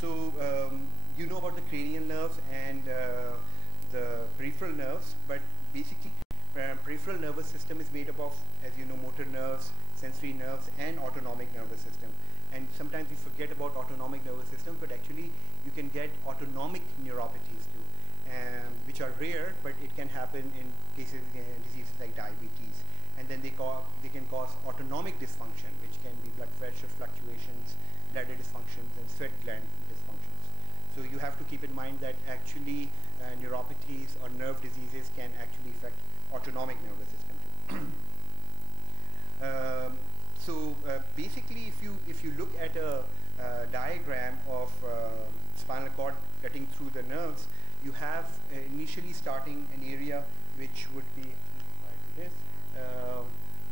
So you know about the cranial nerves and the peripheral nerves, but basically peripheral nervous system is made up of, as you know, motor nerves, sensory nerves, and autonomic nervous system. And sometimes we forget about autonomic nervous system, but actually you can get autonomic neuropathies too, which are rare, but it can happen in cases diseases like diabetes. And then they can cause autonomic dysfunction, which can be blood pressure fluctuations, bladder dysfunctions, and sweat gland dysfunctions. So you have to keep in mind that actually neuropathies or nerve diseases can actually affect autonomic nervous system too. Basically, if you look at a diagram of spinal cord cutting through the nerves, you have initially starting an area which would be this.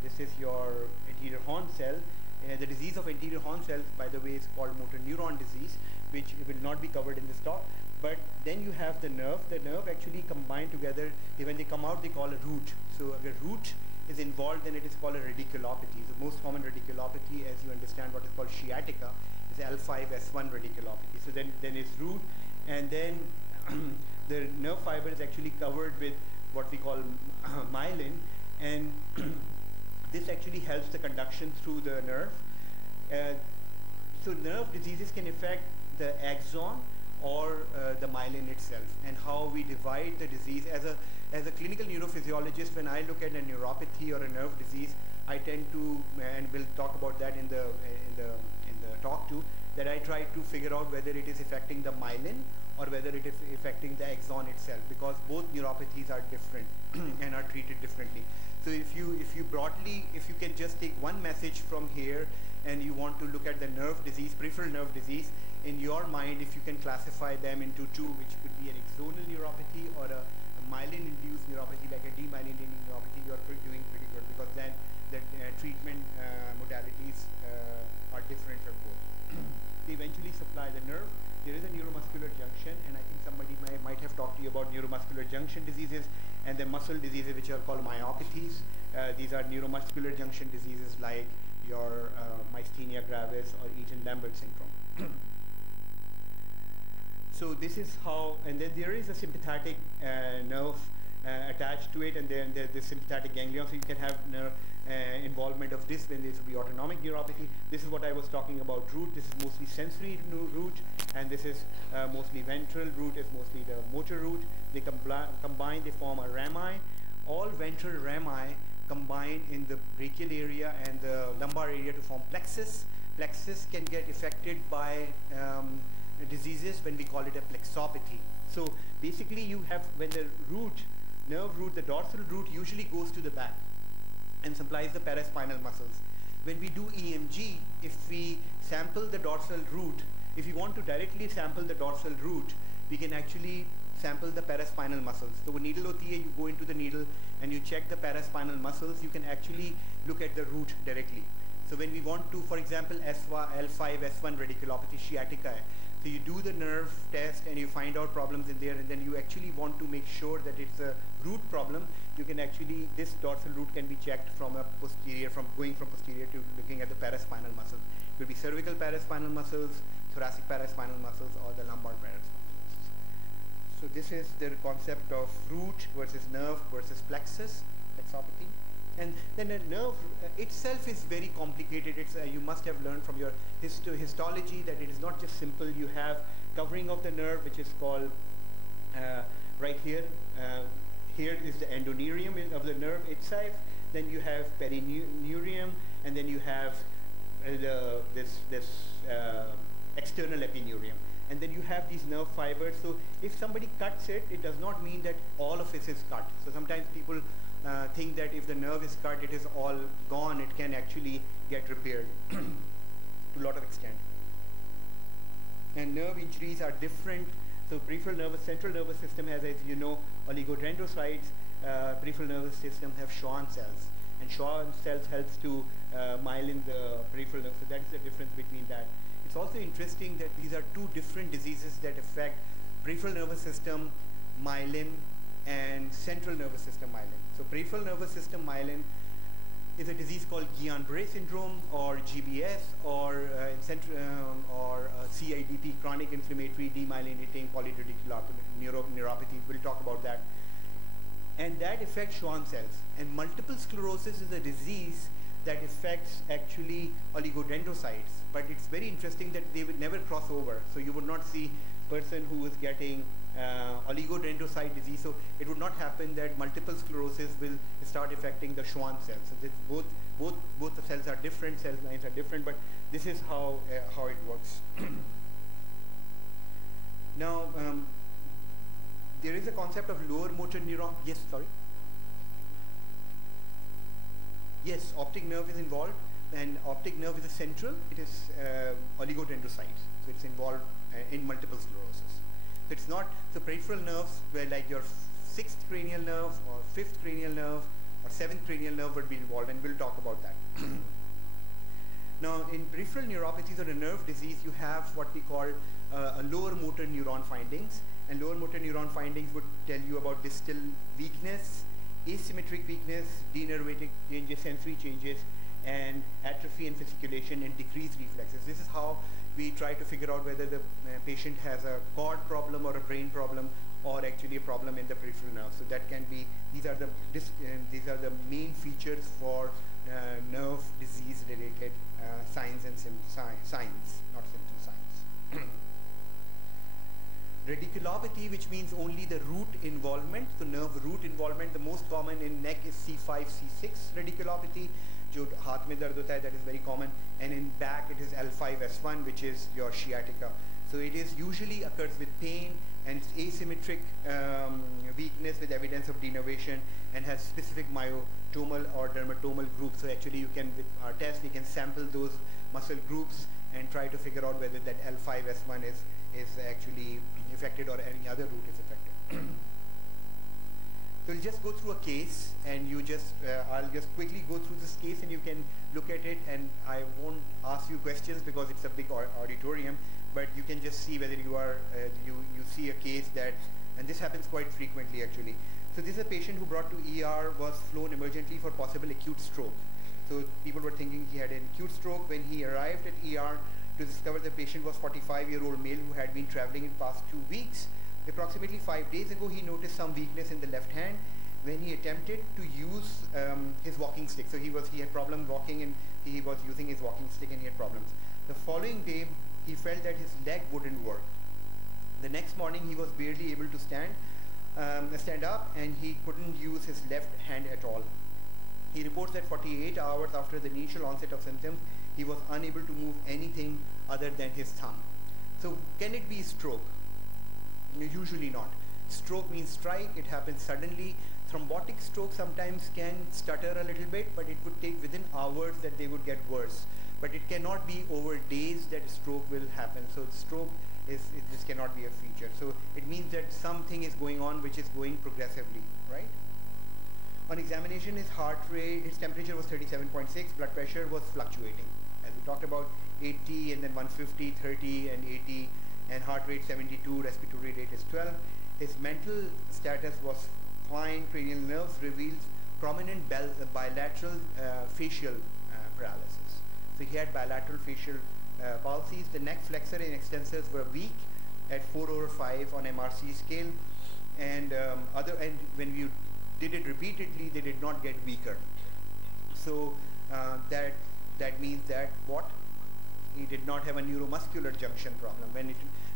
This is your anterior horn cell. The disease of anterior horn cells, by the way, is called motor neuron disease, which will not be covered in this talk. But then you have the nerve. The nerve actually combined together. When they come out, they call a root. So if a root is involved, then it is called a radiculopathy. The most common radiculopathy, as you understand what is called sciatica, is L5-S1 radiculopathy. So then it's root, and then the nerve fiber is actually covered with what we call myelin, and this actually helps the conduction through the nerve. So nerve diseases can affect the axon or the myelin itself, and how we divide the disease. As a clinical neurophysiologist, when I look at a neuropathy or a nerve disease, I tend to, and we'll talk about that in the talk too, that I try to figure out whether it is affecting the myelin or whether it is affecting the axon itself, because both neuropathies are different and are treated differently. So if you can just take one message from here and you want to look at the nerve disease, peripheral nerve disease, in your mind, if you can classify them into two, which could be an axonal neuropathy or a myelin-induced neuropathy, like a demyelinating neuropathy, you are doing pretty good, because then the treatment modalities are different for both. They eventually supply the nerve. There is a neuromuscular junction, and I think somebody might have talked to you about neuromuscular junction diseases and the muscle diseases, which are called myopathies. These are neuromuscular junction diseases like your myasthenia gravis or Eaton-Lambert syndrome. So this is how, and then there is a sympathetic nerve attached to it, and then there's the sympathetic ganglion, so you can have nerve involvement of this when there will be autonomic neuropathy. This is what I was talking about root. This is mostly sensory root, and this is mostly ventral root, is mostly the motor root. They combine, they form a rami. All ventral rami combine in the brachial area and the lumbar area to form plexus. Plexus can get affected by diseases when we call it a plexopathy. So basically you have, when the nerve root, the dorsal root usually goes to the back and supplies the paraspinal muscles. When we do EMG, if we sample the dorsal root, if you want to directly sample the dorsal root, we can actually sample the paraspinal muscles. So with needle OTA, you go into the needle and you check the paraspinal muscles, you can actually look at the root directly. So when we want to, for example, L5-S1 radiculopathy, sciatica, so you do the nerve test and you find out problems in there, and then you actually want to make sure that it's a root problem. You can actually, this dorsal root can be checked from a posterior, from going from posterior to looking at the paraspinal muscles. It could be cervical paraspinal muscles, thoracic paraspinal muscles, or the lumbar paraspinal muscles. So this is the concept of root versus nerve versus plexus, plexopathy. And then the nerve itself is very complicated. It's, you must have learned from your histology that it is not just simple. You have covering of the nerve, which is called right here. Here is the endoneurium of the nerve itself. Then you have perineurium, and then you have this external epineurium. And then you have these nerve fibers. So if somebody cuts it, it does not mean that all of it is cut. So sometimes people think that if the nerve is cut, it is all gone. It can actually get repaired to a lot of extent. And nerve injuries are different. So peripheral nervous, central nervous system has, as you know, oligodendrocytes. Peripheral nervous system have Schwann cells. And Schwann cells helps to myelin the peripheral nerve. So that is the difference between that. It's also interesting that these are two different diseases that affect peripheral nervous system myelin and central nervous system myelin. So peripheral nervous system myelin is a disease called Guillain-Barré syndrome, or GBS, or CID, CIDP, chronic inflammatory demyelinating polyradiculopathy. We'll talk about that. And that affects Schwann cells. And multiple sclerosis is a disease that affects actually oligodendrocytes. But it's very interesting that they would never cross over. So you would not see person who is getting oligodendrocyte disease. So it would not happen that multiple sclerosis will start affecting the Schwann cells. So this both the cells are different, cell lines are different, but this is how it works. Now, there is a concept of lower motor neuron. Yes, sorry. Yes, optic nerve is involved, and optic nerve is a central. It is oligodendrocytes, so it's involved in multiple sclerosis. So it's not the peripheral nerves where like your 6th cranial nerve or 5th cranial nerve or 7th cranial nerve would be involved, and we'll talk about that. Now, in peripheral neuropathies or a nerve disease, you have what we call a lower motor neuron findings, and lower motor neuron findings would tell you about distal weakness, asymmetric weakness, denervating changes, sensory changes, and atrophy and fasciculation and decreased reflexes. This is how we try to figure out whether the patient has a cord problem or a brain problem or actually a problem in the peripheral nerve. So that can be, these are the main features for nerve disease related signs and signs, not symptom signs. Radiculopathy, which means only the root involvement, so nerve root involvement. The most common in neck is C5, C6 radiculopathy, जो हाथ में दर्द होता है, that is very common, and in back it is L5, S1, which is your sciatica. So it is usually occurs with pain and asymmetric weakness with evidence of denervation and has specific myotomal or dermatomal groups. So actually you can, with our test, we can sample those muscle groups and try to figure out whether that L5, S1 is actually affected or any other root is affected. So we'll just go through a case, and you just, I'll just quickly go through this case and you can look at it, and I won't ask you questions because it's a big auditorium, but you can just see whether you are, you see a case that, and this happens quite frequently actually. So this is a patient who brought to ER, was flown emergently for possible acute stroke. So people were thinking he had an acute stroke. When he arrived at ER to discover the patient was 45-year-old male who had been traveling in past 2 weeks. Approximately 5 days ago, he noticed some weakness in the left hand when he attempted to use his walking stick. So he had problem walking, and he was using his walking stick and he had problems. The following day, he felt that his leg wouldn't work. The next morning, he was barely able to stand up, and he couldn't use his left hand at all. He reports that 48 hours after the initial onset of symptoms, he was unable to move anything other than his thumb. So can it be stroke? Usually not. Stroke means strike, it happens suddenly. Thrombotic stroke sometimes can stutter a little bit, but it would take within hours that they would get worse. But it cannot be over days that stroke will happen. So stroke this cannot be a feature. So it means that something is going on which is going progressively, right? On examination, his heart rate, his temperature was 37.6, blood pressure was fluctuating. As we talked about, 80 and then 150, 30 and 80, and heart rate 72, respiratory rate is 12. His mental status was fine. Cranial nerves reveals prominent bilateral facial paralysis. So he had bilateral facial palsies. The neck flexor and extensors were weak at 4/5 on MRC scale, and when we did it repeatedly, they did not get weaker. So that means that what? He did not have a neuromuscular junction problem.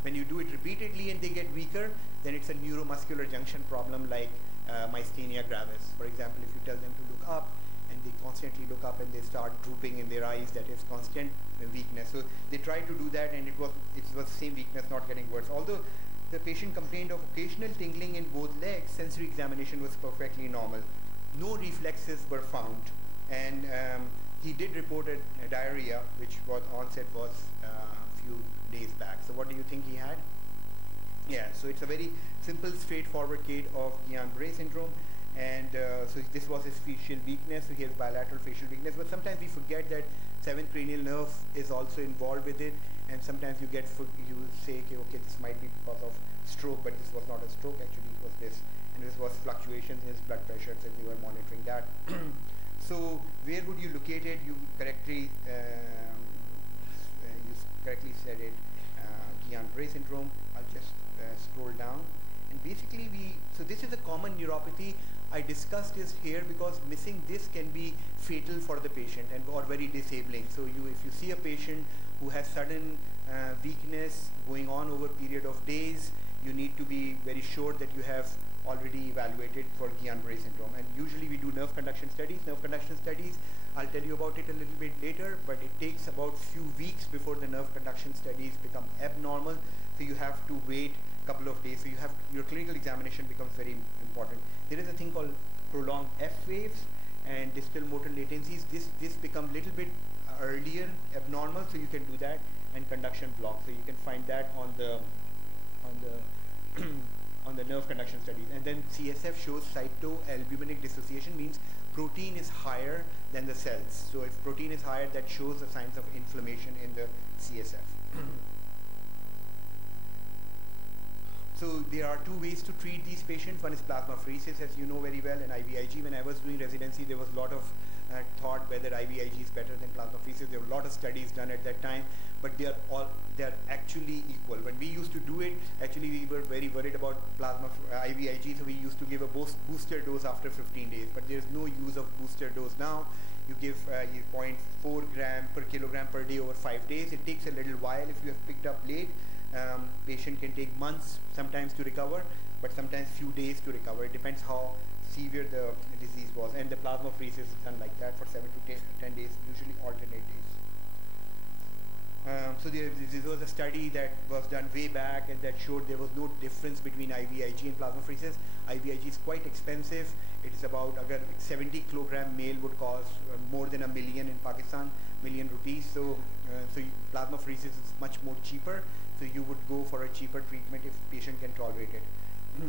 When you do it repeatedly and they get weaker, then it's a neuromuscular junction problem like myasthenia gravis. For example, if you tell them to look up and they constantly look up and they start drooping in their eyes, that is constant weakness. So they tried to do that, and it was the same weakness, not getting worse. Although the patient complained of occasional tingling in both legs, sensory examination was perfectly normal. No reflexes were found, and he did report a diarrhea, which was onset was a few days back. So what do you think he had? Yeah, so it's a very simple, straightforward case of Guillain-Barré syndrome, and so this was his facial weakness. So he has bilateral facial weakness, but sometimes we forget that 7th cranial nerve is also involved with it, and sometimes you say, okay, this might be because of stroke, but this was not a stroke. Actually, it was this, and this was fluctuations in his blood pressure, so we were monitoring that. So where would you locate it? You correctly said it, Guillain-Barré syndrome. I'll just scroll down. And basically so this is a common neuropathy. I discussed this here because missing this can be fatal for the patient and or very disabling. So if you see a patient who has sudden weakness going on over a period of days, you need to be very sure that you have already evaluated for Guillain-Barré syndrome. And usually we do nerve conduction studies. Nerve conduction studies, I'll tell you about it a little bit later, but it takes about few weeks before the nerve conduction studies become abnormal. So you have to wait a couple of days. So your clinical examination becomes very important. There is a thing called prolonged F waves and distal motor latencies. This become a little bit earlier abnormal, so you can do that, and conduction block. So you can find that on the on the nerve conduction studies. And then CSF shows cytoalbuminic dissociation, means protein is higher than the cells. So if protein is higher, that shows the signs of inflammation in the CSF. So there are two ways to treat these patients. One is plasmapheresis, as you know very well, and IVIG. When I was doing residency, there was a lot of thought whether IVIG is better than plasmapheresis. There were a lot of studies done at that time, but they are actually equal. When we used to do it, actually we were very worried about IVIG, so we used to give a booster dose after 15 days. But there is no use of booster dose now. You give 0.4 gram per kilogram per day over 5 days. It takes a little while if you have picked up late. Patient can take months sometimes to recover, but sometimes few days to recover. It depends how severe the disease was. And the plasmapheresis is done like that for 7 to 10 days, usually alternate days. So this was a study that was done way back, and that showed there was no difference between IVIG and plasmapheresis. IVIG is quite expensive. It is about, 70 kilogram male would cost more than $1 million in Pakistan, million rupees. So plasmapheresis is much more cheaper. So you would go for a cheaper treatment if patient can tolerate it.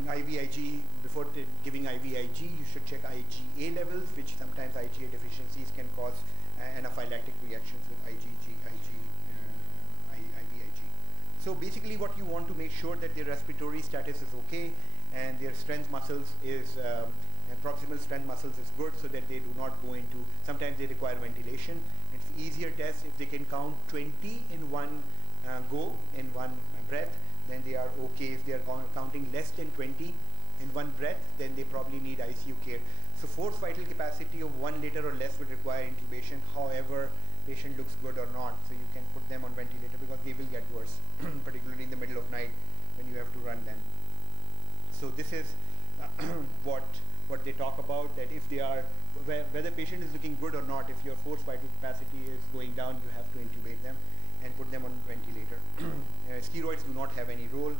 IVIG, before giving IVIG, you should check IgA levels, which sometimes IgA deficiencies can cause anaphylactic reactions with IVIG. So basically what you want to make sure that their respiratory status is okay and their strength muscles is, proximal strength muscles is good, so that they do not go into, sometimes they require ventilation. It's easier test if they can count 20 in one go, in one breath, then they are okay. If they are counting less than 20 in one breath, then they probably need ICU care. So forced vital capacity of 1 liter or less would require intubation. However, patient looks good or not, so you can put them on ventilator because they will get worse, particularly in the middle of night when you have to run them. So this is what they talk about, that if they are, whether patient is looking good or not, if your forced vital capacity is going down, you have to intubate them and put them on ventilator. Steroids do not have any role.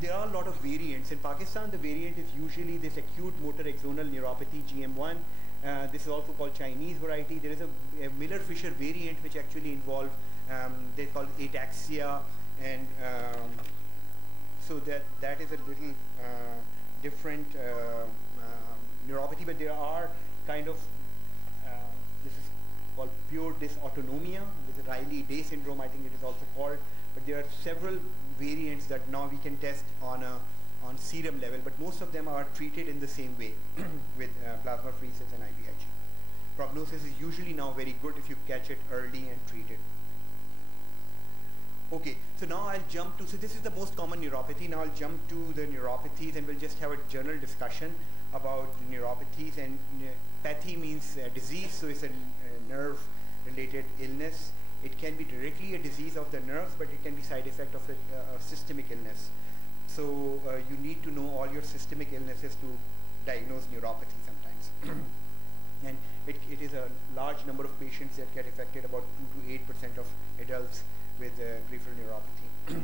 There are a lot of variants. In Pakistan, the variant is usually this acute motor axonal neuropathy, GM1. This is also called Chinese variety. There is a Miller-Fisher variant which actually involve, they call ataxia, and so that is a little different neuropathy, but there are kind of, this is called pure dysautonomia. This is Riley-Day syndrome, I think it is also called. But there are several variants that now we can test on serum level, but most of them are treated in the same way with plasmapheresis and IVIG. Prognosis is usually now very good if you catch it early and treat it. Okay, so now I'll jump to, so this is the most common neuropathy. Now I'll jump to the neuropathies and we'll just have a general discussion about neuropathies. And pathy means disease, so it's a nerve-related illness. It can be directly a disease of the nerves, but it can be side effect of a systemic illness. So you need to know all your systemic illnesses to diagnose neuropathy sometimes. And it is a large number of patients that get affected, about 2 to 8% of adults with peripheral neuropathy.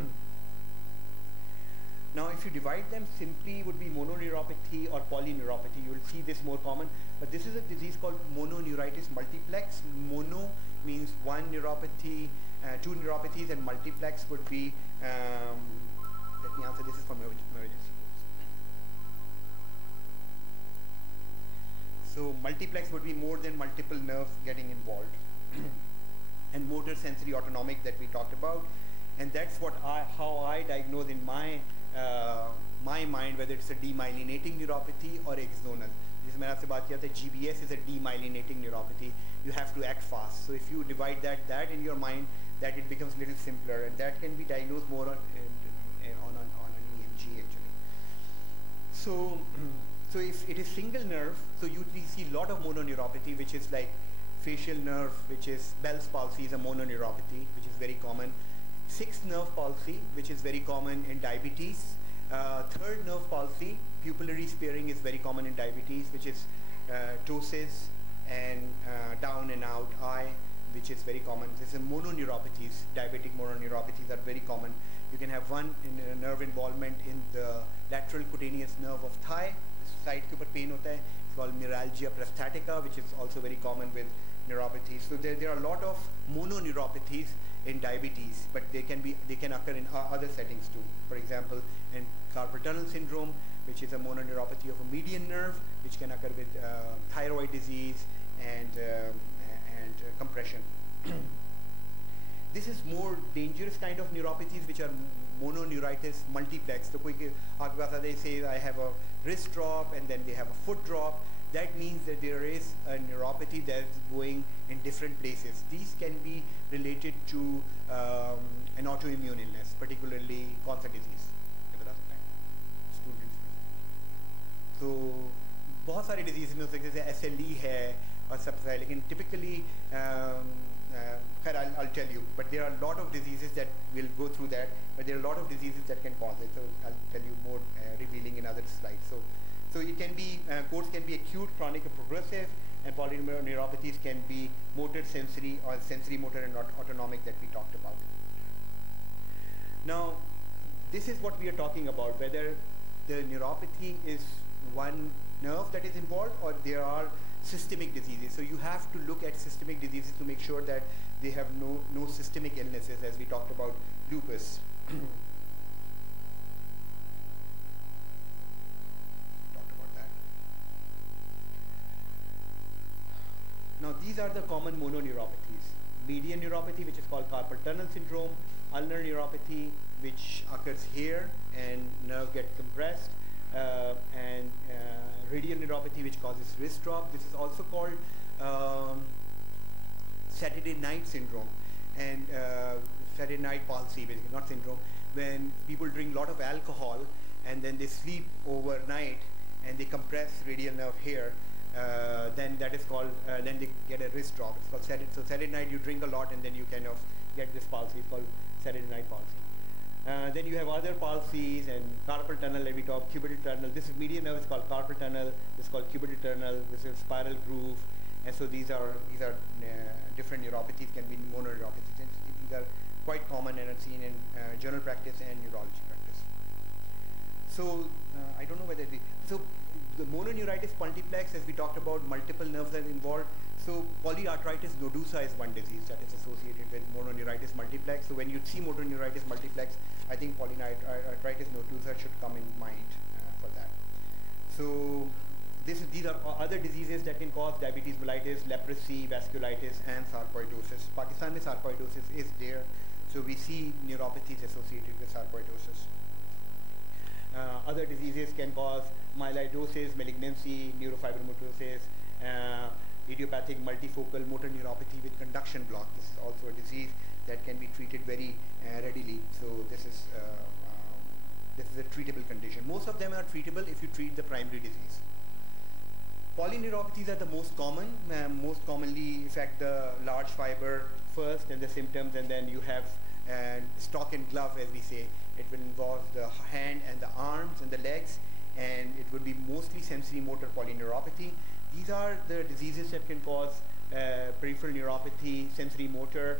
Now if you divide them, simply would be mononeuropathy or polyneuropathy. You will see this more common, but this is a disease called mononeuritis multiplex. Mono means one neuropathy, 2 neuropathies, and multiplex would be, let me answer, this is from emergency. So multiplex would be more than multiple nerves getting involved. And motor sensory autonomic that we talked about. And that's what how I diagnose in my mind whether it's a demyelinating neuropathy or axonal. This मैंने आपसे बात किया था, GBS is a demyelinating neuropathy. You have to act fast. So if you divide that in your mind, that it becomes a little simpler, and that can be diagnosed more on an EMG actually. So, so if it is single nerve, so you see a lot of mononeuropathy, which is like facial nerve, which is Bell's palsy is a mononeuropathy, which is very common. Sixth nerve palsy, which is very common in diabetes. Third nerve palsy, pupillary sparing, is very common in diabetes, which is ptosis, and down and out eye, which is very common. This is mononeuropathies. Diabetic mononeuropathies are very common. You can have one in nerve involvement in the lateral cutaneous nerve of thigh. Side ke upar pain hota hai. It's called neuralgia prosthatica, which is also very common with neuropathies. So there are a lot of mononeuropathies in diabetes, but they can occur in other settings too. For example, in carpal tunnel syndrome, which is a mononeuropathy of a median nerve, which can occur with thyroid disease and compression. This is more dangerous kind of neuropathies, which are mononeuritis multiplex. So they say I have a wrist drop and then they have a foot drop. That means that there is a neuropathy that's going in different places. These can be related to an autoimmune illness, particularly cancer disease. So बहुत सारे diseases में हो सकते हैं, SLE है और सब है, लेकिन typically I'll tell you, but there are a lot of diseases that will go through that, but there are a lot of diseases that can cause it. So I'll tell you more revealing in other slides. So it can be, course can be acute, chronic, or progressive, and polyneuropathies can be motor, sensory, or sensory, motor, and autonomic that we talked about. Now, this is what we are talking about, whether the neuropathy is one nerve that is involved or there are systemic diseases. So you have to look at systemic diseases to make sure that they have no systemic illnesses, as we talked about lupus. Now these are the common mononeuropathies. Median neuropathy, which is called carpal tunnel syndrome, ulnar neuropathy, which occurs here and nerves get compressed, and radial neuropathy, which causes wrist drop. This is also called Saturday night syndrome and Saturday night palsy, basically, not syndrome, when people drink a lot of alcohol and then they sleep overnight and they compress radial nerve here. Then that is called, then they get a wrist drop. It's called Saturday. So Saturday night you drink a lot and then you kind of get this palsy. It's called Saturday night palsy. Then you have other palsies and carpal tunnel, like we talk, cubital tunnel. This is median nerve, it's called carpal tunnel. This is called cubital tunnel. This is spiral groove. And so these are different neuropathies, can be mononeuropathies. And these are quite common and are seen in general practice and neurology practice. So I don't know whether so the mononeuritis multiplex, as we talked about, multiple nerves are involved. So polyarthritis nodosa is one disease that is associated with mononeuritis multiplex. So when you see mononeuritis multiplex, I think polyarthritis nodosa should come in mind for that. So these are other diseases that can cause diabetes mellitus, leprosy, vasculitis, and sarcoidosis. Pakistan में sarcoidosis is there, so we see neuropathies associated with sarcoidosis. Other diseases can cause myelidosis, malignancy, neurofibromatosis, idiopathic multifocal motor neuropathy with conduction block. This is also a disease that can be treated very readily. So this is a treatable condition. Most of them are treatable if you treat the primary disease. Polyneuropathies are the most common. Most commonly affect the large fiber first and the symptoms, and then you have stock and glove, as we say. It will involve the hand and the arms and the legs, and it would be mostly sensory motor polyneuropathy. These are the diseases that can cause peripheral neuropathy, sensory motor.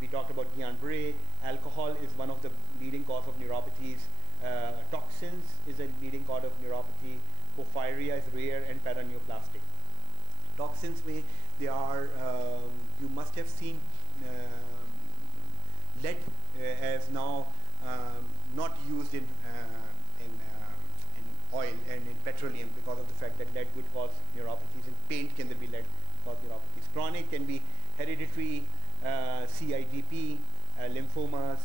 We talked about Guillain-Barré. Alcohol is one of the leading cause of neuropathies. Toxins is a leading cause of neuropathy. Porphyria is rare, and paraneoplastic. Toxins, they are, you must have seen lead as now not used in oil and in petroleum because of the fact that lead would cause neuropathies. In paint can there be lead cause neuropathies. Chronic can be hereditary, CIDP, lymphomas,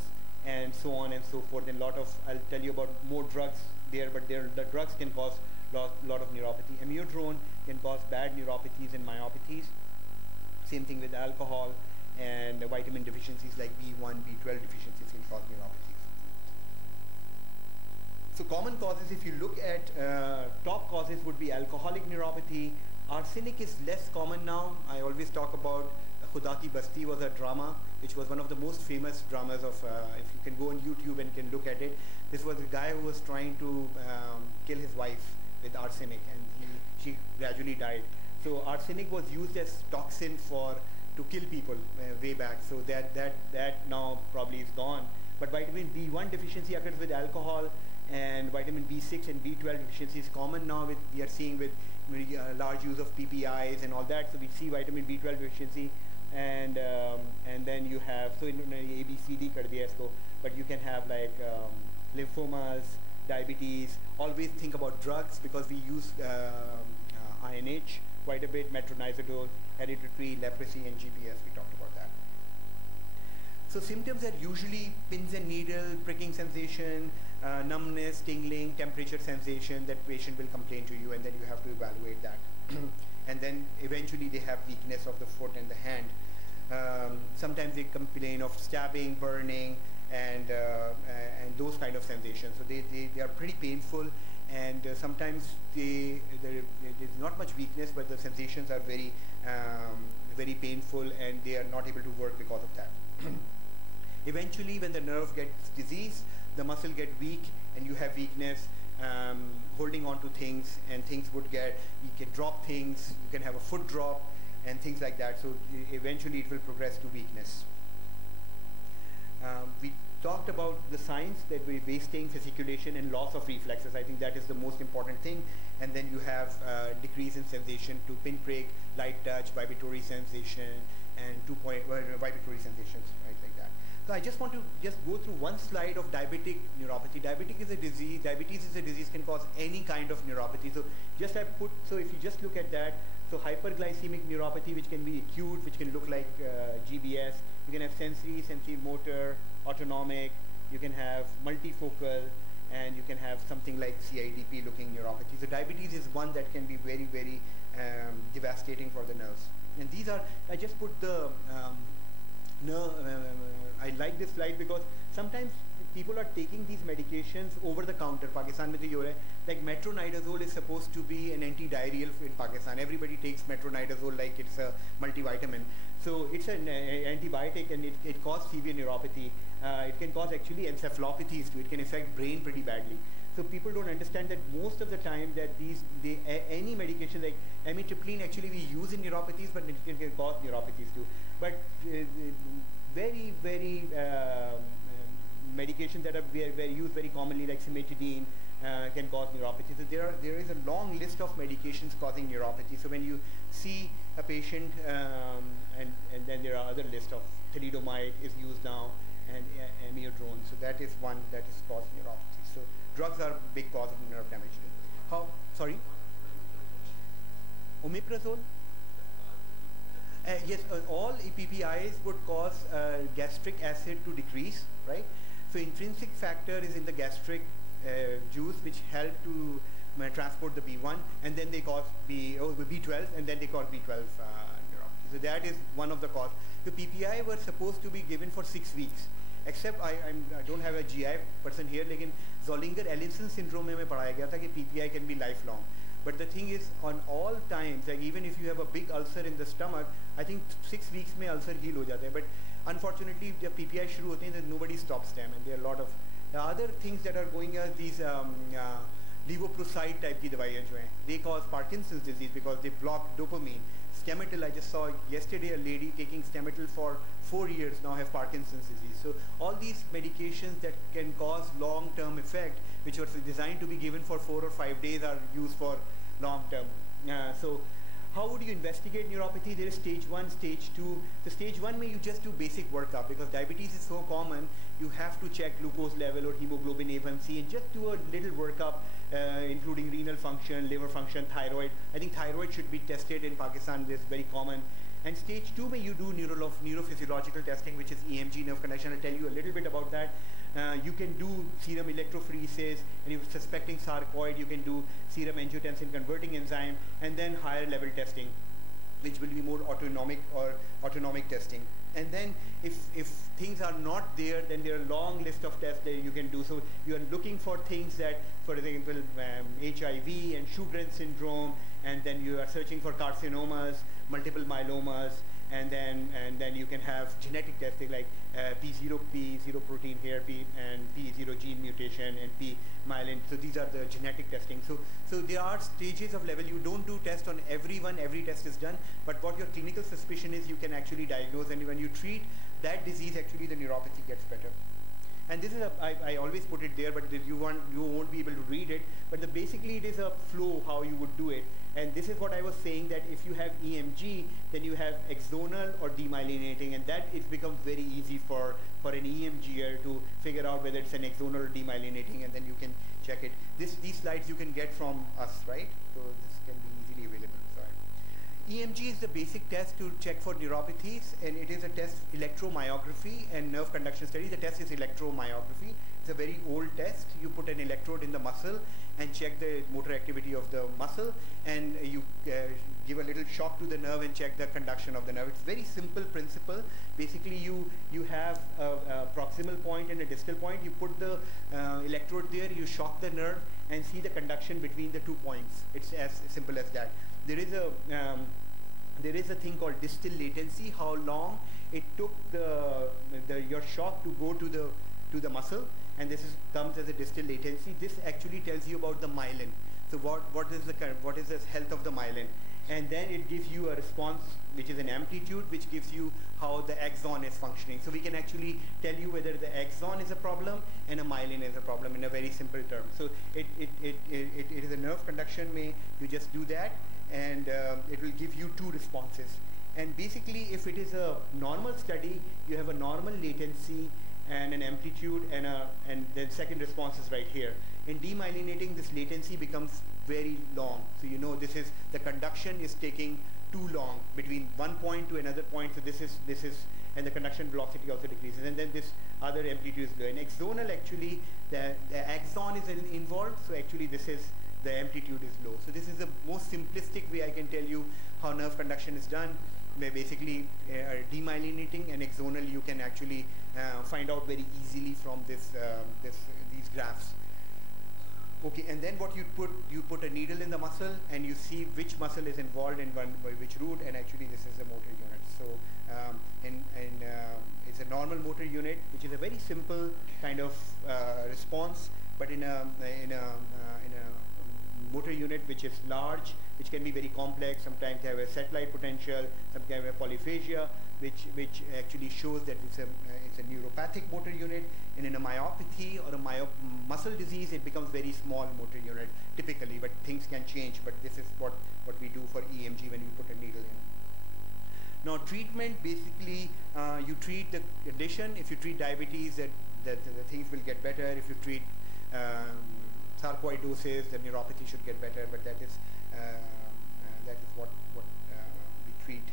and so on and so forth. And I'll tell you about more drugs there, but the drugs can cause lot of neuropathy. Amiodarone can cause bad neuropathies and myopathies. Same thing with alcohol. and vitamin deficiencies like B1, B12 deficiencies can cause neuropathies. So common causes, if you look at top causes, would be alcoholic neuropathy. Arsenic is less common now. I always talk about Khuda Ki Basti was a drama, which was one of the most famous dramas of, if you can go on YouTube and can look at it. This was a guy who was trying to kill his wife with arsenic, and she gradually died. So arsenic was used as toxin to kill people way back. So that now probably is gone. But vitamin B1 deficiency occurs with alcohol, and vitamin B6 and B12 deficiency is common now. We are seeing with large use of PPIs and all that. So we see vitamin B12 deficiency, and then you have, so in A, B, C, D kar diya isko, but you can have like lymphomas, diabetes. Always think about drugs, because we use INH quite a bit, metronidazole, hereditary, leprosy, and GPS. We talked about that. So symptoms are usually pins and needle, pricking sensation, numbness, tingling, temperature sensation. That patient will complain to you, and then you have to evaluate that. And then eventually they have weakness of the foot and the hand. Sometimes they complain of stabbing, burning, and those kind of sensations. So they are pretty painful, and sometimes there's not much weakness, but the sensations are very very painful, and they are not able to work because of that. Eventually, when the nerve gets diseased, the muscle get weak, and you have weakness, holding on to things, and things would get, you can drop things, you can have a foot drop, and things like that. So eventually it will progress to weakness. We talked about the signs, that we're wasting, fasciculation, and loss of reflexes. I think that is the most important thing. And then you have decrease in sensation to pinprick, light touch, vibratory sensation, and vibratory sensations, right, like that. So I just want to just go through one slide of diabetic neuropathy. Diabetes is a disease can cause any kind of neuropathy. So just I put, so if you just look at that, so hyperglycemic neuropathy, which can be acute, which can look like GBS. You can have sensory motor, autonomic. You can have multifocal, and you can have something like CIDP looking neuropathy. So diabetes is one that can be very, very devastating for the nerves. And these are, I just put the I like this slide because sometimes people are taking these medications over the counter. Pakistan mein to ye ho raha hai, like metronidazole is supposed to be an antidiarrheal in Pakistan. Everybody takes metronidazole like it's a multivitamin. So it's an antibiotic, and it causes severe neuropathy. It can cause actually encephalopathies too. It can affect brain pretty badly. So people don't understand that most of the time that any medication like amitriptyline actually we use in neuropathies, but it can cause neuropathies too. But very, very medications that are used very commonly, like cimetidine, can cause neuropathy. So there is a long list of medications causing neuropathy. So when you see a patient, and then there are other lists of thalidomide is used now, and amiodarone. So that is one that is causing neuropathy. So drugs are a big cause of nerve damage. How? Sorry? Omeprazole? Yes, all PPIs would cause gastric acid to decrease, right? So intrinsic factor is in the gastric juice, which help to transport the B1, and then they cause B12, and then they cause B12 neuropathy. So that is one of the cause. The PPI were supposed to be given for 6 weeks, except I don't have a GI person here, लेकिन Zollinger-Ellison syndrome में पढ़ाया गया था कि PPI can be lifelong. But the thing is, on all times, like even if you have a big ulcer in the stomach, I think 6 weeks में ulcer heal हो जाता है. But unfortunately, जब PPI शुरू होते हैं, then nobody stops them, and there are a lot of other things that are going as these levoproside type की दवाइयाँ जो हैं, they cause Parkinson's disease because they block dopamine. Stemetil, I just saw yesterday a lady taking Stemetil for 4 years now have Parkinson's disease. So all these medications that can cause long-term effect, which were designed to be given for 4 or 5 days, are used for long-term. So how would you investigate neuropathy? There is stage 1, stage 2. The stage 1 may you just do basic workup, because diabetes is so common. You have to check glucose level or hemoglobin A1C, and just do a little workup, including renal function, liver function, thyroid. I think thyroid should be tested in Pakistan. This is very common. And stage 2 may you do neurophysiological testing, which is EMG, nerve conduction. I'll tell you a little bit about that. You can do serum electrophoresis, and if you're suspecting sarcoid, you can do serum angiotensin converting enzyme, and then higher level testing, which will be more autonomic testing. And then if things are not there, then there are a long list of tests that you can do. So you are looking for things that, for example, HIV and Sjogren's syndrome, and then you are searching for carcinomas, multiple myelomas, and then you can have genetic testing like P0 protein here, and P0 gene mutation, and P myelin. So these are the genetic testing. So there are stages of level. You don't do tests on everyone. Every test is done. But what your clinical suspicion is, you can actually diagnose. And when you treat that disease, actually the neuropathy gets better. And this is I always put it there, but you won't be able to read it. But basically it is a flow how you would do it. And this is what I was saying, that if you have EMG, then you have axonal or demyelinating, and that it becomes very easy for an EMGer to figure out whether it's an axonal or demyelinating, and then you can check it. These slides you can get from us, right? So this can be easily available. EMG is the basic test to check for neuropathies, and it is a test, electromyography and nerve conduction study. The test is electromyography. It's a very old test. You put an electrode in the muscle and check the motor activity of the muscle, and you give a little shock to the nerve and check the conduction of the nerve. It's very simple principle. Basically, you have a proximal point and a distal point. You put the electrode there, you shock the nerve, and see the conduction between the 2 points. It's as simple as that. There is a thing called distal latency, how long it took your shock to go to the muscle, and this comes as a distal latency. This actually tells you about the myelin. So what is the health of the myelin, and then it gives you a response which is an amplitude, which gives you how the axon is functioning. So we can actually tell you whether the axon is a problem and a myelin is a problem in a very simple term. So it is a nerve conduction. You just do that, and it will give you 2 responses. And basically, if it is a normal study, you have a normal latency and an amplitude, and then second response is right here. In demyelinating, this latency becomes very long. So you know the conduction is taking too long between one point to another point. So this is, and the conduction velocity also decreases. And then this other amplitude is low. In axonal, actually, the axon is involved. So actually, the amplitude is low. So this is the most simplistic way I can tell you how nerve conduction is done. Where basically demyelinating and axonal you can actually find out very easily from these graphs. Okay, and then what you put a needle in the muscle, and you see which muscle is involved in by which route, and actually this is the motor unit. So it's a normal motor unit, which is a very simple kind of response, but in a motor unit which is large, which can be very complex. Sometimes they have a satellite potential, sometimes have polyphagia, which actually shows that it's a neuropathic motor unit. And in a myopathy or a muscle disease, it becomes very small motor unit typically, but things can change. But this is what we do for EMG when we put a needle in. Now treatment, basically you treat the condition. If you treat diabetes, the things will get better. If you treat sarcoidosis, the neuropathy should get better, but that is what we treat.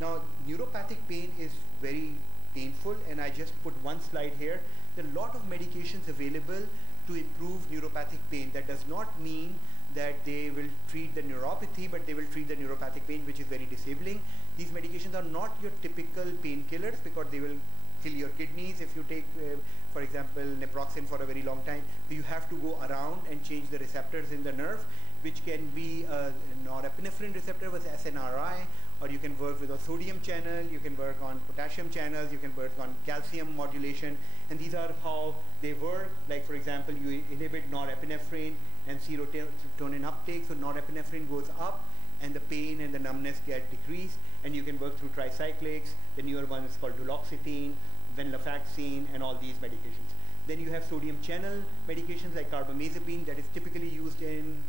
Now neuropathic pain is very painful, and I just put one slide here. There are a lot of medications available to improve neuropathic pain. That does not mean that they will treat the neuropathy, but they will treat the neuropathic pain, which is very disabling. These medications are not your typical painkillers, because they will kill your kidneys if you take, for example, naproxen for a very long time. So you have to go around and change the receptors in the nerve, which can be a norepinephrine receptor with SNRI, or you can work with a sodium channel, you can work on potassium channels, you can work on calcium modulation, and these are how they work. Like for example, you inhibit norepinephrine and serotonin uptake, so norepinephrine goes up, and the pain and the numbness get decreased, and you can work through tricyclics. The newer one is called duloxetine, venlafaxine, and all these medications. Then you have sodium channel medications like carbamazepine, that is typically used in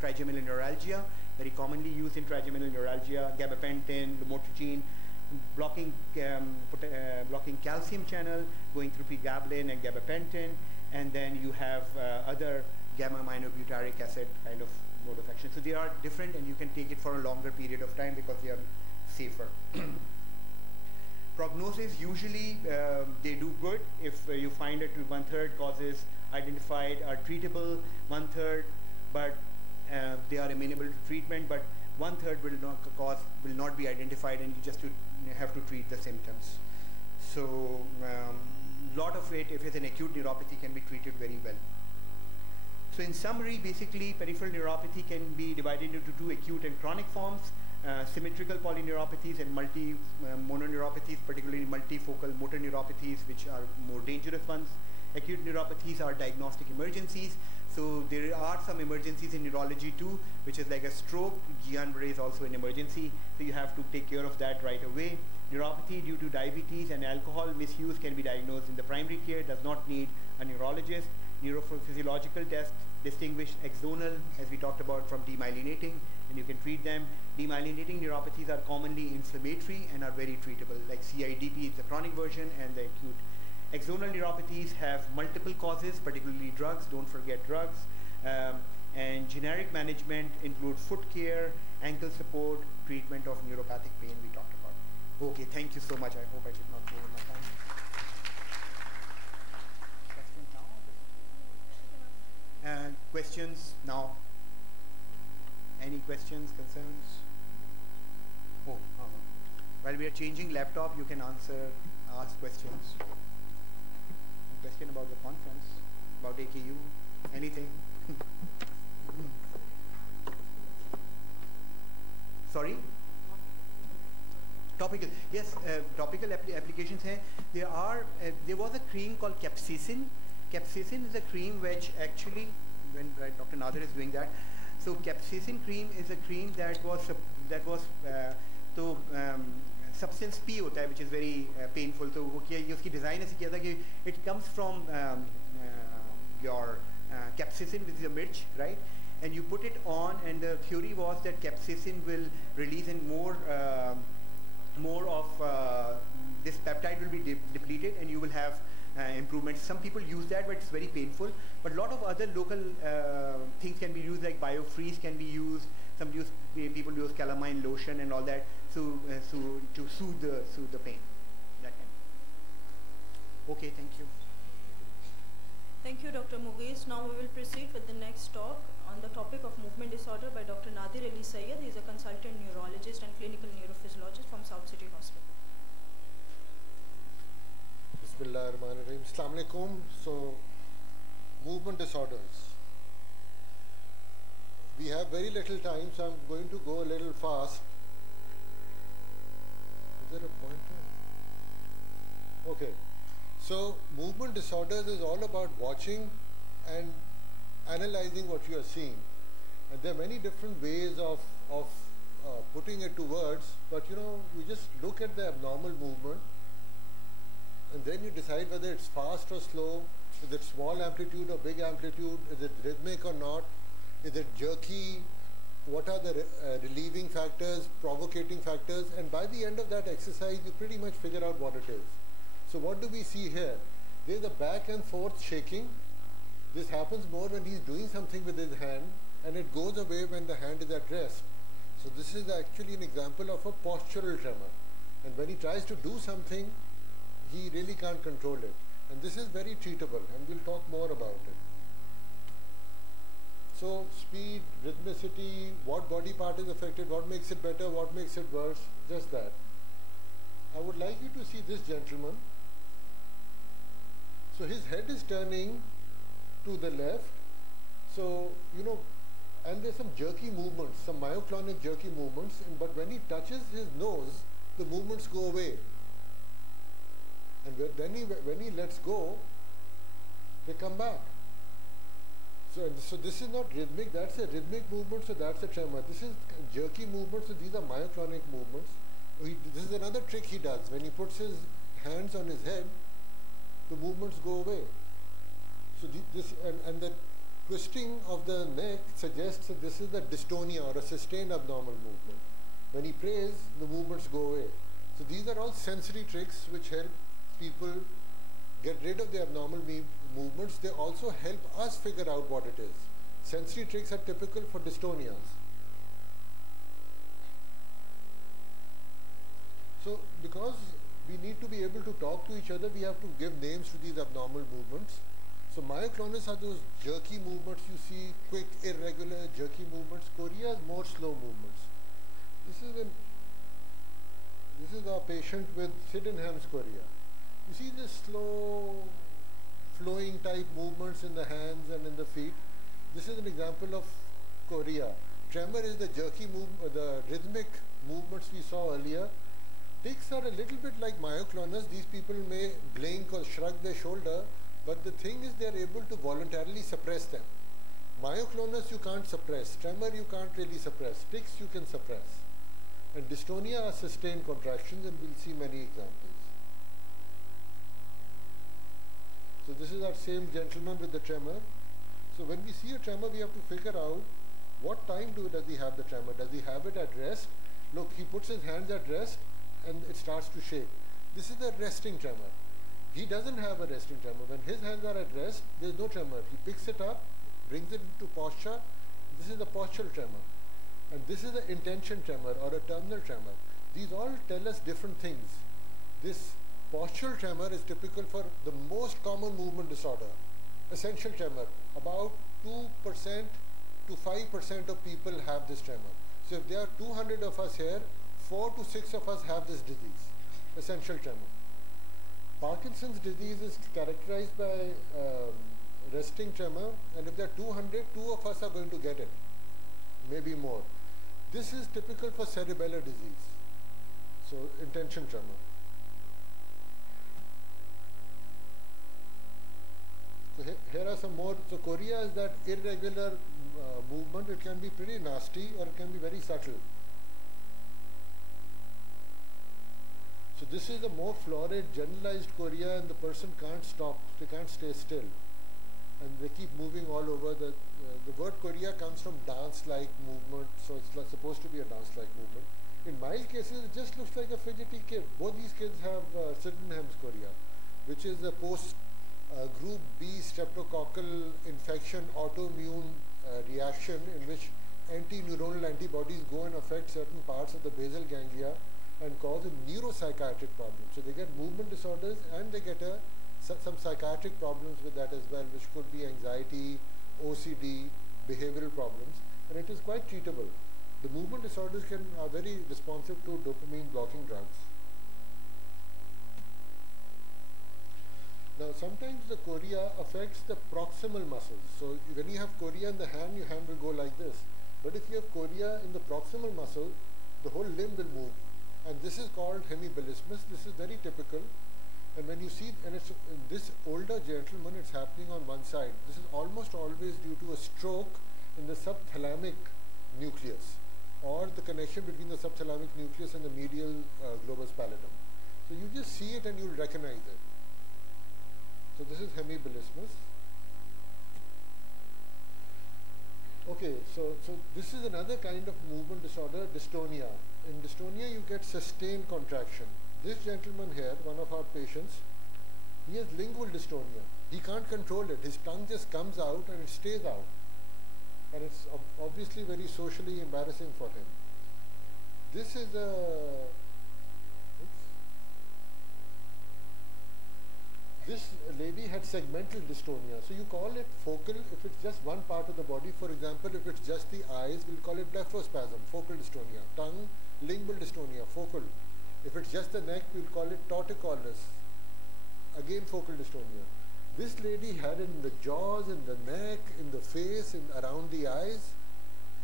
trigeminal neuralgia, very commonly used in trigeminal neuralgia. Gabapentin, lamotrigine, blocking calcium channel, going through pregabalin and gabapentin, and then you have other gamma-aminobutyric acid kind of mode of action. So they are different, and you can take it for a longer period of time because they are safer. Prognosis, usually they do good if you find that 1/3 causes identified are treatable, 1/3, but they are amenable to treatment. But 1/3 will not be identified, and you just have to treat the symptoms. So lot of it, if it's an acute neuropathy, can be treated very well. So in summary, basically peripheral neuropathy can be divided into two acute and chronic forms, symmetrical polyneuropathies and mononeuropathies, particularly multifocal motor neuropathies, which are more dangerous ones. Acute neuropathies are diagnostic emergencies. So there are some emergencies in neurology too, which is like a stroke. Guillain-Barré is also an emergency, so you have to take care of that right away. Neuropathy due to diabetes and alcohol misuse can be diagnosed in the primary care, does not need a neurologist. Neurophysiological tests distinguish axonal, as we talked about, from demyelinating, and you can treat them. Demyelinating neuropathies are commonly inflammatory and are very treatable, like CIDP is the chronic version and the acute. Axonal neuropathies have multiple causes, particularly drugs, don't forget drugs. And generic management includes foot care, ankle support, treatment of neuropathic pain we talked about. Okay, thank you so much. I hope I did not go over my time. And questions now? Any questions, concerns? Oh, while we are changing laptop, you can ask questions. A question about the conference, about AKU, anything? Sorry? Topical, yes, topical applications hai. There was a cream called capsaicin. Capsaicin is a cream which actually, when Dr. Nader is doing that, so capsaicin cream is a cream that was substance P hota hai, which is very painful. So wo kiya, uski design aise kiya tha ki it comes from your capsaicin, which is a mirch, right? And you put it on, and the theory was that capsaicin will release in more of this peptide will be depleted, and you will have improvements. Some people use that, but it's very painful. But a lot of other local things can be used, like biofreeze can be used. Some people use calamine lotion and all that, to soothe the pain. That kind. Okay, thank you. Thank you, Dr. Mughis. Now we will proceed with the next talk on the topic of movement disorder by Dr. Nadir Ali Syed. He is a consultant neurologist and clinical neurophysiologist from South City Hospital. Bismillahirrahmanirrahim. Assalamu alaikum. So, movement disorders. We have very little time, so I'm going to go a little fast. Is there a pointer? Okay. So, movement disorders is all about watching and analyzing what you are seeing. And there are many different ways of putting it to words, but you know, you just look at the abnormal movement, and then you decide whether it's fast or slow, is it small amplitude or big amplitude, is it rhythmic or not, is it jerky, what are the relieving factors, provocating factors, and by the end of that exercise, you pretty much figure out what it is. So what do we see here? There's a back and forth shaking. This happens more when he's doing something with his hand, and it goes away when the hand is at rest. So this is actually an example of a postural tremor. And when he tries to do something, he really can't control it. And this is very treatable, and we'll talk more about it. So speed, rhythmicity, what body part is affected, what makes it better, what makes it worse, just that. I would like you to see this gentleman. So his head is turning to the left. So, you know, and there's some jerky movements, some myoclonic jerky movements, but when he touches his nose, the movements go away. And when he lets go, they come back. So this is not rhythmic, that's a rhythmic movement, so that's a tremor. This is jerky movement, so these are myoclonic movements. This is another trick he does. When he puts his hands on his head, the movements go away. So and the twisting of the neck suggests that this is the dystonia or a sustained abnormal movement. When he prays, the movements go away. So these are all sensory tricks which help people get rid of the abnormal movements. They also help us figure out what it is. Sensory tricks are typical for dystonias. So because we need to be able to talk to each other, we have to give names to these abnormal movements. So myoclonus are those jerky movements you see, quick, irregular, jerky movements. Chorea is more slow movements. This is a patient with Sydenham's chorea. You see the slow flowing type movements in the hands and in the feet. This is an example of chorea. Tremor is the jerky movement, the rhythmic movements we saw earlier. Tics are a little bit like myoclonus. These people may blink or shrug their shoulder, but the thing is they are able to voluntarily suppress them. Myoclonus you can't suppress. Tremor you can't really suppress. Tics you can suppress. And dystonia are sustained contractions, and we'll see many examples. So this is our same gentleman with the tremor. So when we see a tremor, we have to figure out what time does he have the tremor. Does he have it at rest? Look, he puts his hands at rest and it starts to shake. This is a resting tremor. He doesn't have a resting tremor. When his hands are at rest, there's no tremor. He picks it up, brings it into posture. This is the postural tremor. And this is the intention tremor or a terminal tremor. These all tell us different things. This postural tremor is typical for the most common movement disorder, essential tremor. About 2% to 5% of people have this tremor. So if there are 200 of us here, 4 to 6 of us have this disease, essential tremor. Parkinson's disease is characterized by resting tremor, and if there are 200, 2 of us are going to get it, maybe more. This is typical for cerebellar disease, so intention tremor. So here are some more. So chorea is that irregular movement. It can be pretty nasty or it can be very subtle. So this is a more florid, generalized chorea, and the person can't stop. They can't stay still, and they keep moving all over. The word chorea comes from dance-like movement, so it's supposed to be a dance-like movement. In mild cases, it just looks like a fidgety kid. Both these kids have Sydenham's chorea, which is a post-group B streptococcal infection autoimmune reaction in which anti-neuronal antibodies go and affect certain parts of the basal ganglia and cause a neuropsychiatric problem. So they get movement disorders and they get some psychiatric problems with that as well, which could be anxiety, OCD, behavioral problems, and it is quite treatable. The movement disorders are very responsive to dopamine blocking drugs. Now sometimes the chorea affects the proximal muscles. So when you have chorea in the hand, your hand will go like this. But if you have chorea in the proximal muscle, the whole limb will move. And this is called hemibilismus. This is very typical. And when you see, and it's in this older gentleman, it's happening on one side. This is almost always due to a stroke in the subthalamic nucleus, or the connection between the subthalamic nucleus and the medial globus pallidum. So you just see it and you'll recognize it. So this is hemibilismus. Okay, so this is another kind of movement disorder, dystonia. In dystonia, you get sustained contraction. This gentleman here, one of our patients, he has lingual dystonia. He can't control it. His tongue just comes out and it stays out. And it's obviously very socially embarrassing for him. This is a... This lady had segmental dystonia. So you call it focal if it's just one part of the body. For example, if it's just the eyes, we'll call it blepharospasm, focal dystonia. Tongue, lingual dystonia, focal. If it's just the neck, we'll call it torticollis, again focal dystonia. This lady had in the jaws, in the neck, in the face, around the eyes.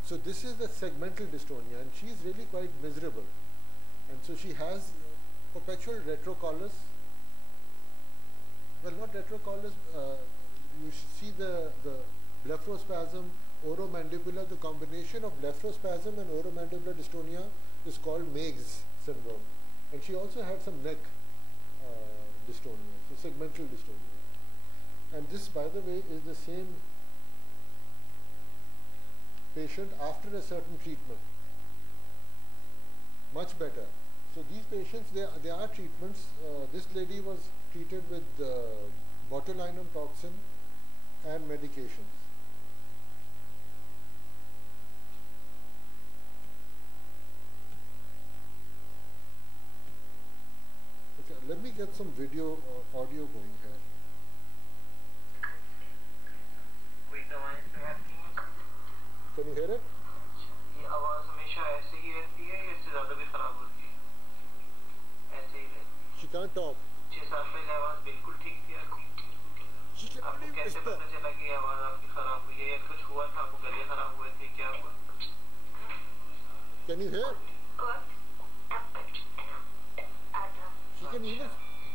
So this is the segmental dystonia, and she's really quite miserable. And so she has perpetual retrocollis. Well, not retrocollis, you see the blepharospasm, oromandibular, the combination of blepharospasm and oromandibular dystonia is called Meigs syndrome. And she also had some neck dystonia, so segmental dystonia. And this, by the way, is the same patient after a certain treatment. Much better. So these patients, there are treatments. This lady was treated with botulinum toxin and medications. Okay, let me get some video or audio going here. Can you hear it? ये आवाज हमेशा ऐसे ही रहती है या कैसे पता चला कि आवाज आपकी खराब हुई है या कुछ हुआ था, आपको गले खराब हुए थे क्या हुआ? Can you hear? She can even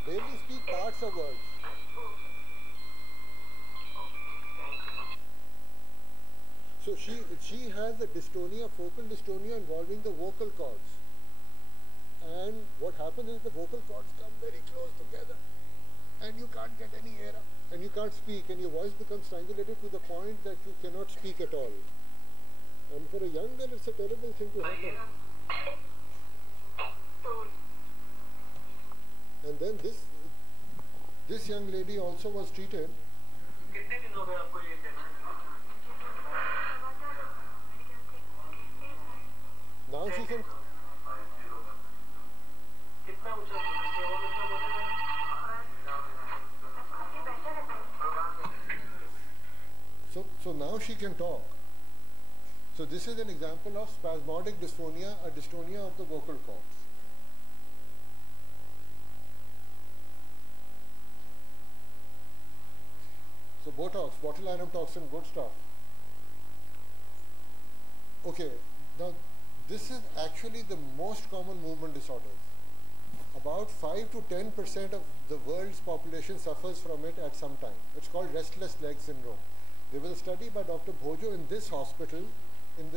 barely speak parts of words. So she has a dystonia, focal dystonia involving the vocal cords. And what happens is the vocal cords come very close together and you can't get any air up and you can't speak and your voice becomes strangulated to the point that you cannot speak at all. And for a young girl it's a terrible thing to happen. And then this young lady also was treated. Now she can. So now she can talk. So this is an example of spasmodic dysphonia, a dystonia of the vocal cords. So Botox, botulinum toxin, good stuff. Okay, now this is actually the most common movement disorders. About 5 to 10% of the world's population suffers from it at some time. It's called restless leg syndrome. There was a study by Dr. Bhojo in this hospital. In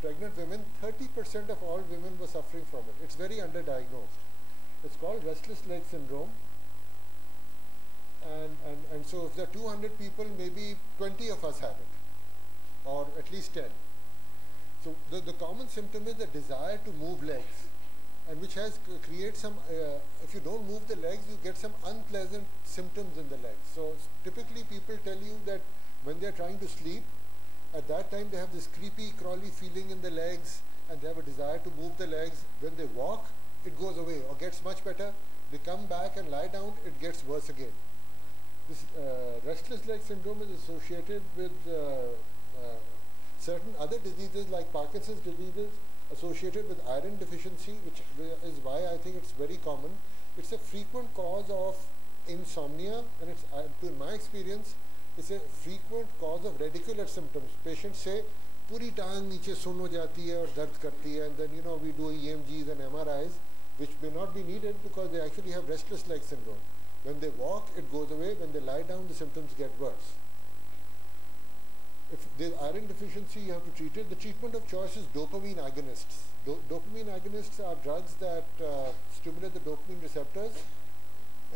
pregnant women, 30% of all women were suffering from it. It's very underdiagnosed. It's called restless leg syndrome. And so if there are 200 people, maybe 20 of us have it, or at least 10. So the common symptom is the desire to move legs, and which creates some, if you don't move the legs, you get some unpleasant symptoms in the legs. So typically people tell you that when they're trying to sleep, at that time they have this creepy, crawly feeling in the legs, and they have a desire to move the legs. When they walk, it goes away or gets much better. They come back and lie down, it gets worse again. This restless leg syndrome is associated with certain other diseases like Parkinson's diseases, associated with iron deficiency, which is why I think it's very common. It's a frequent cause of insomnia, and it's, in my experience, it's a frequent cause of radicular symptoms. Patients say, puri टांग नीचे सुन हो जाती है और दर्द करती है, and then we do EMGs and MRIs, which may not be needed because they actually have restless leg syndrome. When they walk, it goes away. When they lie down, the symptoms get worse. If there's iron deficiency, you have to treat it. The treatment of choice is dopamine agonists. Dopamine agonists are drugs that stimulate the dopamine receptors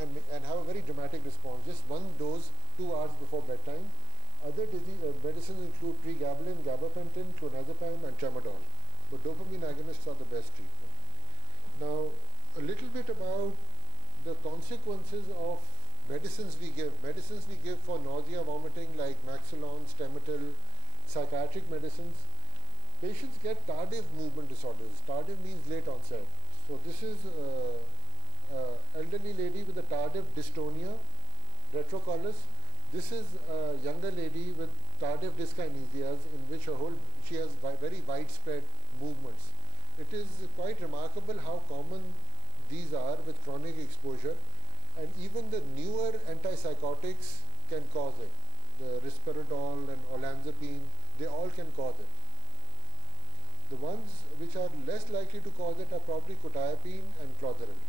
and have a very dramatic response. Just one dose 2 hours before bedtime. Other medicines include pregabalin, gabapentin, clonazepam, and tramadol. But dopamine agonists are the best treatment. Now, a little bit about the consequences of medicines we give. Medicines we give for nausea, vomiting, like Maxilon, Stemetil, psychiatric medicines. Patients get tardive movement disorders. Tardive means late onset. So this is an elderly lady with a tardive dystonia, retrocollis. This is a younger lady with tardive dyskinesias, in which she has very widespread movements. It is quite remarkable how common these are with chronic exposure, and even the newer antipsychotics can cause it. The risperidone and olanzapine, they all can cause it. The ones which are less likely to cause it are probably quetiapine and clozaril.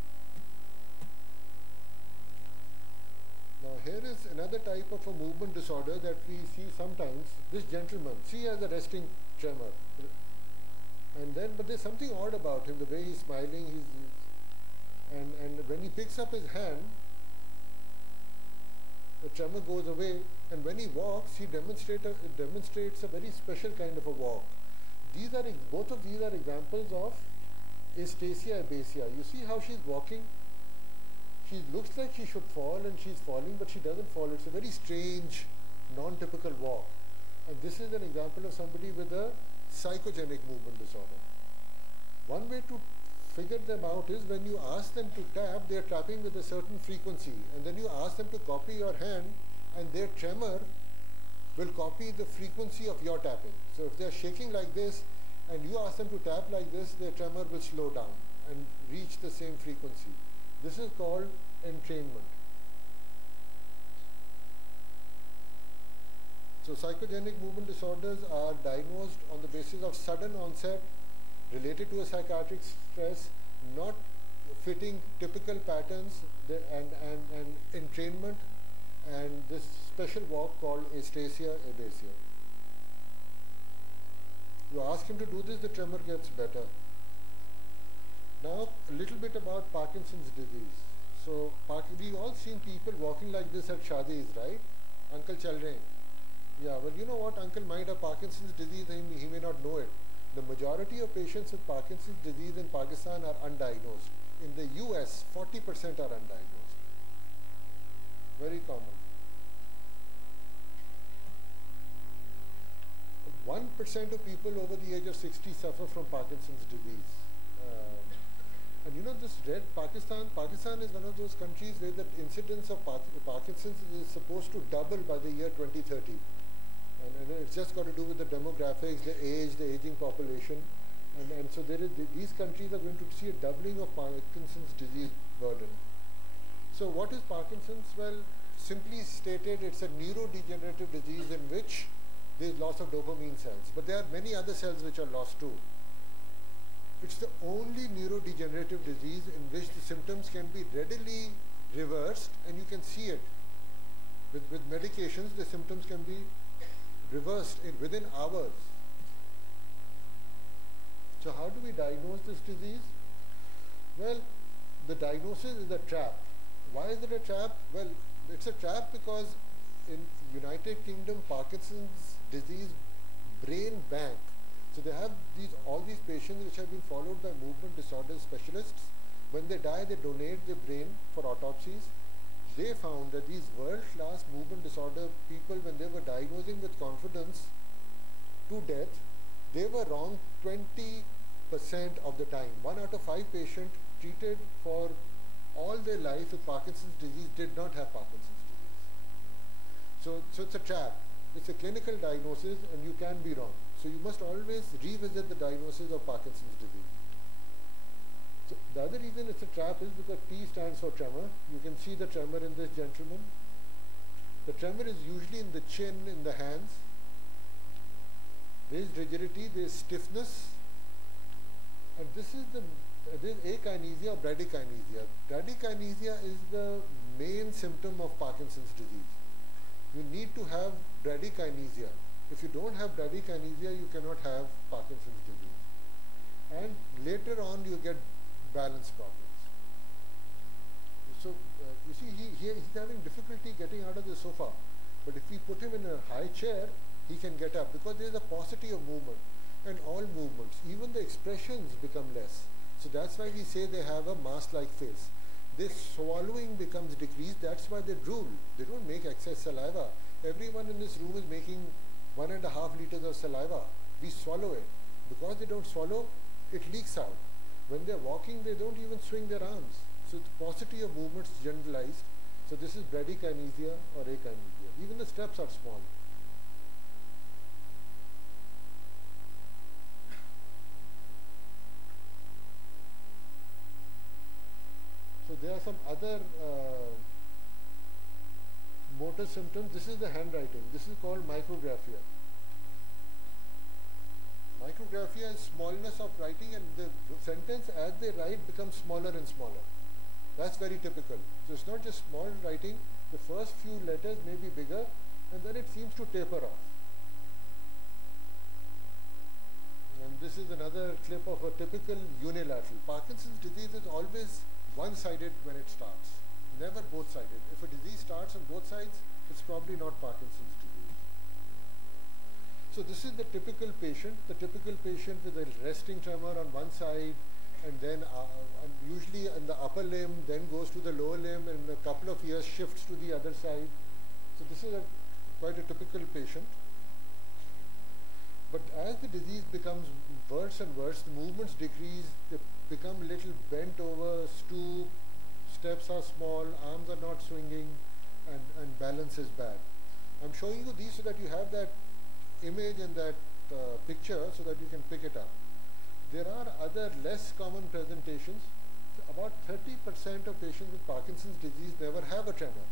Now here is another type of a movement disorder that we see sometimes. This gentleman, see, he has a resting tremor. But there's something odd about him, the way he's smiling, and when he picks up his hand, the tremor goes away, and when he walks, he demonstrates a very special kind of a walk. Both of these are examples of astasia abasia. You see how she's walking? She looks like she should fall, and she's falling, but she doesn't fall. It's a very strange, non-typical walk. And this is an example of somebody with a psychogenic movement disorder. One way to figure them out is when you ask them to tap, they're tapping with a certain frequency, and then you ask them to copy your hand, and their tremor will copy the frequency of your tapping. So if they're shaking like this, and you ask them to tap like this, their tremor will slow down and reach the same frequency. This is called entrainment. So psychogenic movement disorders are diagnosed on the basis of sudden onset related to a psychiatric stress, not fitting typical patterns and entrainment, and this special walk called astrasia abasia. You ask him to do this, the tremor gets better. Now, a little bit about Parkinson's disease. So, we've all seen people walking like this at shadis, right? Uncle chal rahe hain. Yeah, well, you know what? Uncle might have Parkinson's disease and he may not know it. The majority of patients with Parkinson's disease in Pakistan are undiagnosed. In the US, 40% are undiagnosed. Very common. 1% of people over the age of 60 suffer from Parkinson's disease. And you know, this Pakistan is one of those countries where the incidence of Parkinson's is supposed to double by the year 2030. And it's just got to do with the demographics, the age, the aging population. And so these countries are going to see a doubling of Parkinson's disease burden. So what is Parkinson's? Well, simply stated, it's a neurodegenerative disease in which there is loss of dopamine cells. But there are many other cells which are lost too. It's the only neurodegenerative disease in which the symptoms can be readily reversed and you can see it. With medications, the symptoms can be reversed within hours. So how do we diagnose this disease? Well, the diagnosis is a trap. Why is it a trap? Well, it's a trap because in United Kingdom, Parkinson's disease brain bank. So they have all these patients which have been followed by movement disorder specialists. When they die, they donate their brain for autopsies. They found that these world-class movement disorder people, when they were diagnosing with confidence to death, they were wrong 20% of the time. 1 out of 5 patients treated for all their life with Parkinson's disease did not have Parkinson's disease. So it's a trap. It's a clinical diagnosis and you can be wrong. So you must always revisit the diagnosis of Parkinson's disease. So the other reason it's a trap is because T stands for tremor. You can see the tremor in this gentleman. The tremor is usually in the chin, in the hands. There is rigidity, there is stiffness. And this is akinesia or bradykinesia. Bradykinesia is the main symptom of Parkinson's disease. You need to have bradykinesia. If you don't have bradykinesia, you cannot have Parkinson's disease. And later on, you get balance problems. So, you see, he's having difficulty getting out of the sofa. But if we put him in a high chair, he can get up because there is a paucity of movement. And all movements, even the expressions become less. So that's why we say they have a mask-like face. Their swallowing becomes decreased. That's why they drool. They don't make excess saliva. Everyone in this room is making 1.5 liters of saliva. We swallow it. Because they don't swallow, it leaks out. When they're walking, they don't even swing their arms. So the paucity of movements generalized. So this is bradykinesia or akinesia. Even the steps are small. So there are some other motor symptoms. This is the handwriting. This is called micrographia. Micrographia is smallness of writing, and the sentence as they write becomes smaller and smaller. That's very typical. So it's not just small writing. The first few letters may be bigger and then it seems to taper off. And this is another clip of a typical unilateral. Parkinson's disease is always one-sided when it starts, never both-sided. If a disease starts on both sides, it's probably not Parkinson's disease. So this is the typical patient with a resting tremor on one side, and then usually in the upper limb, then goes to the lower limb, and in a couple of years shifts to the other side. So this is quite a typical patient. But as the disease becomes worse and worse, the movements decrease, they become a little bent over, stoop, steps are small, arms are not swinging, and balance is bad. I'm showing you these so that you have that image and that picture so that you can pick it up. There are other less common presentations. About 30% of patients with Parkinson's disease never have a tremor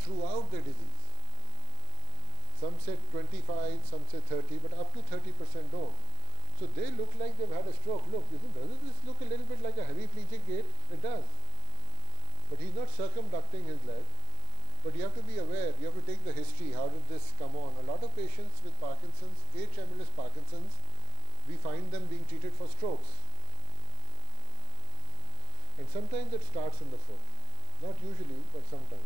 throughout their disease. Some say 25, some say 30, but up to 30% don't. So they look like they've had a stroke. Look, doesn't this look a little bit like a hemiplegic gait? It does. But he's not circumducting his leg. But you have to be aware, you have to take the history, how did this come on? A lot of patients with Parkinson's, tremulous Parkinson's, we find them being treated for strokes. And sometimes it starts in the foot. Not usually, but sometimes.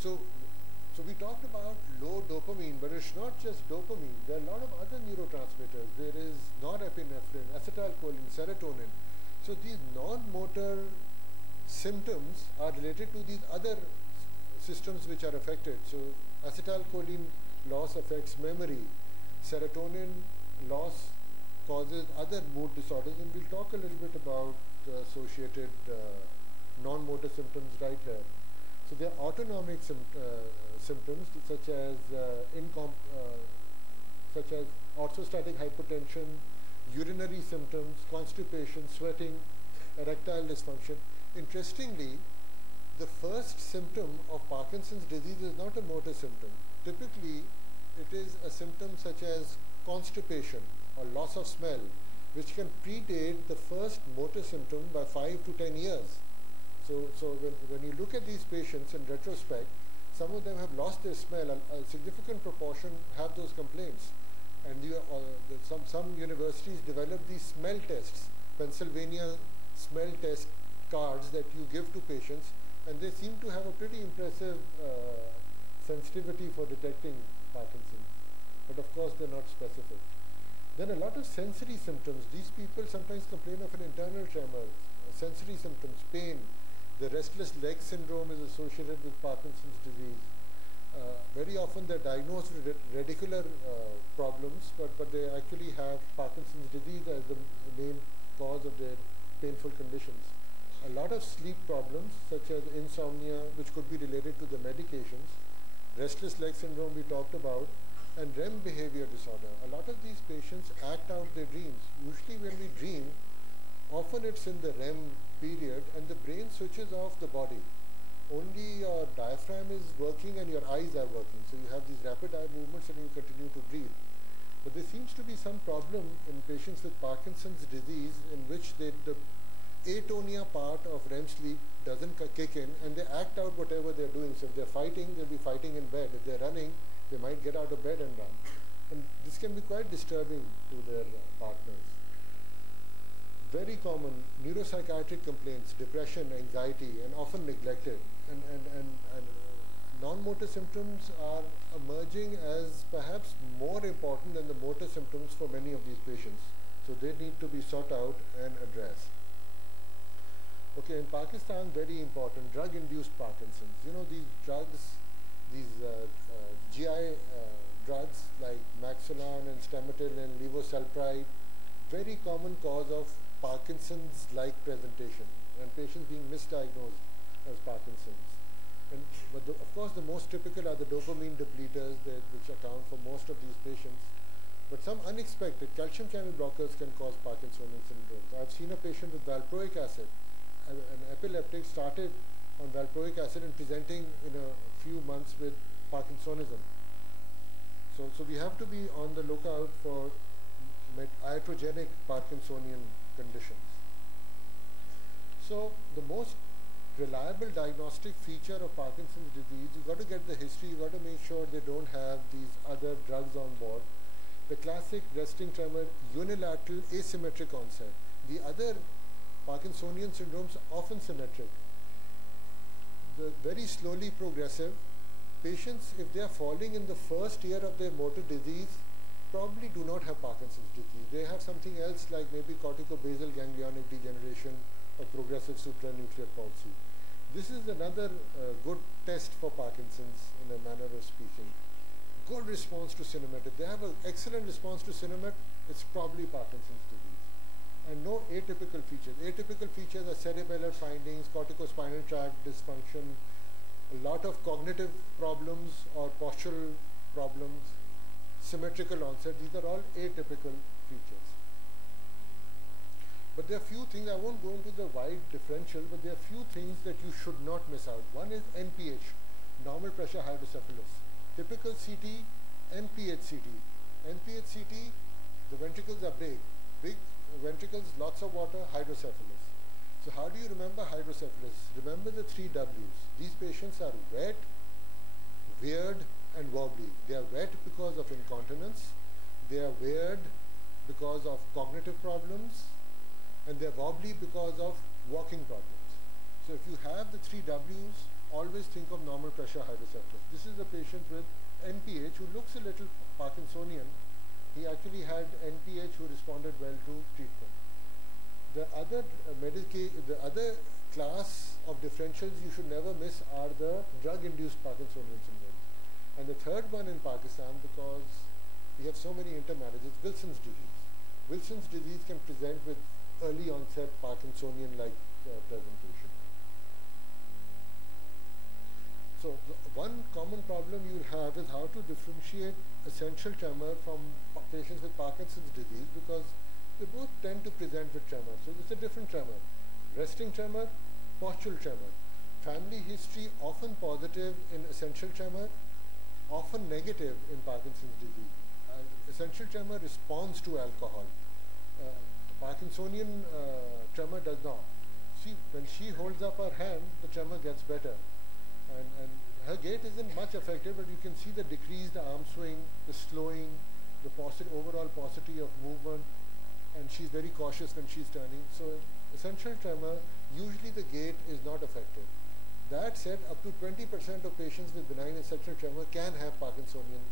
So we talked about low dopamine, but it's not just dopamine. There are a lot of other neurotransmitters. There is norepinephrine, acetylcholine, serotonin. So these non-motor symptoms are related to these other systems which are affected. So acetylcholine loss affects memory. Serotonin loss causes other mood disorders, and we'll talk a little bit about associated non-motor symptoms right here. So there are autonomic symptoms such as orthostatic hypotension, urinary symptoms, constipation, sweating, erectile dysfunction. Interestingly, the first symptom of Parkinson's disease is not a motor symptom. Typically, it is a symptom such as constipation or loss of smell, which can predate the first motor symptom by 5 to 10 years. So when you look at these patients in retrospect, some of them have lost their smell. A significant proportion have those complaints. And some universities develop these smell tests, Pennsylvania smell test cards that you give to patients, and they seem to have a pretty impressive sensitivity for detecting Parkinson's. But of course, they're not specific. Then a lot of sensory symptoms. These people sometimes complain of an internal tremor, sensory symptoms, pain. The restless leg syndrome is associated with Parkinson's disease. Very often they're diagnosed with radicular problems, but they actually have Parkinson's disease as the main cause of their painful conditions. A lot of sleep problems, such as insomnia, which could be related to the medications, restless leg syndrome we talked about, and REM behavior disorder. A lot of these patients act out their dreams. Usually when we dream, often it's in the REM period and the brain switches off the body. Only your diaphragm is working and your eyes are working. So you have these rapid eye movements and you continue to breathe. But there seems to be some problem in patients with Parkinson's disease in which the atonia part of REM sleep doesn't kick in and they act out whatever they're doing. So if they're fighting, they'll be fighting in bed. If they're running, they might get out of bed and run. And this can be quite disturbing to their partners. Very common neuropsychiatric complaints, depression, anxiety, and often neglected. And non-motor symptoms are emerging as perhaps more important than the motor symptoms for many of these patients. So they need to be sought out and addressed. Okay, in Pakistan, very important, drug-induced Parkinson's. You know, these drugs, these GI drugs like Maxolon and Stametil and levosulpride, very common cause of Parkinson's-like presentation and patients being misdiagnosed as Parkinson's. But of course, the most typical are the dopamine depleters which account for most of these patients. But some unexpected calcium channel blockers can cause Parkinsonian syndrome. I've seen a patient with valproic acid, an epileptic started on valproic acid and presenting in a few months with Parkinsonism. So we have to be on the lookout for iatrogenic Parkinsonian conditions. So the most reliable diagnostic feature of Parkinson's disease, you've got to get the history, you've got to make sure they don't have these other drugs on board. The classic resting tremor, unilateral asymmetric onset. The other Parkinsonian syndromes are often symmetric. The very slowly progressive. Patients, if they are falling in the first year of their motor disease, probably do not have Parkinson's disease. They have something else like maybe corticobasal ganglionic degeneration or progressive supranuclear palsy. This is another good test for Parkinson's in a manner of speaking. Good response to Sinemet. If they have an excellent response to Sinemet, it's probably Parkinson's disease. And no atypical features. Atypical features are cerebellar findings, corticospinal tract dysfunction, a lot of cognitive problems or postural problems, symmetrical onset. These are all atypical features. But there are few things, I won't go into the wide differential, but there are few things that you should not miss out. One is NPH, normal pressure hydrocephalus. Typical CT, NPH CT. NPH CT, the ventricles are big ventricles, lots of water, hydrocephalus. So how do you remember hydrocephalus? Remember the 3 W's. These patients are wet, weird, and wobbly. They are wet because of incontinence, they are weird because of cognitive problems, and they are wobbly because of walking problems. So if you have the 3 W's, always think of normal pressure hydrocephalus. This is a patient with NPH who looks a little Parkinsonian. He actually had NPH who responded well to treatment. The other class of differentials you should never miss are the drug-induced Parkinsonian syndrome. And the third one in Pakistan, because we have so many intermarriages, Wilson's disease. Wilson's disease can present with early onset Parkinsonian-like presentation. So one common problem you'll have is how to differentiate essential tremor from patients with Parkinson's disease, because they both tend to present with tremor. So it's a different tremor. Resting tremor, postural tremor. Family history often positive in essential tremor, often negative in Parkinson's disease. Essential tremor responds to alcohol. Parkinsonian tremor does not. See, when she holds up her hand, the tremor gets better. And her gait isn't much affected, but you can see the decreased arm swing, the slowing, the overall paucity of movement, and she's very cautious when she's turning. So essential tremor, usually the gait is not affected. That said, up to 20% of patients with benign essential tremor can have Parkinsonian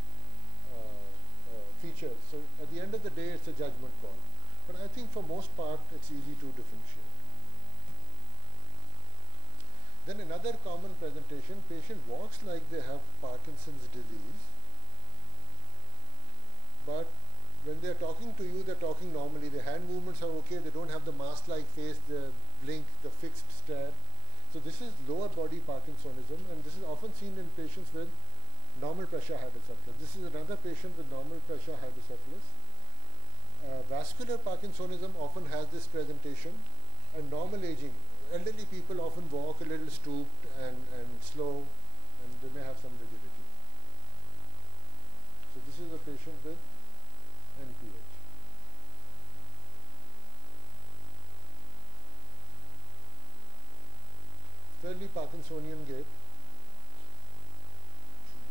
features. So at the end of the day, it's a judgment call. But I think for most part, it's easy to differentiate. Then another common presentation, patient walks like they have Parkinson's disease, but when they're talking to you, they're talking normally. The hand movements are okay, they don't have the mask-like face, the blink, the fixed stare. So this is lower body Parkinsonism, and this is often seen in patients with normal pressure hydrocephalus. This is another patient with normal pressure hydrocephalus. Vascular Parkinsonism often has this presentation, and normal aging. Elderly people often walk a little stooped and slow, and they may have some rigidity. So this is a patient with NPH. Fairly Parkinsonian gait,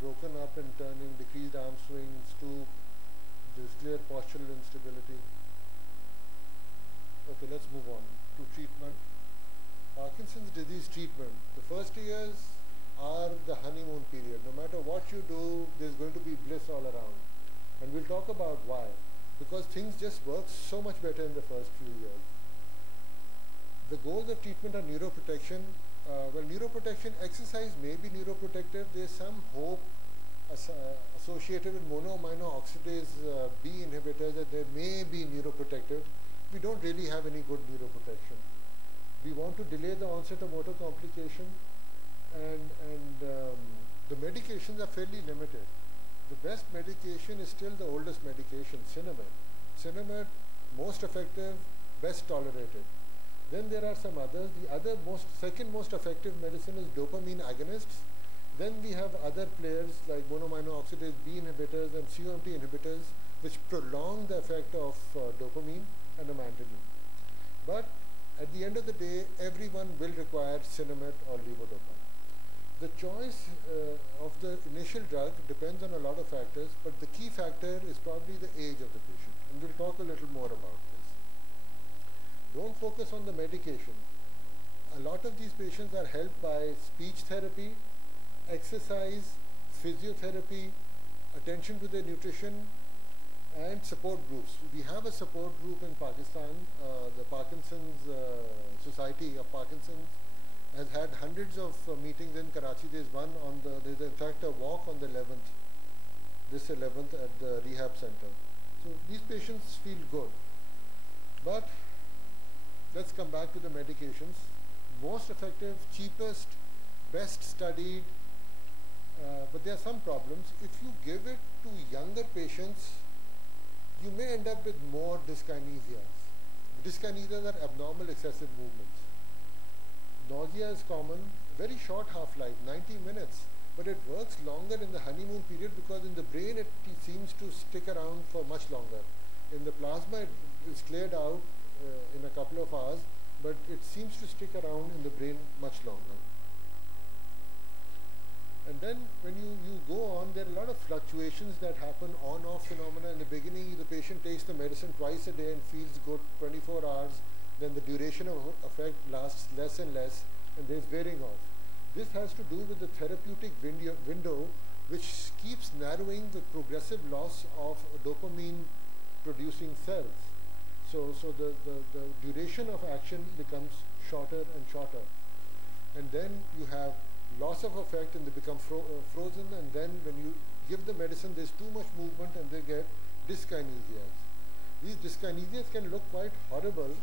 broken up and turning, decreased arm swing, stoop, there's clear postural instability. Okay, let's move on to treatment. Parkinson's disease treatment. The first years are the honeymoon period. No matter what you do, there's going to be bliss all around. And we'll talk about why. Because things just work so much better in the first few years. The goals of treatment are neuroprotection. Well, neuroprotection, exercise may be neuroprotective. There's some hope associated with monoamino oxidase B inhibitors that they may be neuroprotective. We don't really have any good neuroprotection. We want to delay the onset of motor complication, and the medications are fairly limited. The best medication is still the oldest medication, Cinemet. Cinemet, most effective, best tolerated. Then there are some others. The second most effective medicine is dopamine agonists. Then we have other players like monoamino oxidase B inhibitors and COMT inhibitors, which prolong the effect of dopamine and amantadine. But at the end of the day, everyone will require Cinemet or levodopa. The choice of the initial drug depends on a lot of factors, but the key factor is probably the age of the patient. And we'll talk a little more about this. Don't focus on the medication. A lot of these patients are helped by speech therapy, exercise, physiotherapy, attention to their nutrition, and support groups. We have a support group in Pakistan. The Parkinson's Society of Parkinson's has had hundreds of meetings in Karachi. There's one on there's in fact a walk on the 11th, this 11th at the rehab center. So these patients feel good. But let's come back to the medications. Most effective, cheapest, best studied, but there are some problems. If you give it to younger patients, you may end up with more dyskinesias. Dyskinesias are abnormal excessive movements. Nausea is common, very short half-life, 90 minutes. but it works longer in the honeymoon period because in the brain it seems to stick around for much longer. In the plasma it is cleared out in a couple of hours, but it seems to stick around in the brain much longer. And then when you go on, there are a lot of fluctuations that happen on-off phenomena. In the beginning, the patient takes the medicine twice a day and feels good 24 hours. Then the duration of effect lasts less and less, and there's wearing off. This has to do with the therapeutic window, which keeps narrowing the progressive loss of dopamine-producing cells. So the duration of action becomes shorter and shorter. And then you have loss of effect and they become frozen, and then when you give the medicine there's too much movement and they get dyskinesias. These dyskinesias can look quite horrible,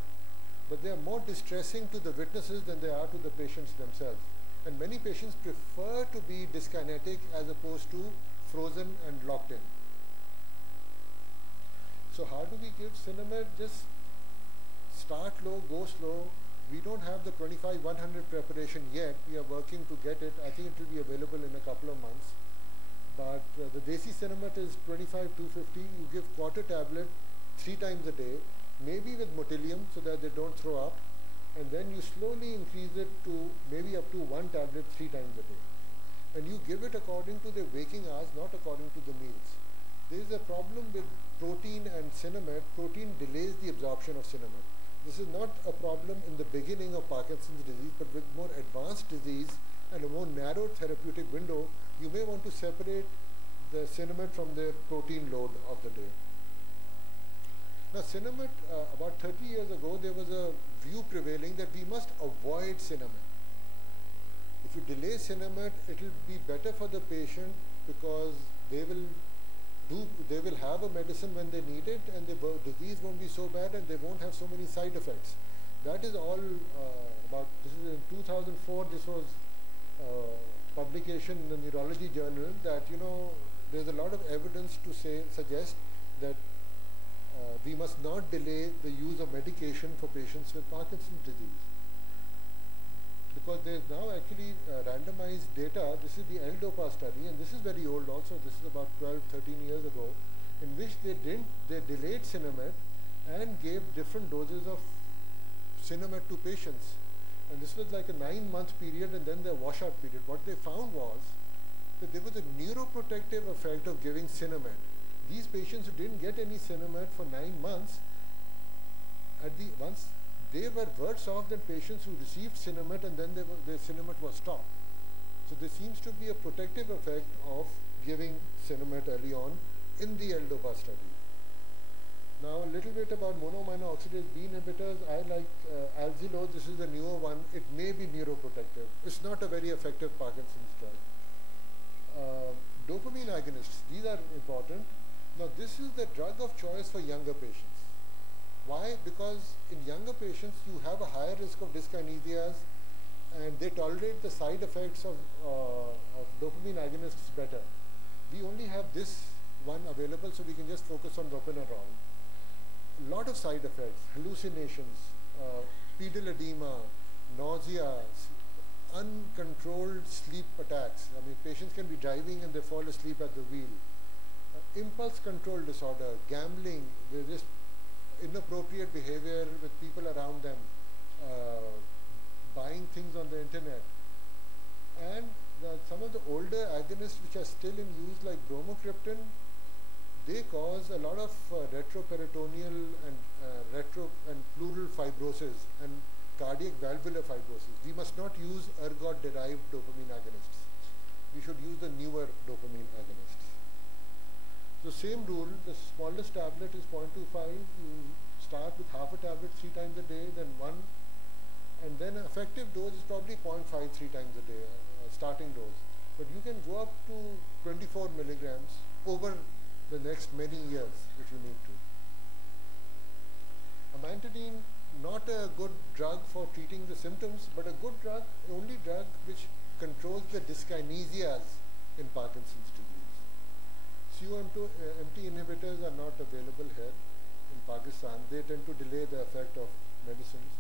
but they are more distressing to the witnesses than they are to the patients themselves. And many patients prefer to be dyskinetic as opposed to frozen and locked in. So how do we give Cinemed? Just start low, go slow. We don't have the 25-100 preparation yet. We are working to get it. I think it will be available in a couple of months. But the Desi Cinemed is 25-250. You give quarter tablet 3 times a day, maybe with motilium so that they don't throw up. And then you slowly increase it to maybe up to 1 tablet 3 times a day. And you give it according to their waking hours, not according to the meals. There is a problem with protein and Cinemed. Protein delays the absorption of Cinemed. This is not a problem in the beginning of Parkinson's disease, but with more advanced disease and a more narrow therapeutic window, you may want to separate the Cinemed from the protein load of the day. Now Cinemed, about 30 years ago, there was a view prevailing that we must avoid Cinemed. If you delay Cinemed, it will be better for the patient because they will have a medicine when they need it, and the disease won't be so bad and they won't have so many side effects. That is all this is in 2004, this was publication in the Neurology journal that, there's a lot of evidence to suggest that we must not delay the use of medication for patients with Parkinson's disease. Because there is now actually randomized data. This is the L-DOPA study, and this is very old also. This is about 12, 13 years ago, in which they delayed Cinemed and gave different doses of Cinemed to patients. And this was like a 9-month period and then the washout period. What they found was that there was a neuroprotective effect of giving Cinemed. These patients who didn't get any Cinemed for 9 months, once they were worse off than patients who received Cinemed and then their Cinemed was stopped. So there seems to be a protective effect of giving Cinemed early on in the L-DOPA study. Now a little bit about monoamino oxidase B inhibitors. I like Alzilo. This is the newer one. It may be neuroprotective. It's not a very effective Parkinson's drug. Dopamine agonists. These are important. Now this is the drug of choice for younger patients. Why? Because in younger patients you have a higher risk of dyskinesias and they tolerate the side effects of dopamine agonists better. We only have this one available, so we can just focus on ropinirole. A lot of side effects, hallucinations, pedal edema, nausea, uncontrolled sleep attacks. I mean, patients can be driving and they fall asleep at the wheel. Impulse control disorder, gambling, there's just inappropriate behavior with people around them, buying things on the internet. And some of the older agonists which are still in use, like bromocriptine, they cause a lot of retroperitoneal and pleural fibrosis and cardiac valvular fibrosis. We must not use ergot-derived dopamine agonists. We should use the newer dopamine agonists. So same rule, the smallest tablet is 0.25. You start with half a tablet 3 times a day, then 1, and then effective dose is probably 0.5 3 times a day, starting dose. But you can go up to 24 milligrams over the next many years if you need to. Amantadine, not a good drug for treating the symptoms, but a good drug, only drug which controls the dyskinesias in Parkinson's disease. COMT inhibitors are not available here in Pakistan. They tend to delay the effect of medicines.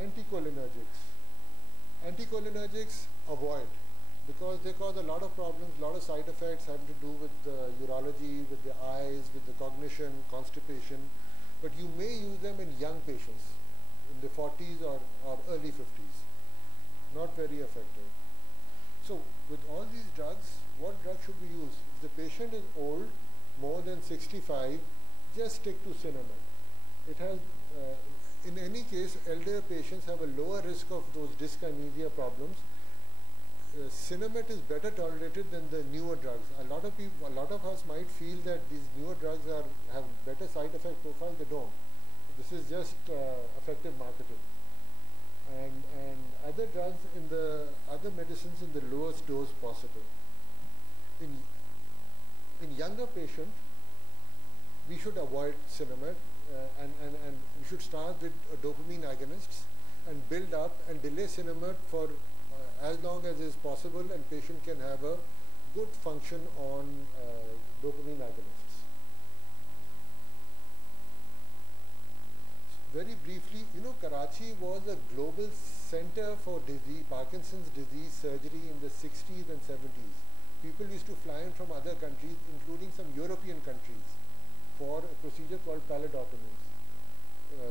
Anticholinergics. Anticholinergics, avoid. because they cause a lot of problems, a lot of side effects having to do with urology, with the eyes, with the cognition, constipation. But you may use them in young patients in the 40s or early 50s. Not very effective. So with all these drugs, what drug should we use? If the patient is old, more than 65, just stick to Cinemet. It has, in any case, elder patients have a lower risk of those dyskinesia problems. Cinemet is better tolerated than the newer drugs. A lot of people, a lot of us might feel that these newer drugs have better side effect profile. They don't. This is just effective marketing. And other drugs in the other medicines in the lowest dose possible. In younger patients, we should avoid Cinemet and we should start with dopamine agonists and build up and delay Cinemet for as long as is possible, and patient can have a good function on dopamine agonists. Very briefly, you know, Karachi was a global center for Parkinson's disease surgery in the 60s and 70s. People used to fly in from other countries, including some European countries, for a procedure called pallidotomies.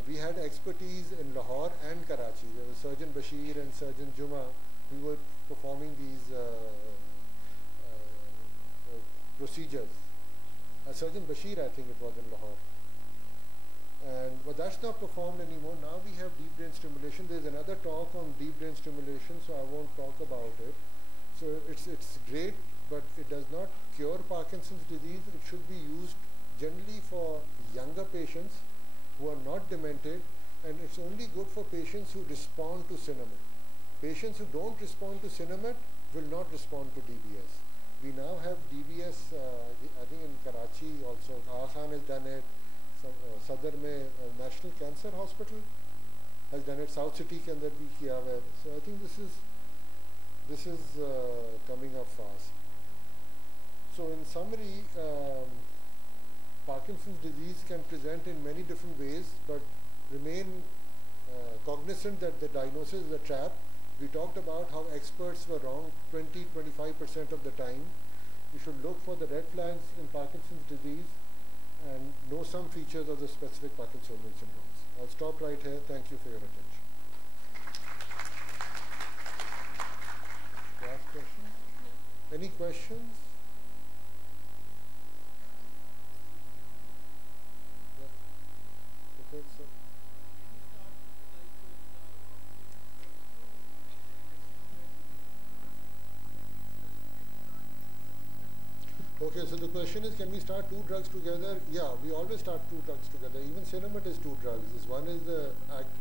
We had expertise in Lahore and Karachi. There was Surgeon Bashir and Surgeon Juma who were performing these procedures. Surgeon Bashir, I think it was in Lahore. But that's not performed anymore. Now we have deep brain stimulation. There's another talk on deep brain stimulation, so I won't talk about it. So it's great, but it does not cure Parkinson's disease. It should be used generally for younger patients who are not demented, and it's only good for patients who respond to Cinemet. Patients who don't respond to Cinemet will not respond to DBS. We now have DBS, I think in Karachi also, Khan has done it, Sadr mein National Cancer Hospital has done it, South City ke andar bhi kiya hua hai. So I think this is coming up fast. So in summary, Parkinson's disease can present in many different ways, but remain cognizant that the diagnosis is a trap. We talked about how experts were wrong 20–25% of the time. You should look for the red flags in Parkinson's disease and know some features of the specific Parkinsonian syndromes. I'll stop right here. Thank you for your attention. Last question? Any questions? Yeah. Okay, so. Okay, so the question is, can we start two drugs together? Yeah, we always start two drugs together. Even Cinemet is two drugs. One is the act.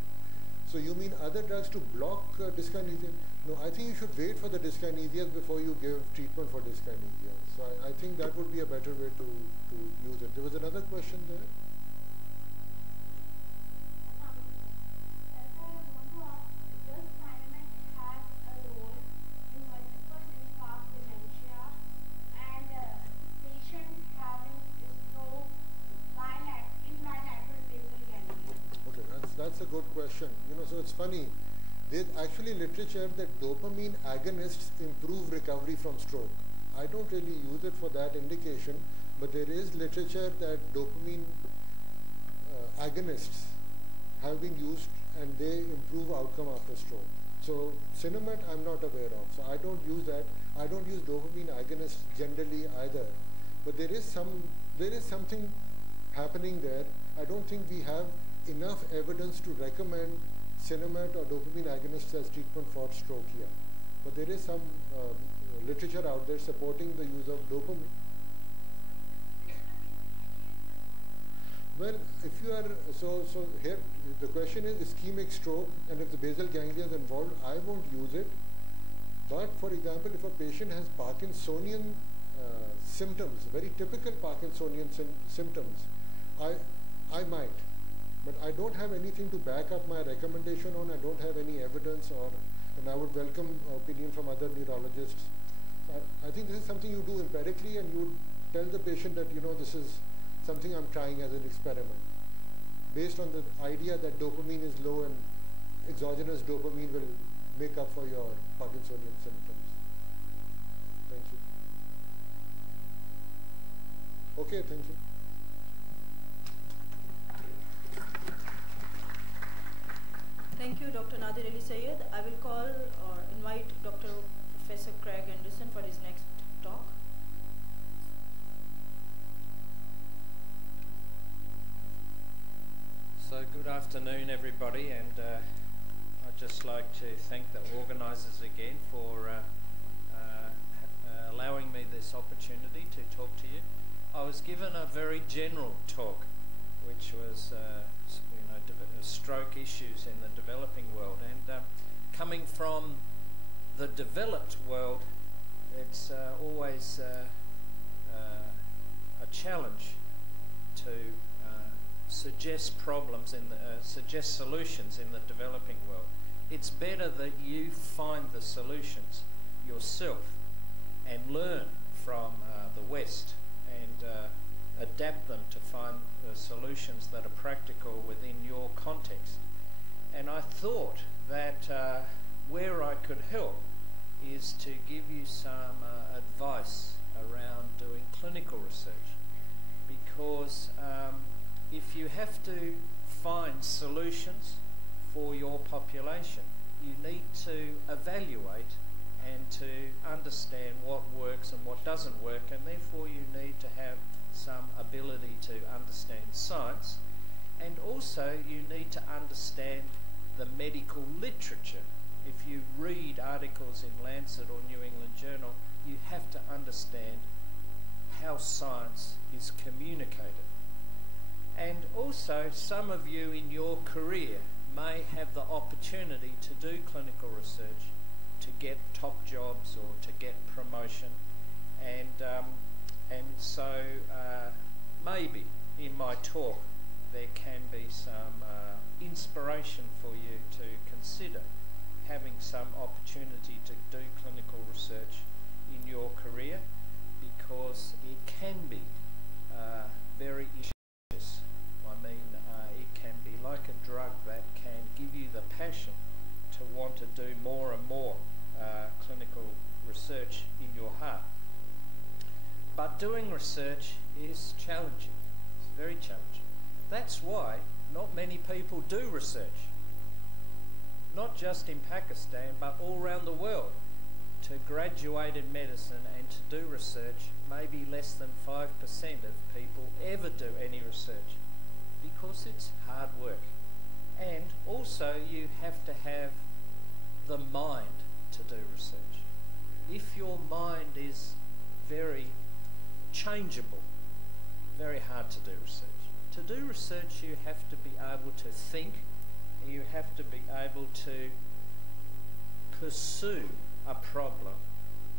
So you mean other drugs to block dyskinesia? No, I think you should wait for the dyskinesia before you give treatment for dyskinesia. So I think that would be a better way to use it. There was another question there. That's a good question. You know, so it's funny. There's actually literature that dopamine agonists improve recovery from stroke. I don't really use it for that indication, but there is literature that dopamine agonists have been used and they improve outcome after stroke. So Cinemet I'm not aware of. So I don't use that. I don't use dopamine agonists generally either. But there is something happening there. I don't think we have enough evidence to recommend Cinemet or dopamine agonists as treatment for stroke here. But there is some literature out there supporting the use of dopamine. Well, if you are, so here the question is ischemic stroke, and if the basal ganglia is involved, I won't use it. But for example, if a patient has Parkinsonian symptoms, very typical Parkinsonian symptoms, I might. But I don't have anything to back up my recommendation on. I don't have any evidence, and I would welcome opinion from other neurologists. I think this is something you do empirically, and you tell the patient that, you know, this is something I'm trying as an experiment, based on the idea that dopamine is low and exogenous dopamine will make up for your Parkinsonian symptoms. Thank you. Okay, thank you. Thank you, Dr. Nadir Ali Sayed. I will call or invite Dr. Professor Craig Anderson for his next talk. So good afternoon, everybody, and I'd just like to thank the organisers again for allowing me this opportunity to talk to you. I was given a very general talk, which was stroke issues in the developing world, and coming from the developed world, it's always a challenge to suggest problems in suggest solutions in the developing world. It's better that you find the solutions yourself and learn from the West and adapt them to find the solutions that are practical within your context. And I thought that where I could help is to give you some advice around doing clinical research, because if you have to find solutions for your population, you need to evaluate and to understand what works and what doesn't work, and therefore you need to have some ability to understand science, and also you need to understand the medical literature. If you read articles in Lancet or New England Journal, you have to understand how science is communicated. And also, some of you in your career may have the opportunity to do clinical research, to get top jobs or to get promotion, and so maybe in my talk there can be some inspiration for you to consider having some opportunity to do clinical research in your career, because it can be very infectious. I mean, it can be like a drug that can give you the passion to want to do more and more clinical research in your heart. But doing research is challenging. It's very challenging. That's why not many people do research. Not just in Pakistan, but all around the world. To graduate in medicine and to do research, maybe less than 5% of people ever do any research, because it's hard work. And also you have to have the mind to do research. If your mind is very changeable, very hard to do research. To do research, you have to be able to think, and you have to be able to pursue a problem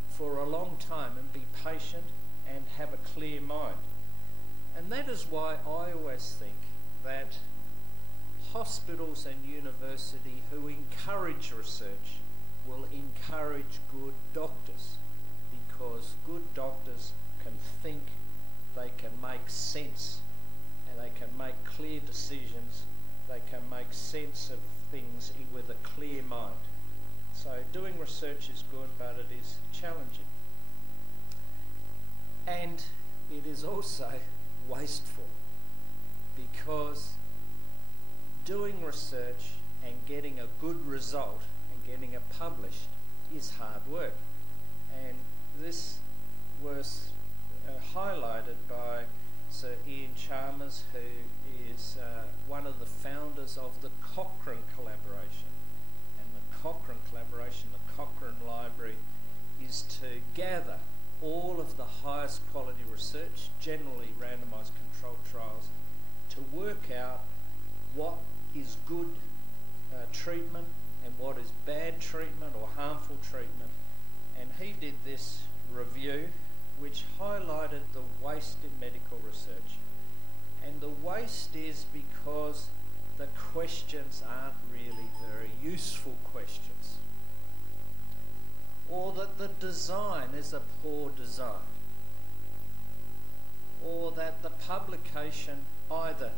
for a long time and be patient and have a clear mind. And that is why I always think that hospitals and university who encourage research will encourage good doctors, because good doctors can think, they can make sense, and they can make clear decisions, they can make sense of things with a clear mind. So doing research is good, but it is challenging. And it is also wasteful, because doing research and getting a good result and getting it published is hard work. And this was highlighted by Sir Ian Chalmers, who is one of the founders of the Cochrane collaboration. And the Cochrane collaboration, the Cochrane Library, is to gather all of the highest quality research, generally randomised controlled trials, to work out what is good treatment and what is bad treatment or harmful treatment. And he did this review which highlighted the waste in medical research. And the waste is because the questions aren't really very useful questions, or that the design is a poor design, or that the publication either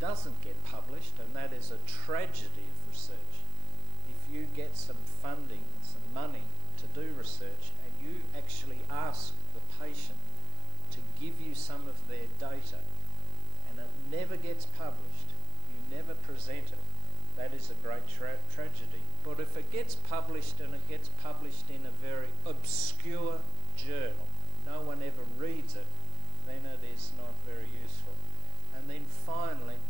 doesn't get published, and that is a tragedy of research. If you get some funding, some money to do research, and you actually some of their data and it never gets published, you never present it, that is a great tragedy. But if it gets published and it gets published in a very obscure journal, no one ever reads it, then it is not very useful. And then finally,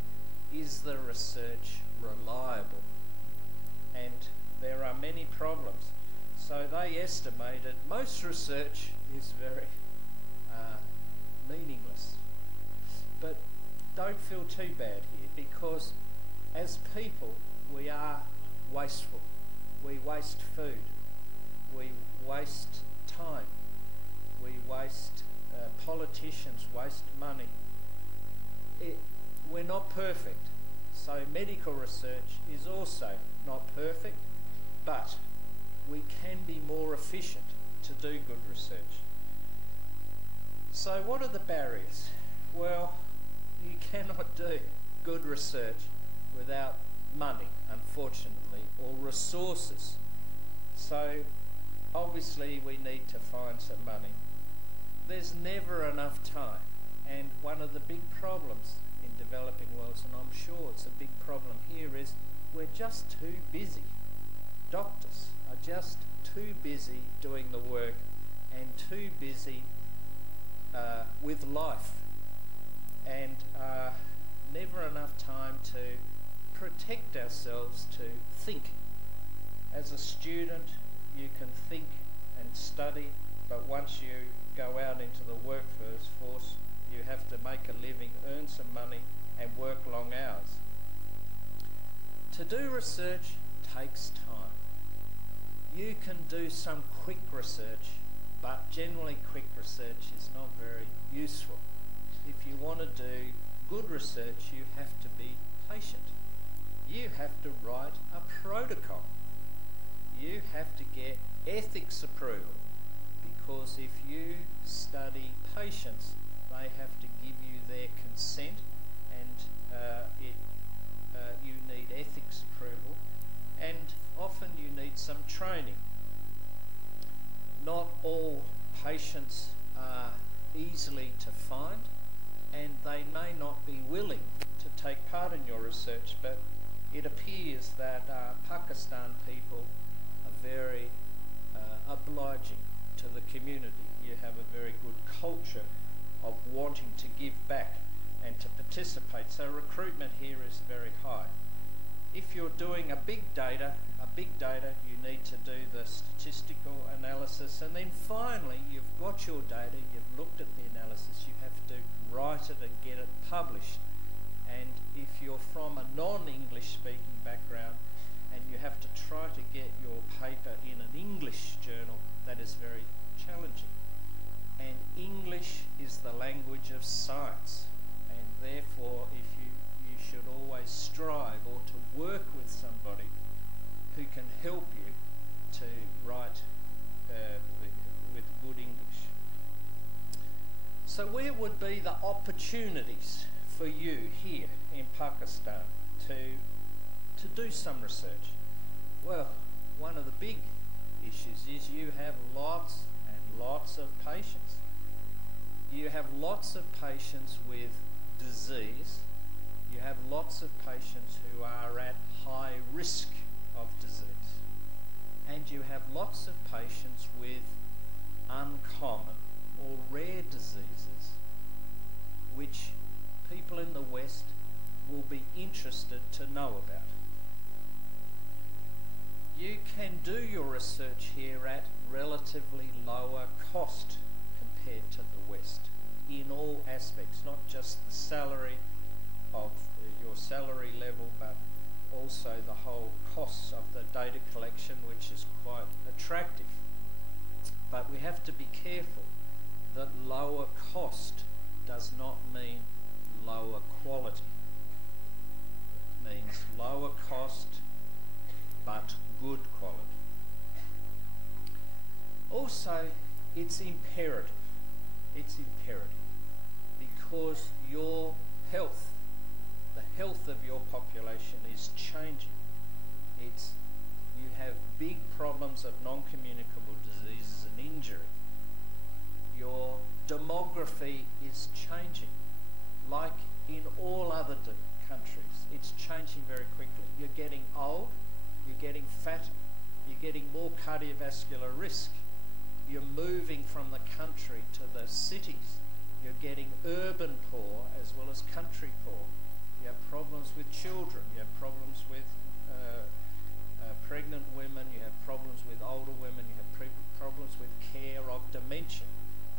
is the research reliable? And there are many problems. So they estimated most research is very meaningless. But don't feel too bad here, because as people we are wasteful. We waste food, we waste time, we waste, politicians waste money. We're not perfect. So medical research is also not perfect, but we can be more efficient to do good research. So what are the barriers? Well, you cannot do good research without money, unfortunately, or resources. So obviously we need to find some money. There's never enough time, and one of the big problems in developing worlds, and I'm sure it's a big problem here, is we're just too busy. Doctors are just too busy doing the work and too busy with life, and never enough time to protect ourselves to think. As a student, you can think and study, but once you go out into the workforce, you have to make a living, earn some money, and work long hours. To do research takes time. You can do some quick research, but generally quick research is not very useful. If you want to do good research, you have to be patient. You have to write a protocol. You have to get ethics approval, because if you study patients, they have to give you their consent, and you need ethics approval, and often you need some training. Not all patients are easily to find, and they may not be willing to take part in your research, but it appears that Pakistan people are very obliging to the community. You have a very good culture of wanting to give back and to participate, so recruitment here is very high. If you're doing a big data, you need to do the statistical analysis, and then finally you've got your data, you've looked at the analysis, you have to write it and get it published. And if you're from a non-English speaking background and you have to try to get your paper in an English journal, that is very challenging. And English is the language of science, and therefore if you should always strive or to work with somebody who can help you to write with good English. So where would be the opportunities for you here in Pakistan to do some research? Well, one of the big issues is you have lots and lots of patients. You have lots of patients with disease. You have lots of patients who are at high risk of disease. And you have lots of patients with uncommon or rare diseases, which people in the West will be interested to know about. You can do your research here at relatively lower cost compared to the West in all aspects, not just the salary of your salary level, but also the whole costs of the data collection, which is quite attractive. But we have to be careful that lower cost does not mean lower quality. It means lower cost but good quality. Also, it's imperative. It's imperative because your health, the health of your population is changing. You have big problems of non-communicable diseases and injury. Your demography is changing. Like in all other countries, it's changing very quickly. You're getting old, you're getting fatter, you're getting more cardiovascular risk. You're moving from the country to the cities. You're getting urban poor as well as country poor. You have problems with children, you have problems with pregnant women, you have problems with older women, you have problems with care of dementia.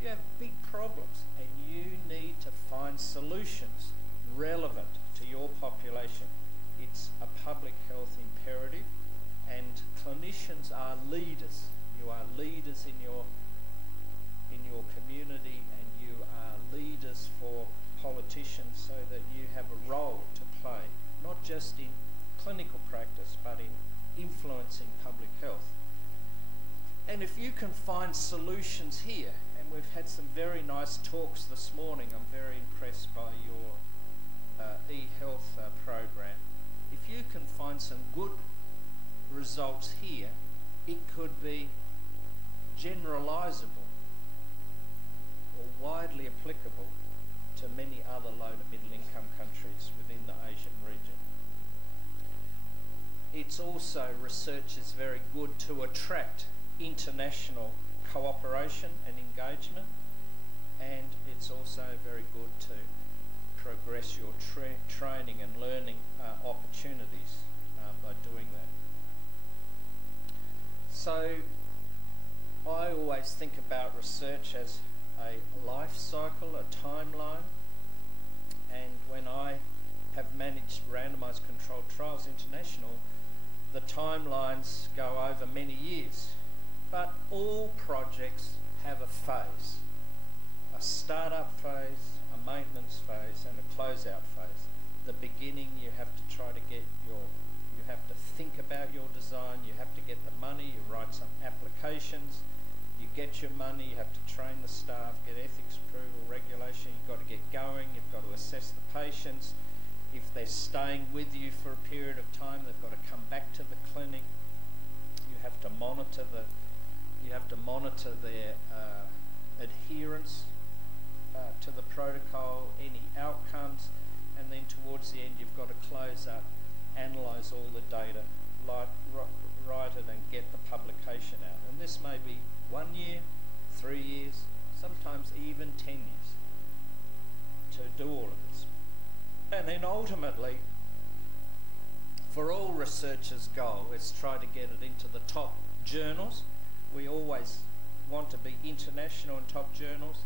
You have big problems, and you need to find solutions relevant to your population. It's a public health imperative, and clinicians are leaders. You are leaders in your community, and you are leaders for politicians, so that you have a role to play, not just in clinical practice, but in influencing public health. And if you can find solutions here, and we've had some very nice talks this morning, I'm very impressed by your e-health program. If you can find some good results here, it could be generalisable or widely applicable to many other low to middle income countries within the Asian region. It's also, research is very good to attract international cooperation and engagement, and it's also very good to progress your training and learning opportunities by doing that. So I always think about research as a life cycle, a timeline, and when I have managed randomised controlled trials international, the timelines go over many years. But all projects have a phase, a start-up phase, a maintenance phase, and a close-out phase. The beginning, you have to try to get you have to think about your design, you have to get the money, you write some applications, you get your money, you have to train the staff, get ethics approval, regulation, you've got to get going, you've got to assess the patients. If they're staying with you for a period of time, they've got to come back to the clinic. You have to monitor their adherence to the protocol, any outcomes, and then towards the end you've got to close up, analyse all the data, write it and get the publication out. And this may be 1 year, 3 years, sometimes even 10 years to do all of this. And then ultimately, for all researchers' goal is try to get it into the top journals. We always want to be international in top journals,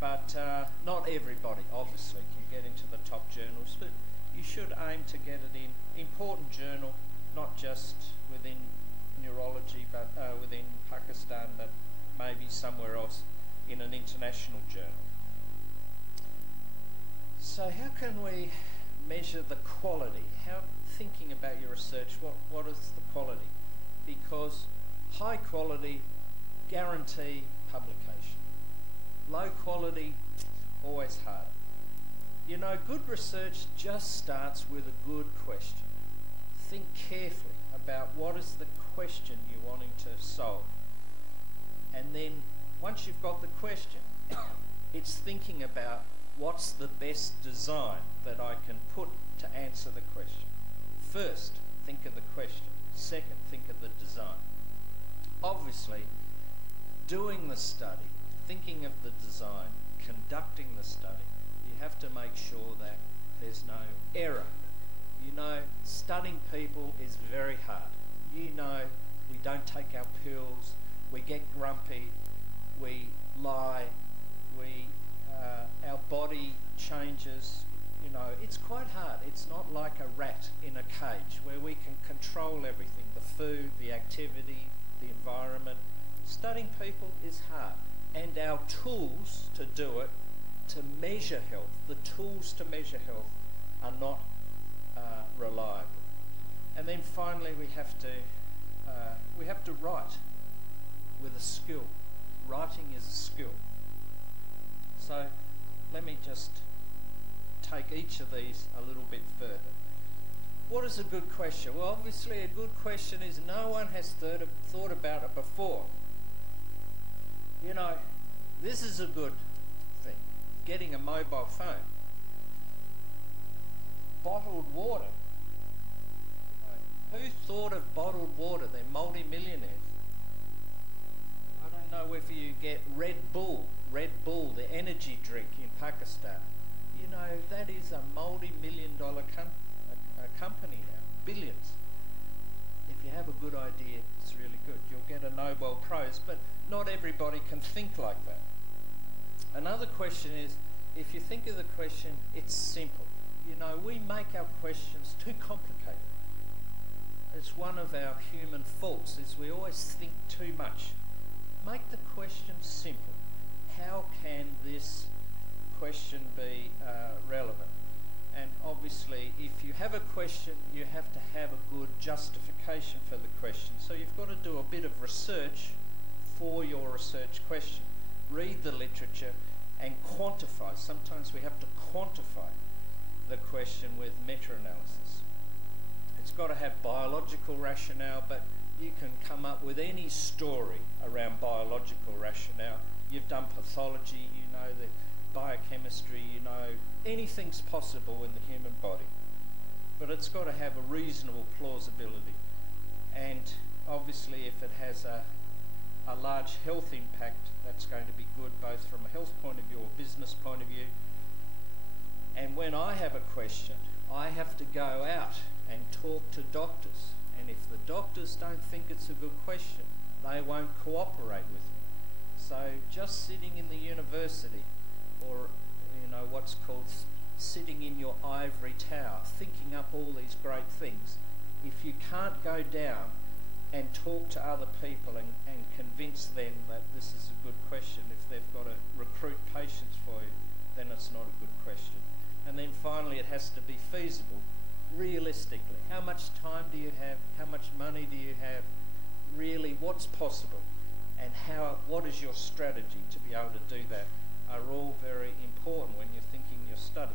but not everybody obviously can get into the top journals, but you should aim to get it in important journal, not just within neurology, but within Pakistan, but maybe somewhere else in an international journal. So how can we measure the quality? Thinking about your research, what is the quality? Because high quality guarantee publication. Low quality, always harder. You know, good research just starts with a good question. Think carefully about what is the question you're wanting to solve. And then once you've got the question, it's thinking about what's the best design that I can put to answer the question. First, think of the question. Second, think of the design. Obviously, doing the study, thinking of the design, conducting the study, you have to make sure that there's no error. You know, studying people is very hard. You know, we don't take our pills, we get grumpy, we lie, our body changes. You know, it's quite hard. It's not like a rat in a cage where we can control everything, the food, the activity, the environment. Studying people is hard. And our tools to do it, to measure health, the tools to measure health are not reliable. And then finally we have to write with a skill. Writing is a skill. So let me just take each of these a little bit further. What is a good question? Well, obviously a good question is no one has thought about it before. You know, This is a good thing, getting a mobile phone. Bottled water. Who thought of bottled water? They're multi-millionaires. I don't know whether you get Red Bull, the energy drink in Pakistan. You know, that is a multi-million-dollar company now, billions. If you have a good idea, it's really good. You'll get a Nobel Prize, but not everybody can think like that. Another question is, if you think of the question, it's simple. You know, we make our questions too complicated. It's one of our human faults, is we always think too much. Make the question simple. How can this question be relevant? And obviously, if you have a question, you have to have a good justification for the question. So you've got to do a bit of research for your research question. Read the literature and quantify. Sometimes we have to quantify the question with meta-analysis. It's got to have biological rationale, but you can come up with any story around biological rationale. You've done pathology, you know the biochemistry, you know anything's possible in the human body. But it's got to have a reasonable plausibility. And obviously if it has a large health impact, that's going to be good both from a health point of view or business point of view. And when I have a question, I have to go out and talk to doctors. And if the doctors don't think it's a good question, they won't cooperate with me. So just sitting in the university, or you know what's called sitting in your ivory tower, thinking up all these great things, if you can't go down and talk to other people and convince them that this is a good question, if they've got to recruit patients for you, then it's not a good question. And then finally, it has to be feasible, realistically. How much time do you have? How much money do you have? Really, what's possible? And what is your strategy to be able to do that are all very important when you're thinking your study.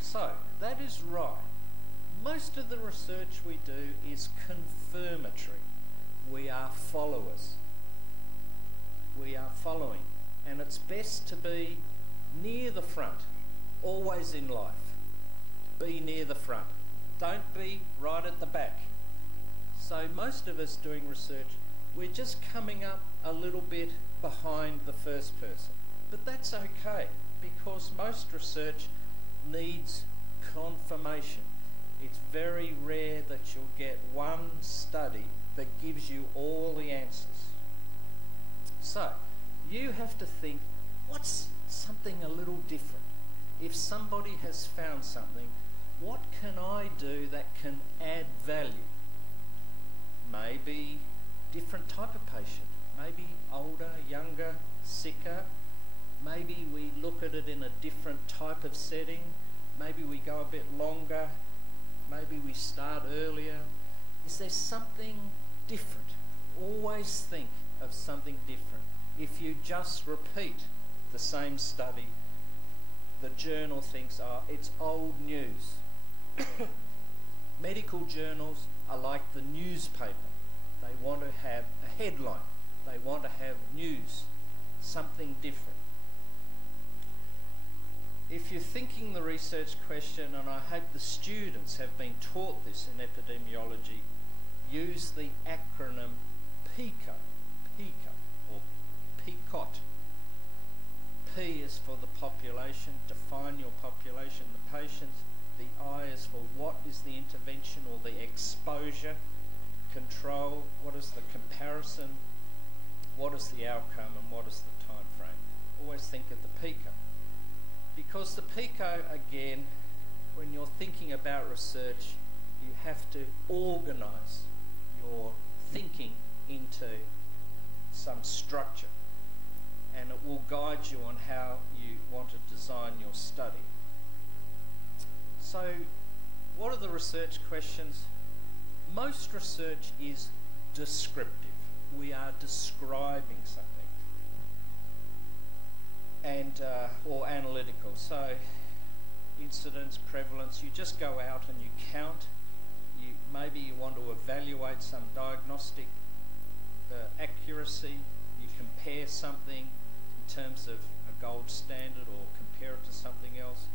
So, that is right. Most of the research we do is confirmatory. We are followers. We are following. And it's best to be near the front, always in life. Be near the front. Don't be right at the back. So most of us doing research, we're just coming up a little bit behind the first person. But that's okay, because most research needs confirmation. It's very rare that you'll get one study that gives you all the answers. So, you have to think, what's something a little different? If somebody has found something, what can I do that can add value? Maybe different type of patient, maybe older, younger, sicker. Maybe we look at it in a different type of setting. Maybe we go a bit longer. Maybe we start earlier. Is there something different? Always think of something different. If you just repeat the same study, the journal thinks, oh, it's old news. Medical journals are like the newspaper. They want to have a headline. They want to have news, something different. If you're thinking the research question, and I hope the students have been taught this in epidemiology, use the acronym PICO, or PICOT. P is for the population, define your population, the patients. The I is for what is the intervention or the exposure, control, what is the comparison, what is the outcome, and what is the time frame. Always think of the PICO. Because the PICO, again, when you're thinking about research, you have to organise your thinking into some structure, and it will guide you on how you want to design your study. So, what are the research questions? Most research is descriptive. We are describing something. And or analytical. So incidence, prevalence, you just go out and you count. Maybe you want to evaluate some diagnostic accuracy. You compare something. terms of a gold standard or compare it to something else.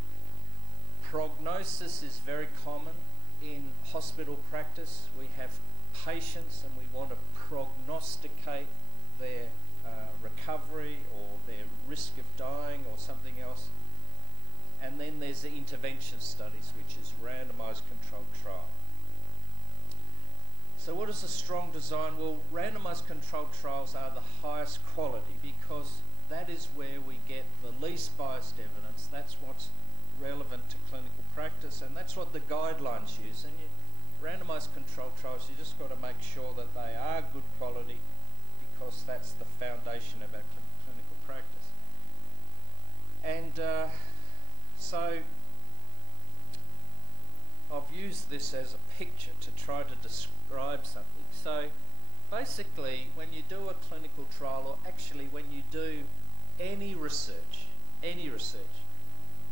Prognosis is very common in hospital practice. We have patients and we want to prognosticate their recovery or their risk of dying or something else. And then there's the intervention studies, which is randomized controlled trial. So what is a strong design? Well, randomized controlled trials are the highest quality because that is where we get the least biased evidence. That's what's relevant to clinical practice, and that's what the guidelines use. And randomized controlled trials, you just got to make sure that they are good quality because that's the foundation of our clinical practice. And so I've used this as a picture to try to describe something. So basically, when you do a clinical trial, or actually when you do any research,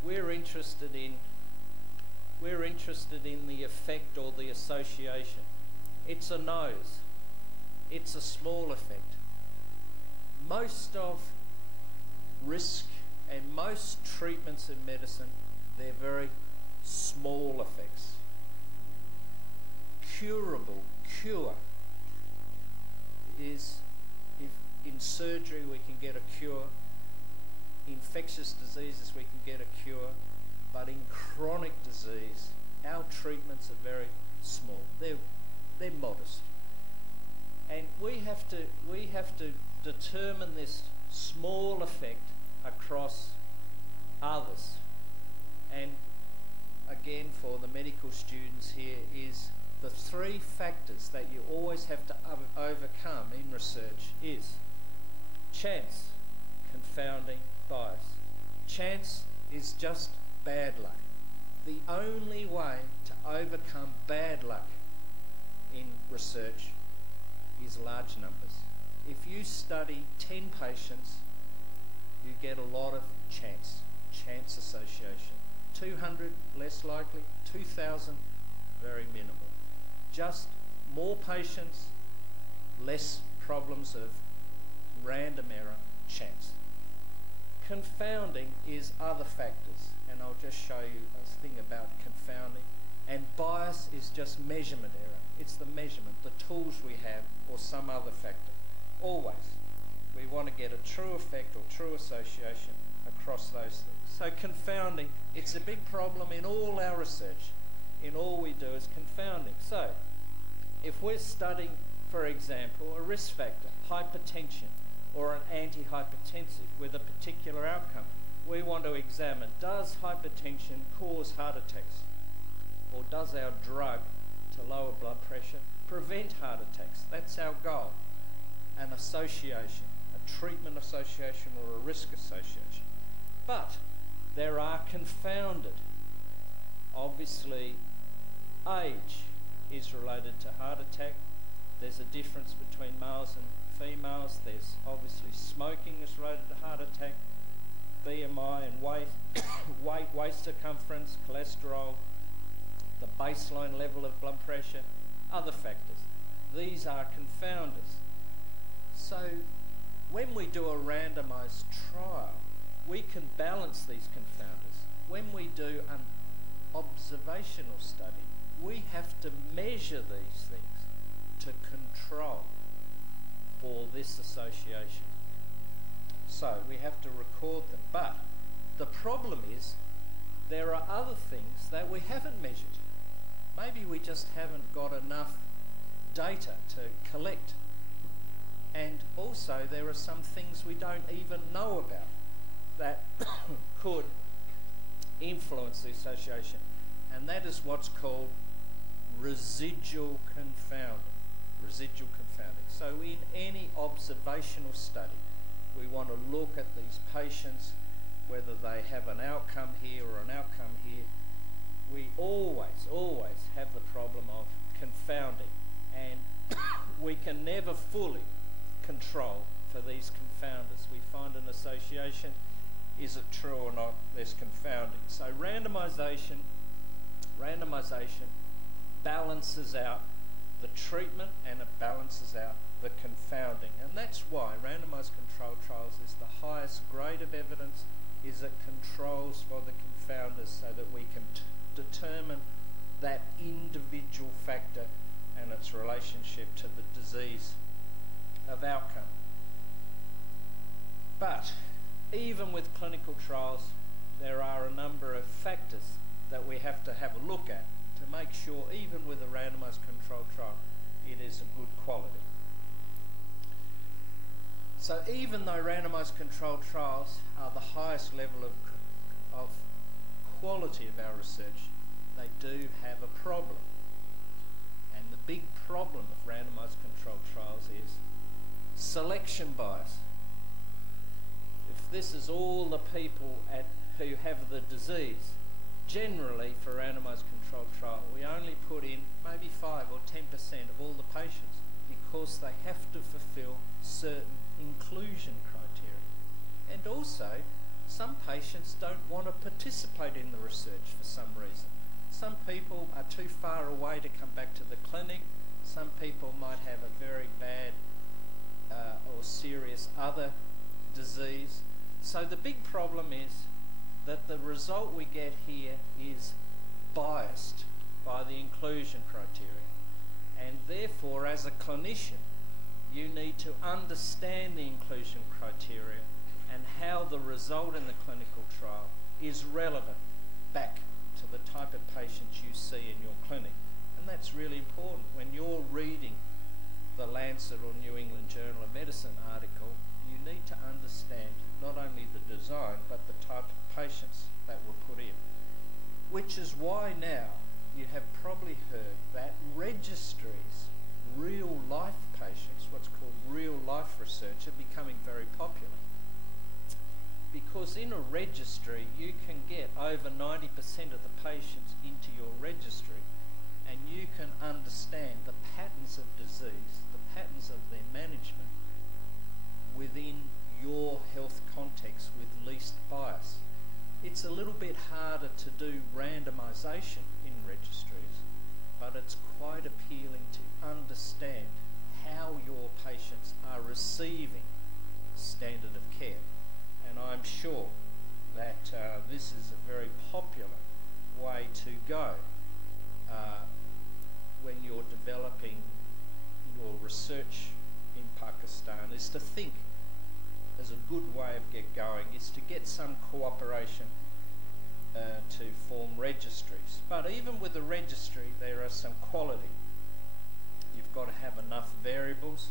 we're interested in the effect or the association. It's a nose. It's a small effect. Most of risk and most treatments in medicine, they're very small effects. Cure is if in surgery we can get a cure, infectious diseases we can get a cure, but in chronic disease our treatments are very small. They're modest. And we have to determine this small effect across others. And again, for the medical students here, is the three factors that you always have to overcome in research is chance, confounding, bias. Chance is just bad luck. The only way to overcome bad luck in research is large numbers. If you study 10 patients, you get a lot of chance association. 200, less likely. 2,000, very minimal. Just more patients, less problems of random error, chance. Confounding is other factors, and I'll just show you a thing about confounding. And bias is just measurement error. It's the measurement, the tools we have, or some other factor. Always, we want to get a true effect or true association across those things. So confounding, it's a big problem in all our research. In all we do is confounding. So, if we're studying, for example, a risk factor, hypertension, or an antihypertensive with a particular outcome, we want to examine, does hypertension cause heart attacks? Or does our drug to lower blood pressure prevent heart attacks? That's our goal. An association, a treatment association or a risk association. But there are confounded. Obviously, age is related to heart attack. There's a difference between males and females. There's obviously smoking is related to heart attack. BMI and weight, waist circumference, cholesterol, the baseline level of blood pressure, other factors. These are confounders. So when we do a randomized trial, we can balance these confounders. When we do an observational study, we have to measure these things to control for this association. So we have to record them. But the problem is there are other things that we haven't measured. Maybe we just haven't got enough data to collect. And also there are some things we don't even know about that could influence the association. And that is what's called residual confounding. Residual confounding. So in any observational study, we want to look at these patients, whether they have an outcome here or an outcome here. We always have the problem of confounding, and we can never fully control for these confounders. We find an association, is it true or not? There's confounding. So randomization balances out the treatment and it balances out the confounding. And that's why randomised controlled trials is the highest grade of evidence, is it controls for the confounders so that we can determine that individual factor and its relationship to the disease of outcome. But even with clinical trials, there are a number of factors that we have to have a look at to make sure, even with a randomised controlled trial, it is a good quality. So even though randomised controlled trials are the highest level of quality of our research, they do have a problem. And the big problem of randomised controlled trials is selection bias. If this is all the people who have the disease, generally for randomised controlled trial, we only put in maybe 5 or 10% of all the patients because they have to fulfil certain inclusion criteria. And also, some patients don't want to participate in the research for some reason. Some people are too far away to come back to the clinic. Some people might have a very bad or serious other disease. So the big problem is that the result we get here is biased by the inclusion criteria. And therefore, as a clinician, you need to understand the inclusion criteria and how the result in the clinical trial is relevant back to the type of patients you see in your clinic. And that's really important. When you're reading the Lancet or New England Journal of Medicine article, you need to understand not only the design, but the type of patients that were put in. Which is why now you have probably heard that registries, real life patients, what's called real life research, are becoming very popular. Because in a registry, you can get over 90% of the patients into your registry, and you can understand the patterns of disease, the patterns of their management within your health context with least bias. It's a little bit harder to do randomisation in registries, but it's quite appealing to understand how your patients are receiving standard of care. And I'm sure that this is a very popular way to go when you're developing your research in Pakistan, is to think as a good way of going is to get some cooperation to form registries. But even with a registry, there are some quality. You've got to have enough variables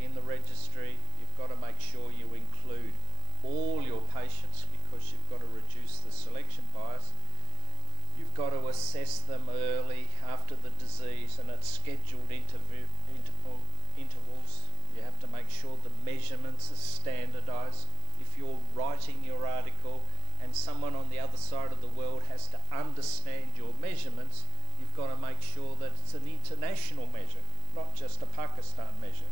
in the registry. You've got to make sure you include all your patients because you've got to reduce the selection bias. You've got to assess them early after the disease, and it's scheduled intervals. You have to make sure the measurements are standardised. If you're writing your article and someone on the other side of the world has to understand your measurements, you've got to make sure that it's an international measure, not just a Pakistan measure.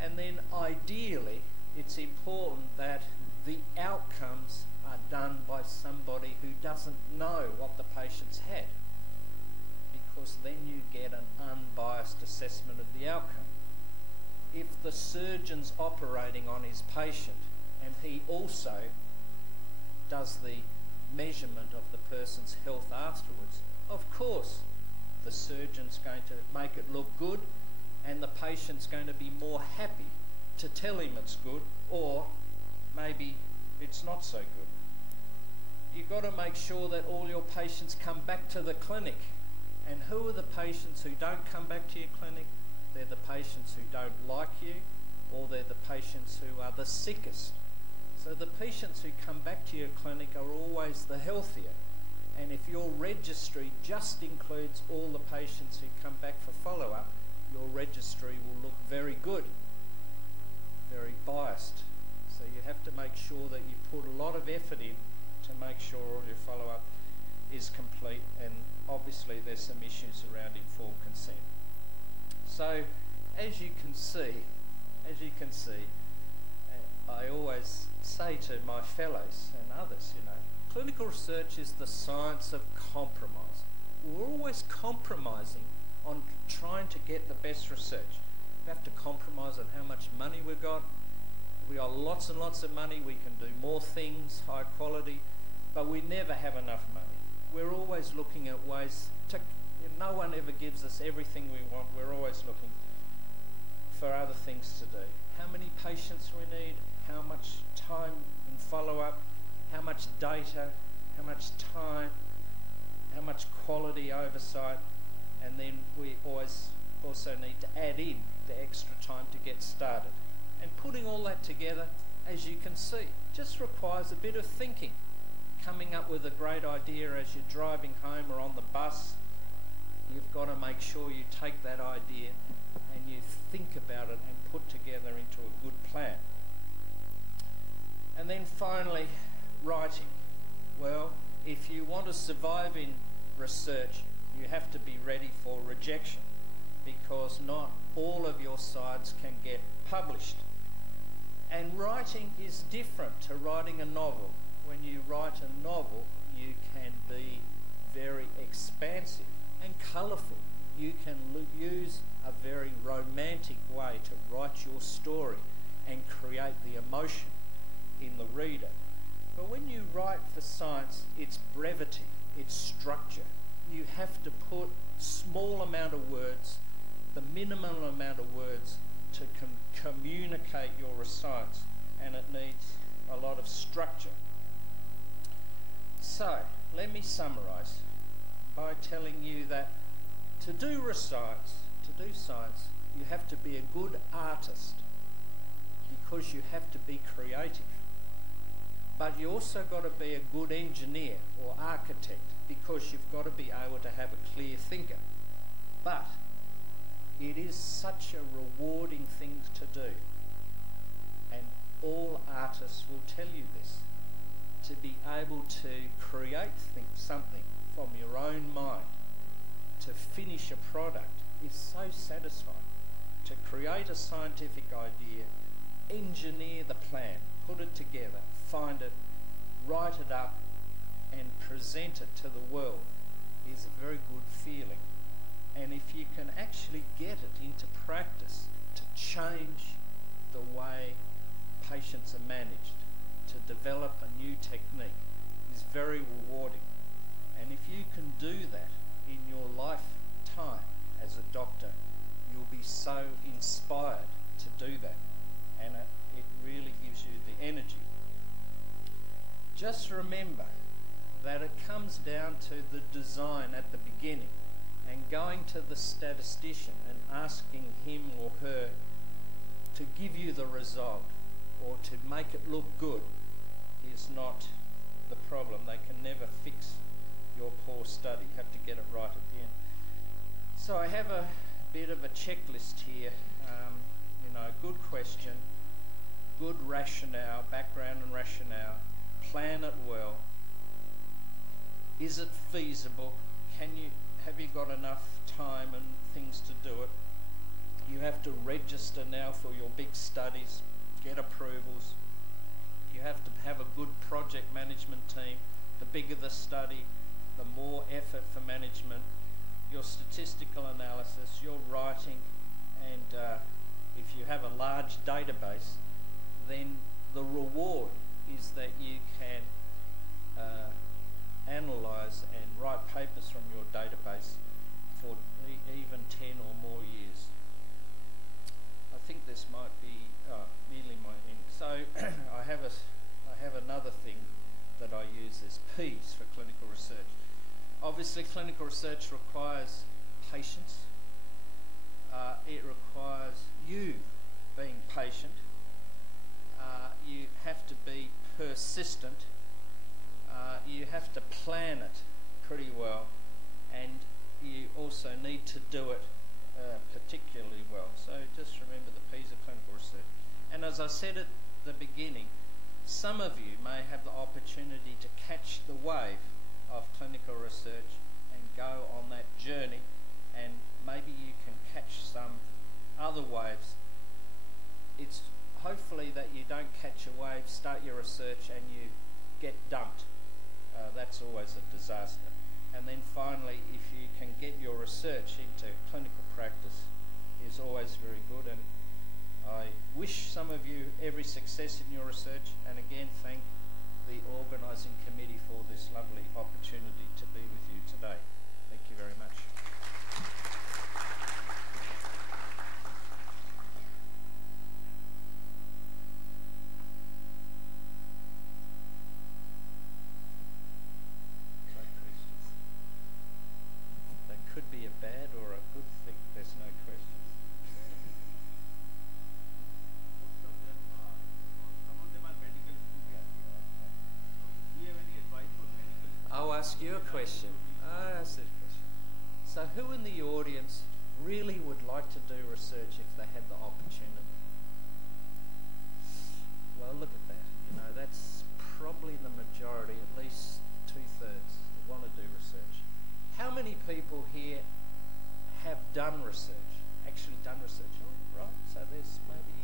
And then ideally, it's important that the outcomes are done by somebody who doesn't know what the patient's had, because then you get an unbiased assessment of the outcome. If the surgeon's operating on his patient and he also does the measurement of the person's health afterwards, of course the surgeon's going to make it look good and the patient's going to be more happy to tell him it's good, or maybe it's not so good. You've got to make sure that all your patients come back to the clinic. And who are the patients who don't come back to your clinic? They're the patients who don't like you, or they're the patients who are the sickest. So the patients who come back to your clinic are always the healthier. And if your registry just includes all the patients who come back for follow-up, your registry will look very good, very biased. So you have to make sure that you put a lot of effort in to make sure all your follow-up is complete, and obviously there's some issues around informed consent. So as you can see, I always say to my fellows and others, clinical research is the science of compromise. We're always compromising on trying to get the best research. have to compromise on how much money we've got. If we got lots and lots of money, we can do more things, high quality, but we never have enough money. We're always looking at ways to, no one ever gives us everything we want. We're always looking for other things to do. How many patients we need, how much time and follow-up, how much data, how much time, how much quality oversight, and then we always also need to add in the extra time to get started. And putting all that together, as you can see, just requires a bit of thinking. Coming up with a great idea as you're driving home or on the bus, you've got to make sure you take that idea and you think about it and put together into a good plan. And then finally, writing. Well, if you want to survive in research, you have to be ready for rejection, because not all of your science can get published. And writing is different to writing a novel. When you write a novel, you can be very expansive and colourful. You can use a very romantic way to write your story and create the emotion in the reader. But when you write for science, it's brevity, it's structure. You have to put small amount of words, the minimum amount of words to communicate your science, and it needs a lot of structure. So, let me summarise by telling you that to do science, you have to be a good artist, because you have to be creative. But you also got to be a good engineer or architect, because you've got to be able to have a clear thinker. But it is such a rewarding thing to do, and all artists will tell you this. To be able to create something from your own mind, to finish a product, is so satisfying. To create a scientific idea, engineer the plan, put it together, find it, write it up, and present it to the world is a very good feeling. And if you can actually get it into practice to change the way patients are managed, to develop a new technique, is very rewarding. And if you can do that in your lifetime as a doctor, you'll be so inspired to do that, and it really gives you the energy. Just remember that it comes down to the design at the beginning, and going to the statistician and asking him or her to give you the result or to make it look good is not the problem. They can never fix your poor study. You have to get it right at the end. So I have a bit of a checklist here. Good question, good rationale, background and rationale, plan it well. Is it feasible? Have you got enough time and things to do it? You have to register now for your big studies, get approvals. You have to have a good project management team. The bigger the study, the more effort for management, your statistical analysis, your writing, and if you have a large database, then the reward is that you can analyse and write papers from your database for even 10 or more years. I think this might be nearly my end. So I have another thing that I use as P's for clinical research. Obviously, clinical research requires patience. It requires you being patient. You have to be persistent. You have to plan it pretty well, and you also need to do it particularly well. So just remember the P's of clinical research. And as I said at the beginning, some of you may have the opportunity to catch the wave of clinical research and go on that journey, and maybe you can catch some other waves. It's hopefully that you don't catch a wave, start your research, and you get dumped. That's always a disaster. And then finally, if you can get your research into clinical practice, is always very good, and I wish some of you every success in your research, and again thank the organising committee for this lovely opportunity to be with you today. Thank you very much. That could be a bad or a good thing. There's no questions. Most of them are, some of them are medical students. Do you have any advice for medical students? I'll ask you a question. So who in the audience really would like to do research if they had the opportunity? Well, look at that. You know, that's probably the majority, at least 2/3 that want to do research. How many people here have done research, actually done research? Oh, right, so there's maybe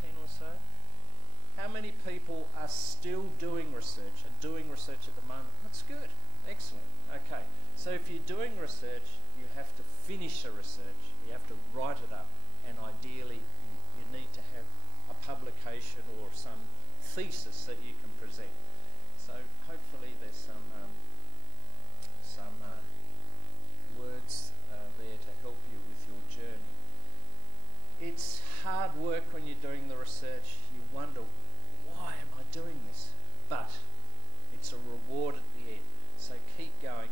10 or so. How many people are still doing research, and doing research at the moment? That's good, excellent, okay. So if you're doing research, you have to finish a research, you have to write it up, and ideally you need to have a publication or some thesis that you can present. So hopefully there's some words there to help you with your journey. It's hard work when you're doing the research. You wonder, why am I doing this? But it's a reward at the end. So keep going,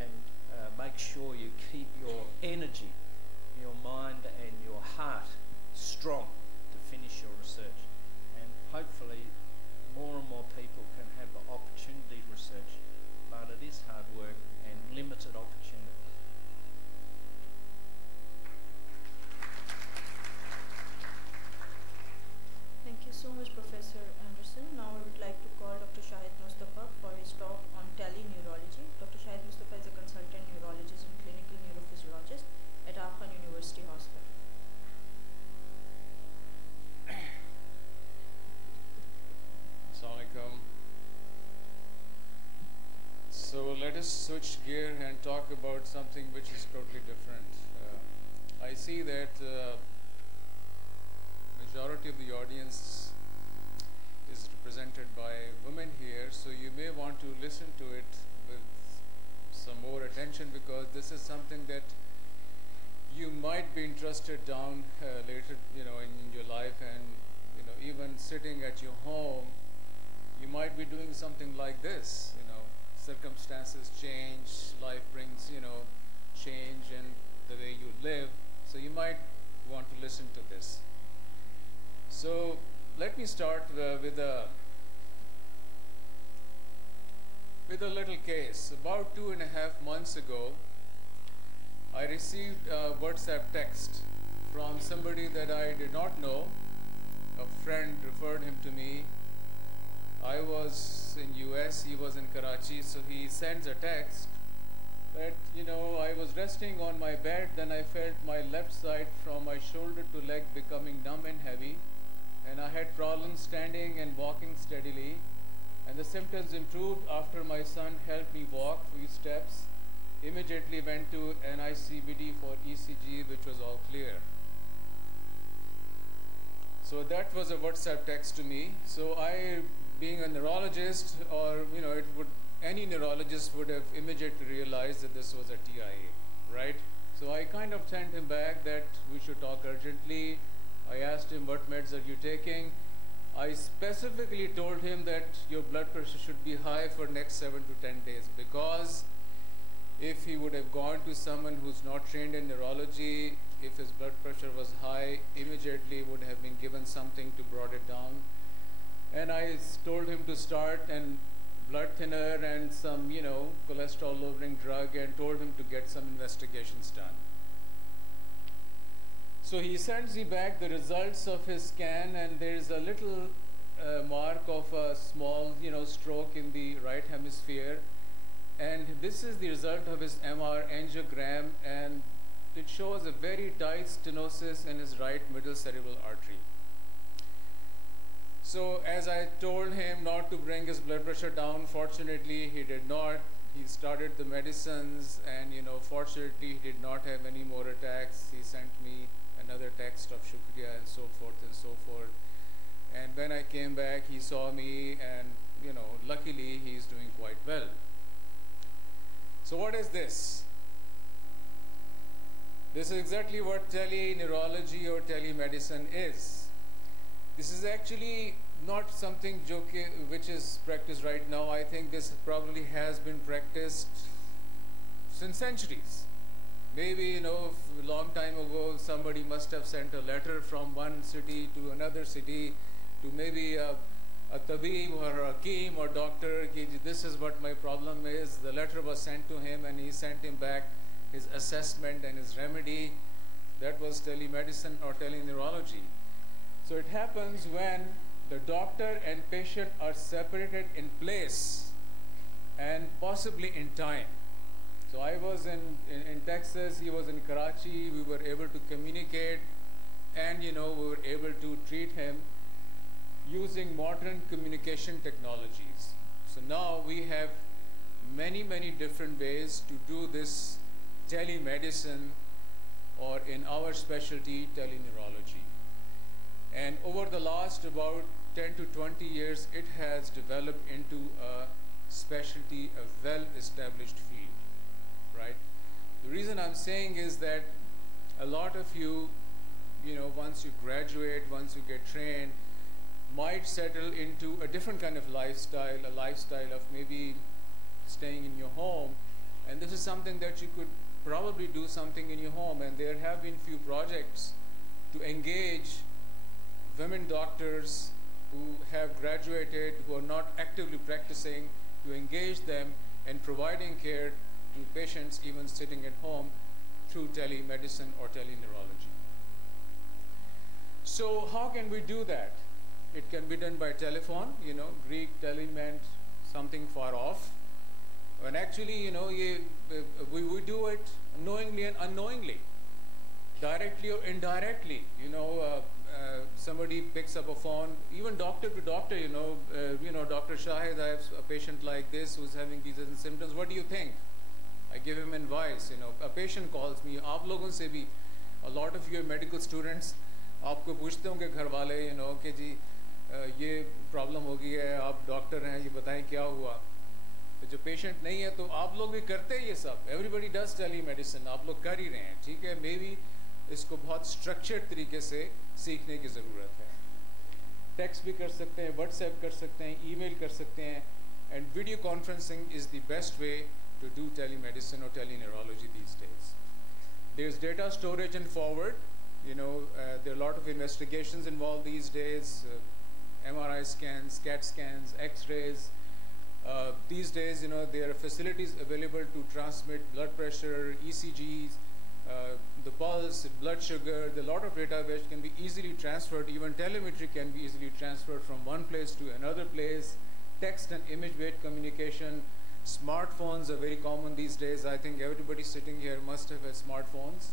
and make sure you keep your energy, your mind and your heart strong to finish your research. And hopefully more and more people can have the opportunity to research, but it is hard work and limited opportunity. Thank you so much, Professor Anderson. Now I would like to call Dr. Shahid Mustafa for his talk on teleneurology. Dr. Shahid Mustafa is a consultant neurologist and clinical neurophysiologist at Afghan University Hospital. Assalamualaikum. So let us switch gear and talk about something which is totally different. I see that majority of the audience is represented by women here, so you may want to listen to it with some more attention, because this is something that you might be interested down later, you know, in your life, and you know, even sitting at your home, you might be doing something like this. You know, circumstances change, life brings, you know, change in the way you live. So you might want to listen to this. So let me start with a little case. About 2.5 months ago, I received a WhatsApp text from somebody that I did not know. A friend referred him to me. I was in US, he was in Karachi, so he sends a text that, you know, I was resting on my bed, then I felt my left side from my shoulder to leg becoming numb and heavy, and I had problems standing and walking steadily, and the symptoms improved after my son helped me walk few steps. Immediately went to NICBD for ECG, which was all clear. So that was a WhatsApp text to me. So I, being a neurologist, or you know, any neurologist would have immediately realized that this was a TIA, right? So I kind of sent him back that we should talk urgently. I asked him, what meds are you taking? I specifically told him that your blood pressure should be high for next 7 to 10 days, because if he would have gone to someone who's not trained in neurology, if his blood pressure was high, immediately would have been given something to brought it down. And I told him to start and blood thinner and some, you know, cholesterol lowering drug, and told him to get some investigations done. So he sends me back the results of his scan, and there's a little mark of a small, you know, stroke in the right hemisphere. And this is the result of his MR angiogram, and it shows a very tight stenosis in his right middle cerebral artery. So as I told him not to bring his blood pressure down, fortunately he did not. he started the medicines, and fortunately he did not have any more attacks. He sent me another text of shukriya and so forth and so forth. And when I came back, he saw me, and luckily he's doing quite well. So what is this? This is exactly what tele-neurology or telemedicine is. This is actually not something which is practiced right now. I think this probably has been practiced since centuries. Maybe, a long time ago, somebody must have sent a letter from one city to another city to maybe a tabib or a hakim or doctor. This is what my problem is. The letter was sent to him, and he sent him back his assessment and his remedy. That was telemedicine or teleneurology. So it happens when the doctor and patient are separated in place and possibly in time. So I was in Texas, he was in Karachi, we were able to communicate, and we were able to treat him using modern communication technologies. So now we have many, many different ways to do this telemedicine, or in our specialty, teleneurology. And over the last about 10 to 20 years, it has developed into a specialty, a well-established field, right? The reason I'm saying is that a lot of you, once you graduate, once you get trained, might settle into a different kind of lifestyle, a lifestyle of maybe staying in your home. And this is something that you could probably do something in your home. And there have been few projects to engage women doctors who have graduated, who are not actively practicing, to engage them in providing care to patients even sitting at home through telemedicine or teleneurology. So how can we do that? It can be done by telephone. Greek tele meant something far off. When actually, we do it knowingly and unknowingly, directly or indirectly. Somebody picks up a phone, even doctor to doctor, Dr. Shahid, I have a patient like this who's having these symptoms. What do you think? I give him advice. A patient calls me. आप लोगों से भी, a lot of your medical students, आपको पूछते होंगे घर वाले, कि जी ये प्रॉब्लम हो गई है, आप डॉक्टर हैं, ये बताएं क्या हुआ. तो जो पेशेंट नहीं है, तो आप लोग भी करते हैं ये सब. एवरीबडी डज टेलीमेडिसिन, आप लोग कर ही रहे हैं, ठीक है. मे बी इसको बहुत स्ट्रक्चर्ड तरीके से सीखने की ज़रूरत है. टेक्स्ट भी कर सकते हैं, व्हाट्सएप कर सकते हैं, ईमेल कर सकते हैं. And video conferencing is the best way to do telemedicine or teleneurology these days. There's data storage and forward. There are a lot of investigations involved these days, MRI scans, CAT scans, X-rays. These days, there are facilities available to transmit blood pressure, ECGs, the pulse, blood sugar. There are a lot of data which can be easily transferred. Even telemetry can be easily transferred from one place to another place. Text and image-based communication. Smartphones are very common these days. I think everybody sitting here must have had smartphones.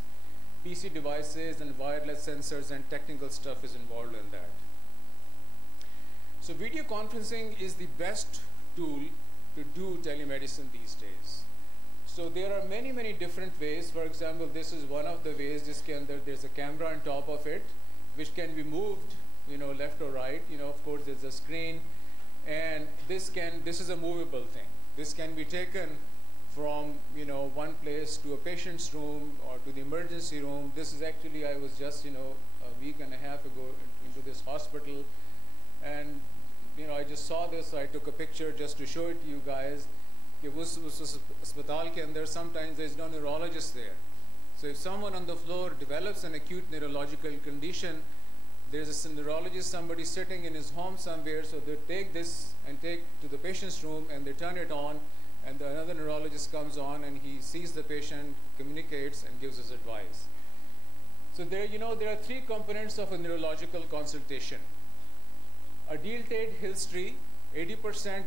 PC devices and wireless sensors and technical stuff is involved in that. So video conferencing is the best tool to do telemedicine these days. So there are many, many different ways. For example, this is one of the ways. There's a camera on top of it, which can be moved, left or right. Of course, there's a screen, and this is a movable thing. This can be taken from one place to a patient's room or to the emergency room. This is actually, I was just a week and a half ago into this hospital, and I just saw this, so I took a picture just to show it to you guys. Hospital ke andar, sometimes there's no neurologist there. So if someone on the floor develops an acute neurological condition, there's a neurologist, somebody sitting in his home somewhere, so they take this and take to the patient's room and they turn it on, and another neurologist comes on and he sees the patient, communicates, and gives us advice. So there are three components of a neurological consultation. A detailed history, 80%,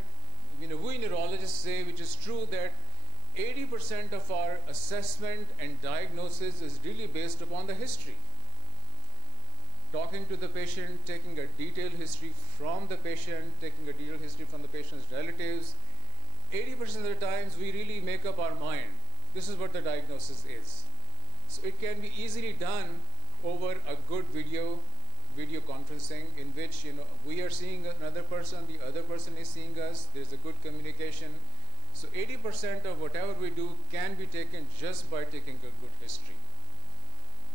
we neurologists say, which is true, that 80% of our assessment and diagnosis is really based upon the history. Talking to the patient, taking a detailed history from the patient, taking a detailed history from the patient's relatives. 80% of the times we really make up our mind. This is what the diagnosis is. So it can be easily done over a good video conferencing in which we are seeing another person, the other person is seeing us, there's a good communication. So 80% of whatever we do can be taken just by taking a good history.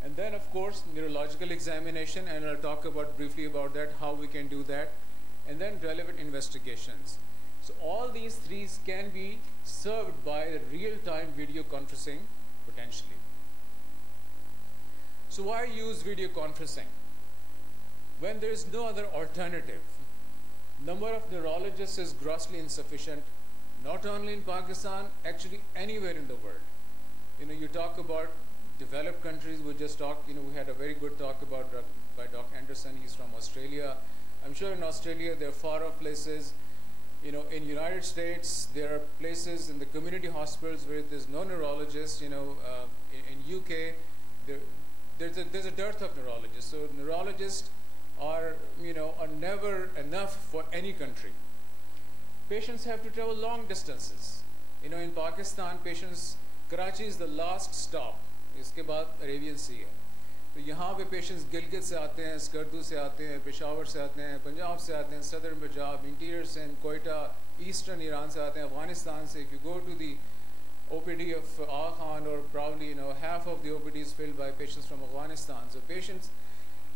And then of course neurological examination, and I'll talk briefly about that, how we can do that, and then relevant investigations. So all these three can be served by real-time video conferencing potentially. So why use video conferencing? When there is no other alternative. Number of neurologists is grossly insufficient, not only in Pakistan, actually anywhere in the world. You talk about developed countries, we just talked, we had a very good talk by Dr. Anderson, he's from Australia. I'm sure in Australia there are far off places. In United States, there are places in the community hospitals where there's no neurologist. In UK, there's a dearth of neurologists. So neurologists are never enough for any country. Patients have to travel long distances. In Pakistan, Karachi is the last stop. इसके बाद Arabian सी है. तो यहाँ पे patients Gilgit से आते हैं, स्कर्दू से आते हैं, पेशावर से आते हैं, पंजाब से आते हैं, सदर्न पंजाब, इंटीरियर से, कोयटा, ईस्टर्न ईरान से आते हैं, अफगानिस्तान से. If you go to the OPD of Aga Khan, or probably half of the OPD is filled by patients from Afghanistan. So patients,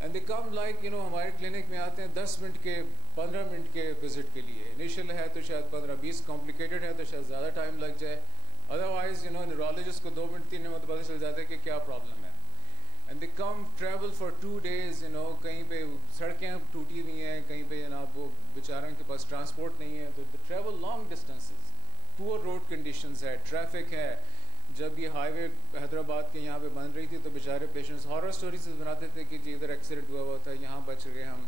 and they come like हमारे clinic में आते हैं 10 minute के 15 minute के विजिट के लिए. Initial है तो शायद 15-20, कॉम्प्लिकेटेड है तो शायद ज़्यादा टाइम लग जाए. Otherwise, neurologist को 2 मिनट 3 मिनट पता चल जाता है कि क्या प्रॉब्लम है. And they come travel for 2 days. कहीं पे सड़कें टूटी हुई हैं, कहीं पे वो बेचारों के पास ट्रांसपोर्ट नहीं है, तो they travel long distances. Poor road conditions है, traffic है. जब ये हाईवे हैदराबाद के यहाँ पे बन रही थी तो बेचारे पेशेंट्स हॉरर स्टोरीज बनाते थे कि जी इधर एक्सीडेंट हुआ था, यहाँ बच गए हम.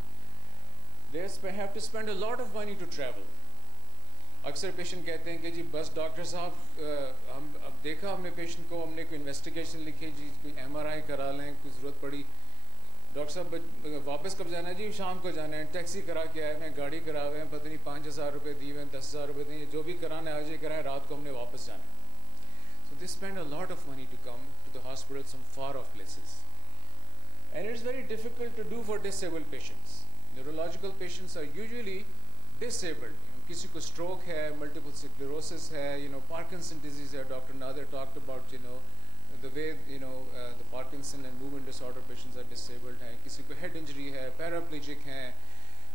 They have to spend a lot of money to travel. अक्सर पेशेंट कहते हैं कि जी बस डॉक्टर साहब हम अब देखा हमने पेशेंट को, हमने कोई इन्वेस्टिगेशन लिखी, जी कोई MRI करा लें, कोई ज़रूरत पड़ी. डॉक्टर साहब वापस कब जाना है? जी शाम को जाना है. टैक्सी करा के आए हैं, गाड़ी करा हुए हैं, पता नहीं 5,000 रुपये दिए हुए हैं, 10,000 रुपये दिए, जो भी कराना है आज ही कराएं, रात को हमने वापस जाना है. So they spend a lot of money to come to the hospitals from far off places. And it's very difficult to do for disabled patients. Neurological patients are usually disabled. किसी को stroke है, multiple sclerosis है, Parkinson disease है. Dr. Nadir talked about, the way, the Parkinson and movement disorder patients are disabled हैं. किसी को head injury है, paraplegic हैं.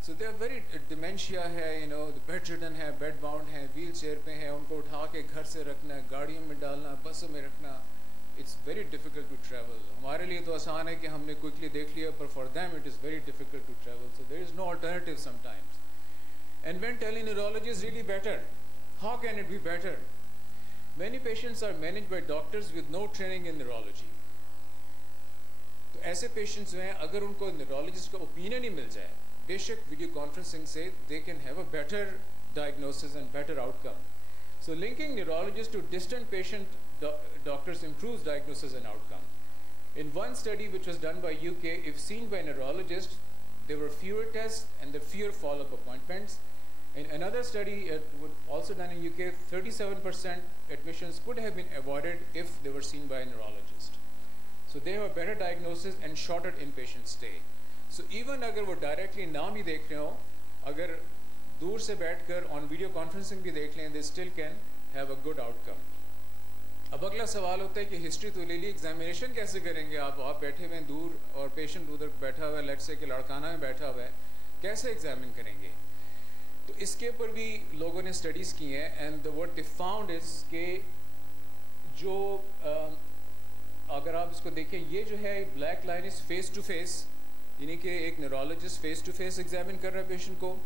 So they are very dementia है, the bedridden है, bedbound है, wheelchair पे हैं, उनको उठा के घर से रखना, गाड़ियों में डालना, बसों में रखना. It's very difficult to travel. हमारे लिए तो आसान है कि हमने quickly देख लिया, but for them it is very difficult to travel. So there is no alternative sometimes. And when teleneurology is really better, how can it be better? Many patients are managed by doctors with no training in neurology. तो ऐसे patients जो हैं, अगर उनको neurologist का opinion ही मिल जाए, बेशक video conferencing से, they can have a better diagnosis and better outcome. So linking neurologists to distant patient doctors improves diagnosis and outcome. In one study which was done by UK, if seen by a neurologist, there were fewer tests and the fewer follow-up appointments. In another study also done in UK, 37% admissions could have been avoided if they were seen by a neurologist. So they have a better diagnosis and shorter inpatient stay. So even अगर वो directly ना भी देख रहे हो, अगर दूर से बैठकर on video conferencing भी देख लें, they still can have a good outcome. अब अगला सवाल होता है कि हिस्ट्री तो ले ली, एग्जामिनेशन कैसे करेंगे? आप बैठे हुए हैं दूर और पेशेंट उधर बैठा हुआ है, लेट्स से कि लड़काना में बैठा हुआ है, कैसे एग्जामिन करेंगे? तो इसके ऊपर भी लोगों ने स्टडीज़ की हैं. And what they found is कि जो अगर आप इसको देखें, ये जो है black line is face to face, यानी कि एक neurologist face to face examine कर रहा है पेशेंट को.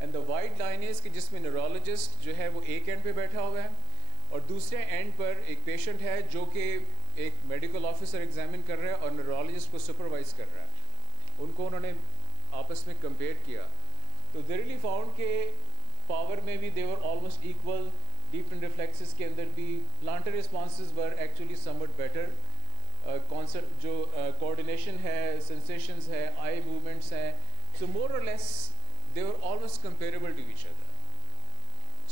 And the white line is कि जिसमें न्यूरोलॉजिस्ट जो है वो एक एंड पे बैठा हुआ है और दूसरे एंड पर एक पेशेंट है जो कि एक मेडिकल ऑफिसर एग्जामिन कर रहा है और न्यूरोलॉजिस्ट को सुपरवाइज कर रहा है. उनको उन्होंने आपस में कंपेयर किया तो दे रियली फाउंड के पावर में भी they were almost equal. Deep and reflexes के अंदर भी plantar responses were actually somewhat better. Concept जो कोऑर्डिनेशन है, सेंसेशंस है, आई मूवमेंट्स हैं, सो मोर और less they were almost comparable to each other.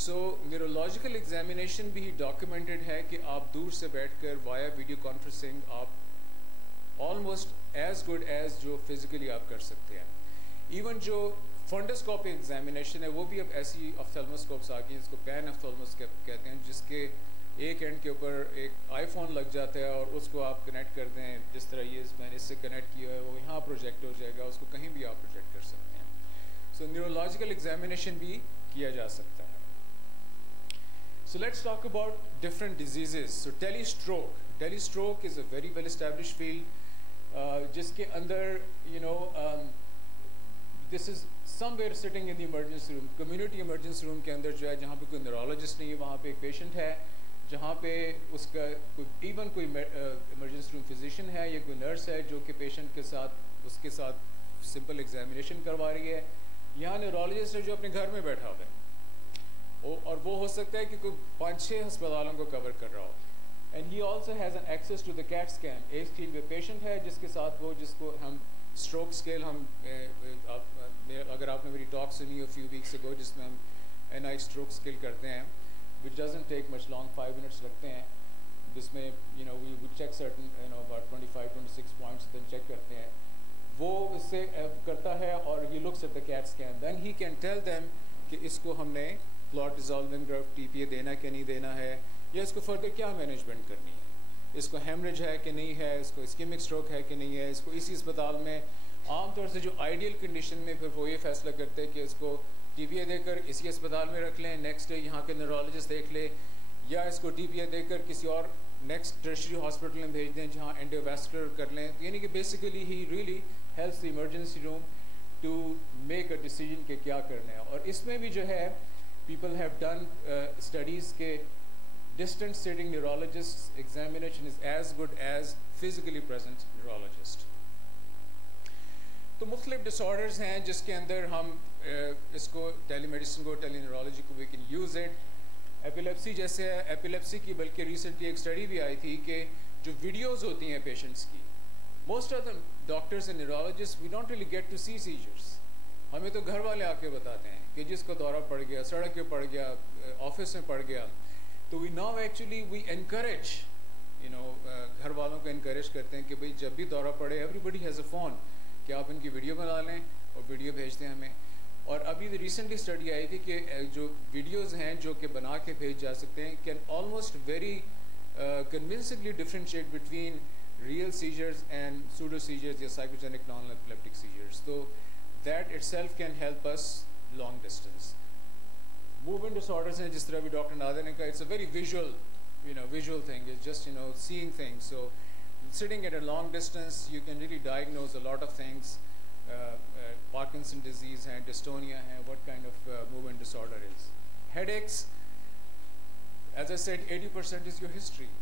So neurological examination भी documented है कि आप दूर से बैठकर वाया वीडियो कॉन्फ्रेंसिंग आप ऑलमोस्ट एज गुड एज जो फिजिकली आप कर सकते हैं. इवन जो फंडोस्कोपिक एग्जामिनेशन है वो भी अब ऐसी ऑफ्थेल्मोस्कोप्स आ गई हैं जिसको पैन ऑफ्थेल्मोस्कोप कहते हैं, जिसके एक एंड के ऊपर एक आईफोन लग जाता है और उसको आप कनेक्ट कर दें, जिस तरह ये मैंने इससे कनेक्ट किया है वो यहाँ प्रोजेक्ट हो जाएगा, उसको कहीं भी आप प्रोजेक्ट कर सकते हैं. सो न्यूरोलॉजिकल एग्जामिनेशन भी किया जा सकता है. So let's talk about different diseases. So telestroke is a very well established field, जिसके अंदर this is somewhere sitting in the emergency room, community emergency room के अंदर जो है जहाँ पे कोई neurologist नहीं है, वहाँ पे एक patient है जहाँ पे उसका कोई emergency room physician है या कोई nurse है जो कि patient के साथ उसके साथ simple examination करवा रही है. यहाँ neurologist है जो अपने घर में बैठा हुआ है और वो हो सकता है कि कोई 5-6 अस्पतालों को कवर कर रहा हो. And he also has an access to the CAT scan. एक स्क्रीन पे पेशेंट है जिसके साथ वो जिसको हम स्ट्रोक स्केल हम अगर आपने मेरी टॉक सुनी हो फ्यू वीक्स अगो जिसमें हम NI स्ट्रोक स्केल करते हैं which doesn't take much long, 5 minutes लगते हैं, जिसमें we would check certain about 25-26 points then check करते हैं. वो इससे करता है और he looks at the CAT scan, then he can tell them कि इसको हमने क्लॉट डिसॉल्विंग ड्रग TPA देना कि नहीं देना है, या इसको फर्दर क्या मैनेजमेंट करनी है, इसको हेमरेज है कि नहीं है, इसको इस्केमिक स्ट्रोक है कि नहीं है. इसको इसी अस्पताल में आमतौर से जो आइडियल कंडीशन में फिर वो ये फैसला करते हैं कि इसको TPA देकर इसी अस्पताल में रख लें, नेक्स्ट डे यहाँ के न्यूरोलॉजिस्ट देख ले, या इसको TPA देकर किसी और नेक्स्ट टर्शरी हॉस्पिटल में भेज दें जहाँ एंडोवास्कुलर कर लें. यानी कि basically he really helps the emergency room to make a decision कि क्या करना है. और इसमें भी जो है people have done studies के distant sitting neurologist examination is as good as physically present neurologist. तो मुख्तलिफ disorders हैं जिसके अंदर हम इसको टेलीमेडिसिन को टेलीन्यूरोलॉजी को we can use it. Epilepsy जैसे एपिलेप्सी की बल्कि रिसेंटली एक स्टडी भी आई थी कि जो वीडियोज़ होती हैं पेशेंट्स की, most of the doctors and neurologist we don't really get to see seizures. हमें तो घर वाले आके बताते हैं कि जिसको दौरा पड़ गया, सड़क पे पड़ गया, ऑफिस में पड़ गया. तो we now actually we encourage घर वालों को इनकरेज करते हैं कि भाई जब भी दौरा पड़े एवरीबडी हैज़ अ फ़ोन कि आप इनकी वीडियो बना लें और वीडियो भेज दें हमें. और अभी रिसेंटली स्टडी आई थी कि जो वीडियोज़ हैं जो कि बना के भेज जा सकते हैं can almost very convincingly differentiate between real seizures and pseudo seizures या साइकोजेनिक नॉन एपिलेप्टिक सीजर्स. तो that itself can help us long distance. Movement disorders हैं जिस तरह भी डॉक्टर नादिर ने कहा, it's a very visual thing. It's just seeing things. So sitting at a long distance, you can really diagnose a lot of things. Parkinson disease है, dystonia है, what kind of movement disorder is. Headaches, as I said, 80% is your history.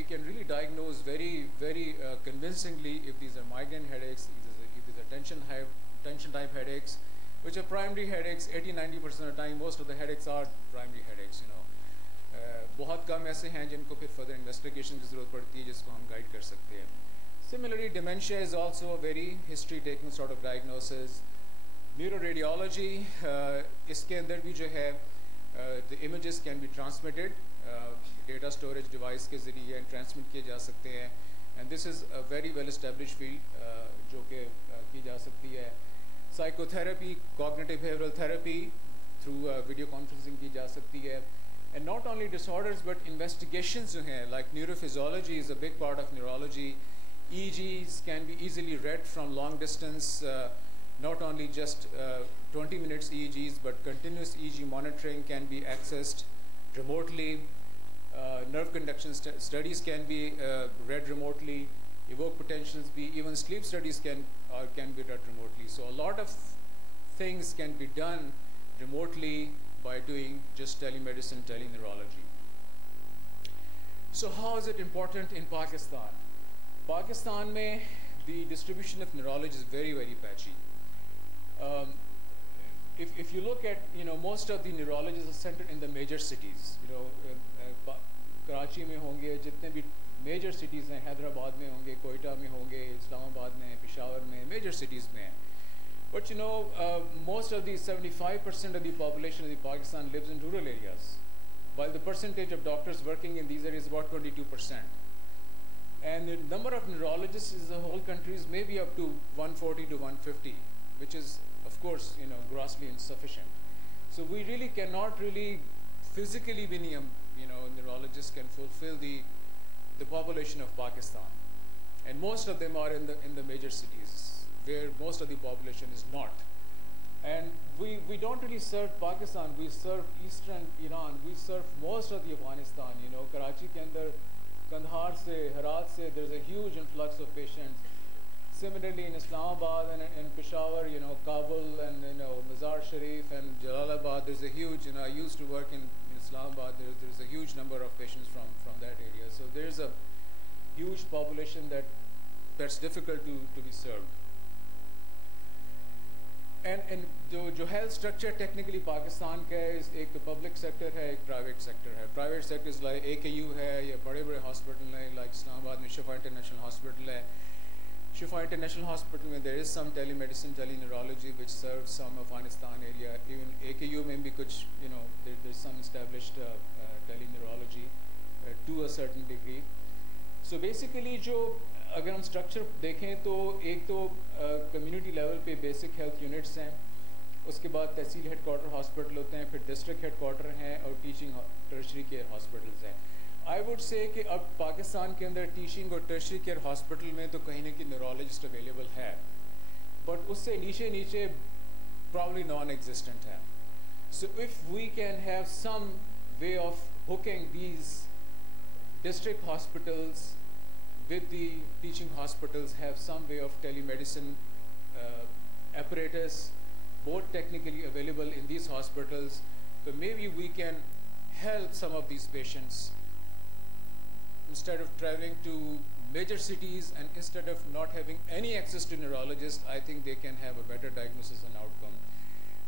We can really diagnose very convincingly if these are migraine headaches, if these are tension type headaches, which are primary headaches. 80-90% of the time most of the headaches are primary headaches. बहुत कम ऐसे हैं जिनको फिर further investigation की ज़रूरत पड़ती है जिसको हम गाइड कर सकते हैं. Similarly, dementia is also a very history taking sort of diagnosis. Neuroradiology, इसके अंदर भी जो है the images can be transmitted, data storage device के ज़रिए transmit किए जा सकते हैं, and this is a very well established field जो कि की जा सकती है. Psychotherapy, cognitive behavioral therapy through video conferencing की जा सकती है. And not only disorders but investigations जो हैं, like neurophysiology is a big part of neurology. EEGs can be easily read from long distance, not only just 20 minutes EEGs but continuous EEG monitoring can be accessed remotely. Nerve conduction studies can be read remotely. Evoke potentials be, even sleep studies can be read remotely. So a lot of things can be done remotely by doing just telemedicine, teleneurology. So how is it important in Pakistan? Pakistan mein the distribution of neurology is very patchy. If you look at most of the neurologists are centered in the major cities. Karachi में होंगे, जितने भी major cities हैं, हैदराबाद में होंगे, कोयटा में होंगे, इस्लामाबाद में, पेशावर में, major cities में. But you know, most of the 75% of the population of Pakistan lives in rural areas, while the percentage of doctors working in these areas is about 22%. And the number of neurologists in the whole country is maybe up to 140 to 150, which is, of course, you know, grossly insufficient. So we really cannot really physically, you know, neurologists can fulfill the population of Pakistan. And most of them are in the major cities, where most of the population is not. And we don't really serve Pakistan, we serve eastern Iran, we serve most of the Afghanistan, you know, Karachi ke andar, Kandahar se, Herat se, there's a huge influx of patients. Similarly in Islamabad and in Peshawar, you know, Kabul and, you know, Mazar Sharif and Jalalabad, there's a huge, you know, I used to work in Islamabad, there's a huge number of patients from that area. So there's a huge population that's difficult to be served. And जो health structure technically Pakistan का है, एक तो public sector है, एक private sector है. Private sector is like AKU है, या बड़े hospital हैं, like Islamabad में Shifa International Hospital है. Shifa International Hospital में there is some telemedicine, teleneurology which serves some Afghanistan area. Even AKU में भी कुछ, you know, there's some established teleneurology to a certain degree. So basically जो अगर हम structure देखें तो एक तो कम्युनिटी लेवल पे बेसिक हेल्थ यूनिट्स हैं, उसके बाद तहसील हेडक्वार्टर हॉस्पिटल होते हैं, फिर डिस्ट्रिक्ट हेडक्वार्टर हैं और टीचिंग टर्शरी केयर हॉस्पिटल्स हैं. आई वुड से कि अब पाकिस्तान के अंदर टीचिंग और टर्शरी केयर हॉस्पिटल में तो कहीं ना कहीं न्यूरोलॉजिस्ट अवेलेबल है, बट उससे नीचे प्रॉब्ली नॉन एग्जिस्टेंट है. So if we can have some way of hooking these district hospitals with the teaching hospitals, have some way of telemedicine apparatus, both technically available in these hospitals, so maybe we can help some of these patients instead of traveling to major cities, and instead of not having any access to neurologists, I think they can have a better diagnosis and outcome.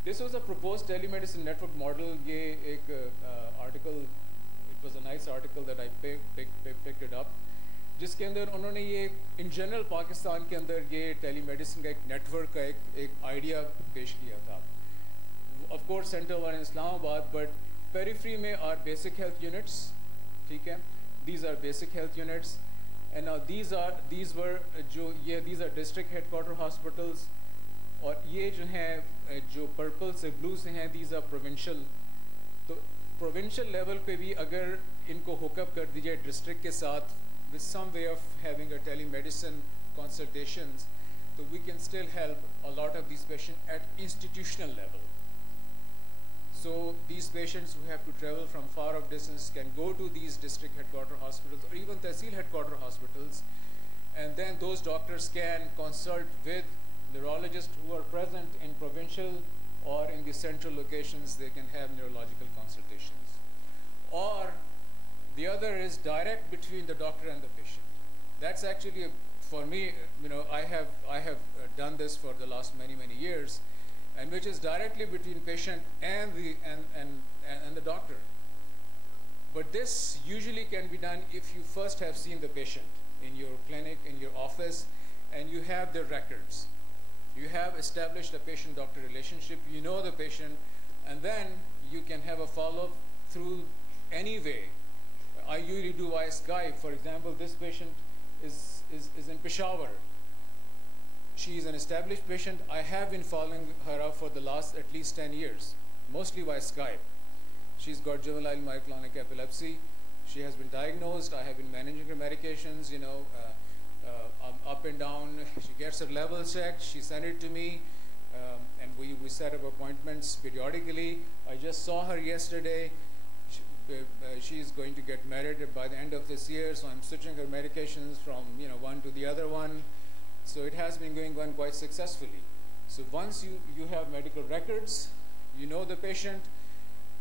This was a proposed telemedicine network model. ये एक article, it was a nice article that I picked it up, जिसके अंदर उन्होंने ये in general Pakistan के अंदर ये telemedicine का एक नेटवर्क का एक आइडिया पेश किया था. Of course center one in Islamabad, but periphery में are basic health units, ठीक है, these are basic health units, and now these are district headquarter hospitals, और ये जो हैं जो पर्पल से ब्लू से हैं, these are provincial. तो provincial level पे भी अगर इनको hook-up कर दीजिए district के साथ with some way of having a telemedicine consultations, so we can still help a lot of these patients at institutional level. So these patients who have to travel from far off distance can go to these district headquarter hospitals or even Tehsil headquarter hospitals, and then those doctors can consult with neurologists who are present in provincial or in the central locations. They can have neurological consultations. Or the other is direct between the doctor and the patient. That's actually, for me, you know, I have done this for the last many years, and which is directly between patient and the doctor. But this usually can be done if you first have seen the patient in your clinic, in your office, and you have their records. You have established a patient-doctor relationship, you know the patient, and then you can have a follow-up through any way. I usually do via Skype. For example, this patient is in Peshawar. She is an established patient. I have been following her up for the last at least 10 years, mostly via Skype. She's got juvenile myoclonic epilepsy. She has been diagnosed. I have been managing her medications, you know, up and down. She gets her levels checked. She sent it to me, and we set up appointments periodically. I just saw her yesterday. She is going to get married by the end of this year, so I'm switching her medications from, you know, one to the other one. So it has been going on quite successfully. So once you have medical records, you know the patient.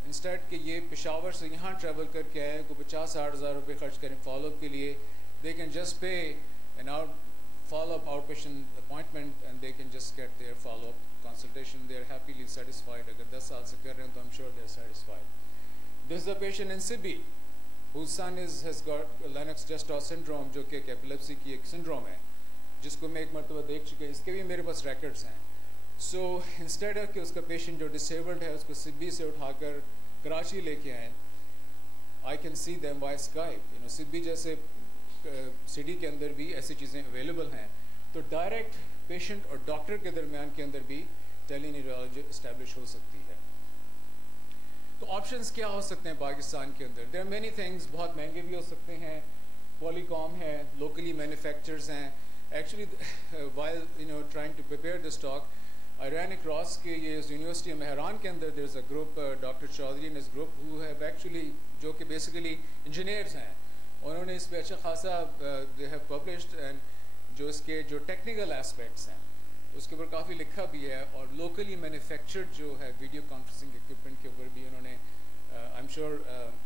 Instead कि ये पेशावर से यहाँ travel करके आए को 50-60 हज़ार रुपये खर्च करें follow-up के लिए, they can just pay an follow-up outpatient appointment, and they can just get their follow-up consultation. They're happily satisfied. अगर 10 साल से कर रहे हैं तो I'm sure they're satisfied. This is a patient in Sibi whose son has got Lennox-Gastaut syndrome, जो कि epilepsy की एक syndrome है, जिसको मैं एक मरतबा देख चुका हूँ. इसके भी मेरे पास records हैं. So instead of कि उसका patient जो disabled है उसको सिब्बी से उठाकर कराची लेके आए, I can see them via Skype. You know, Sibi जैसे सिटी के अंदर भी ऐसी चीज़ें available हैं, तो direct patient और doctor के दरमियान के अंदर भी teleneurology establish हो सकती है. तो options क्या हो सकते हैं पाकिस्तान के अंदर? There are many things. बहुत महंगे भी हो सकते हैं, Polycom है, locally manufacturers हैं. Actually, while trying to prepare this talk, I ran across कि ये University of Mehran के अंदर there's a group, Dr. Chaudhary and his group, who have actually जो कि basically engineers हैं, उन्होंने इस पे अच्छा खासा they have published, and जो इसके जो technical aspects हैं उसके ऊपर काफ़ी लिखा भी है, और locally manufactured जो है video conferencing equipment के ऊपर भी उन्होंने I'm sure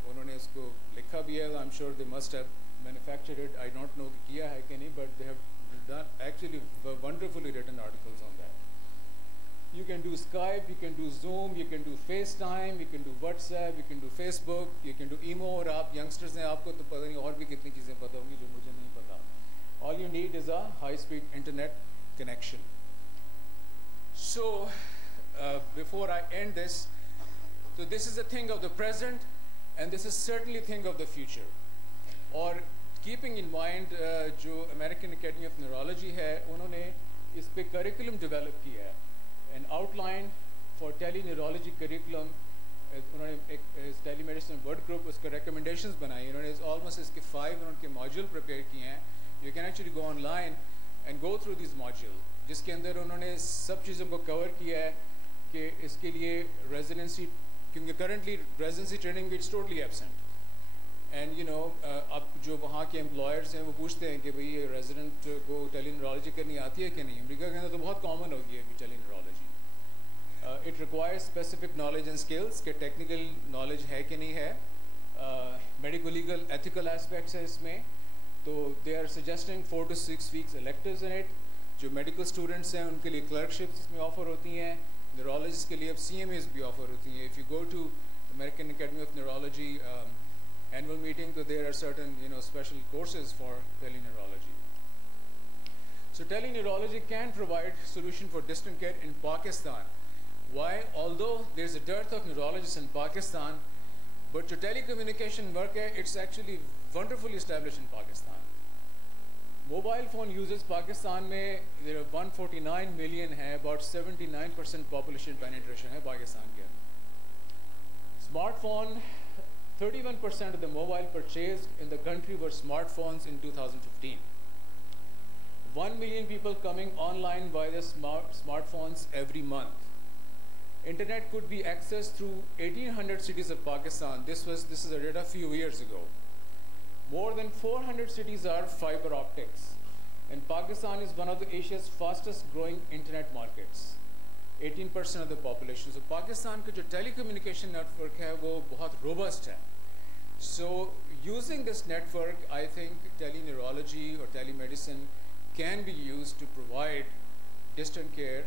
उन्होंने उसको लिखा भी है. I'm sure they must have manufactured it. I don't know कि किया है कि नहीं, but they have done actually wonderfully written articles on that. You can do Skype, you can do Zoom, you can do FaceTime, you can do WhatsApp, you can do Facebook, you can do emo. और आप youngsters हैं, आपको तो पता नहीं और भी कितनी चीज़ें पता होंगी जो मुझे नहीं पता. All you need is a high-speed internet connection. So before I end this, so this is a thing of the present, and this is certainly a thing of the future. Or keeping in mind जो American Academy of Neurology है, उन्होंने इस पे curriculum develop किया है, an outline for teleneurology curriculum. उन्होंने एक telemedicine work group उसका recommendations बनाई. उन्होंने almost इसके 5 उनके module prepare किए हैं. You can actually go online and go through these modules, जिसके अंदर उन्होंने सब चीज़ों को cover किया है कि इसके लिए residency, क्योंकि currently residency training is totally absent. And अब जो वहाँ के employers हैं वो पूछते हैं कि भाई ये resident को teleneurology करनी आती है कि नहीं. अमेरिका के अंदर तो बहुत common हो गई है teleneurology. It requires specific knowledge and skills, कि technical knowledge है कि नहीं है, medical legal ethical aspects है इसमें. तो they are suggesting 4 to 6 weeks electives in it. जो medical students हैं उनके लिए clerkships इसमें offer होती हैं. Neurologists के लिए अब CMAs भी offer होती हैं. If you go to American Academy of Neurology annual meeting, so there are certain special courses for teleneurology. So teleneurology can provide solution for distant care in Pakistan. Why? Although there's a dearth of neurologists in Pakistan, but your telecommunication work, it's actually wonderfully established in Pakistan. Mobile phone users Pakistan में there are 149 million है, about 79% population penetration है Pakistan के अंदर. Smartphone, 31% of the mobile purchased in the country were smartphones in 2015. 1 million people coming online via their smartphones every month. Internet could be accessed through 1,800 cities of Pakistan. This is a data a few years ago. More than 400 cities are fiber optics, and Pakistan is one of the Asia's fastest growing internet markets. 18% of the population. So Pakistan का जो telecommunication network है वो बहुत robust है. So using this network, I think teleneurology or telemedicine can be used to provide distant care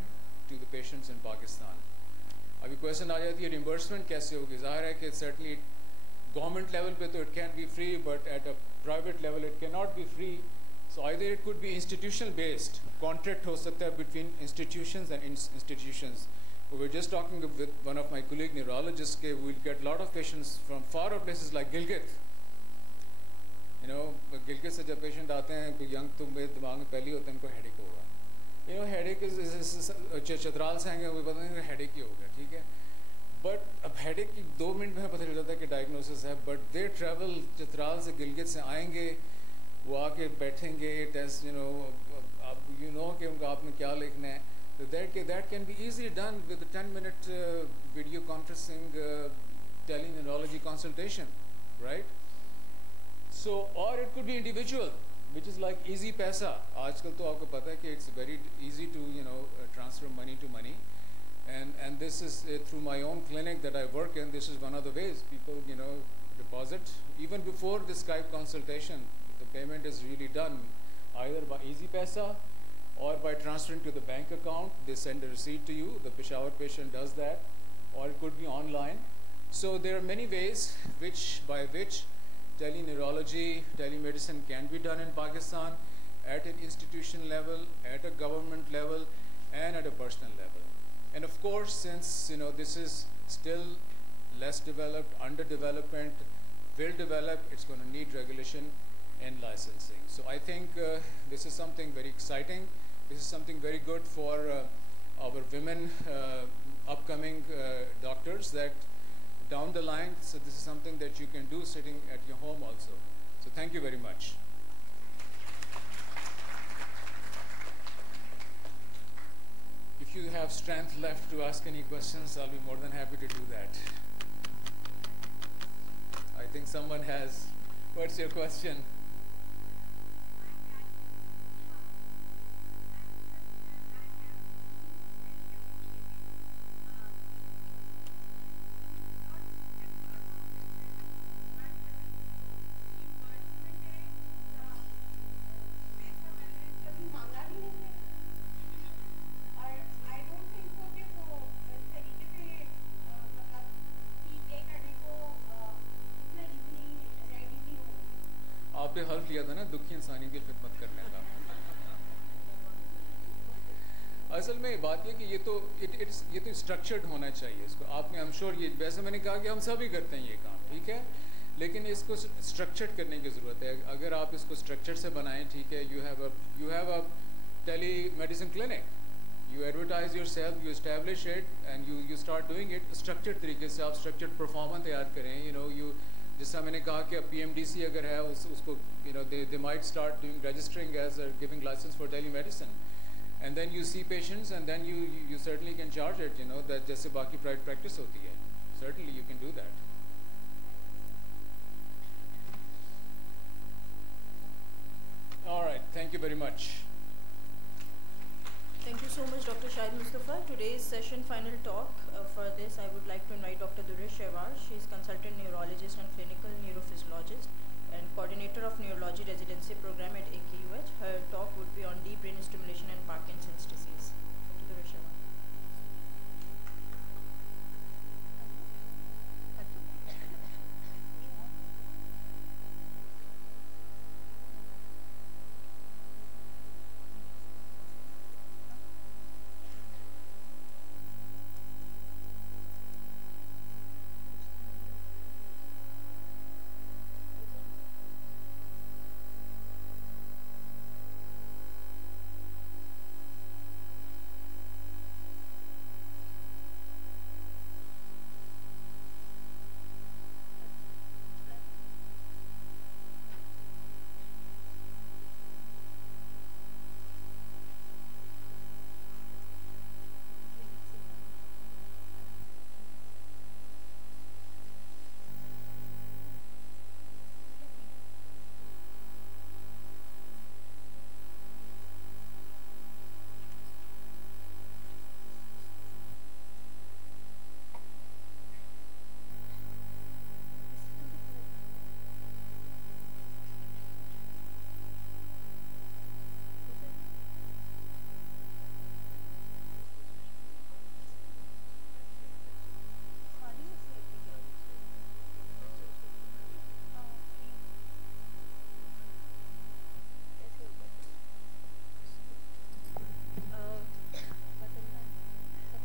to the patients in Pakistan. अभी question आ जाती है reimbursement कैसे होगी? ज़ाहिर है कि certainly government level पे तो it can be free, but at a private level it cannot be free. So either it could be institutional based, contract हो सकता है between institutions and institutions. We were just talking with one of my colleague neurologists कि we'll get a lot of patients from far off places like Gilgit. Gilgit से जब patient आते हैं कोई young तो मेरे दिमाग में पहले होता है इनको headache होगा. Headache is चतराल से आएंगे वो पता नहीं headache ही होगा, ठीक है. But अब headache की 2 मिनट में पता चल जाता है कि diagnosis है. But they travel चतराल से Gilgit से आएंगे, वो आके बैठेंगे, test कि उनका आपने क्या लिखना है. So that can be easily done with a 10-minute video conferencing teleneurology consultation, right? So, or it could be individual, which is like easy paisa. आजकल तो आपको पता है कि it's very easy to transfer money to money, and this is through my own clinic that I work in. This is one of the ways people deposit even before the Skype consultation. The payment is really done either by easy paisa or by transferring to the bank account. They send a receipt to you. The Peshawar patient does that, or it could be online. So there are many ways by which teleneurology, telemedicine can be done in Pakistan at an institution level, at a government level, and at a personal level. And of course, since this is still less developed, underdevelopment, will develop, it's going to need regulation and licensing. So I think this is something very exciting. This is something very good for our women upcoming doctors, that down the line, so this is something that you can do sitting at your home also. So thank you very much. If you have strength left to ask any questions, I'll be more than happy to do that. I think someone has. What's your question? आपने हल्फ लिया था ना दुखी इंसानी की खिदमत करने का। असल में बात ये कि ये तो स्ट्रक्चर्ड होना चाहिए इसको। आपने I'm sure ये वैसे मैंने कहा कि हम सभी करते हैं ये काम, ठीक है, लेकिन इसको स्ट्रक्चर्ड करने की ज़रूरत है। अगर आप इसको स्ट्रक्चर से बनाएं, ठीक है, you have a telemedicine clinic, you advertise yourself, you establish it, and you start doing it structured तरीके से। आप structured performance तैयार करें, जैसा मैंने कहा कि PMDC अगर है उसको they might start doing registering as giving license for telemedicine, and then you see patients, and then you certainly can charge it, that जैसे बाकी private practice होती है, certainly you can do that. All right, thank you very much. Thank you so much, Dr. Shahid Mustafa. Today's session final talk, for this I would like to invite Dr. Duresh Shewar. She is consultant neurologist and clinical neurophysiologist and coordinator of neurology residency program at AKUH. Her talk would be on deep brain stimulation and Parkinson's disease. Dr. Duresh Shewar.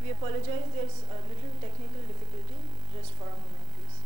We apologize, there's a little technical difficulty. Just for a moment, please.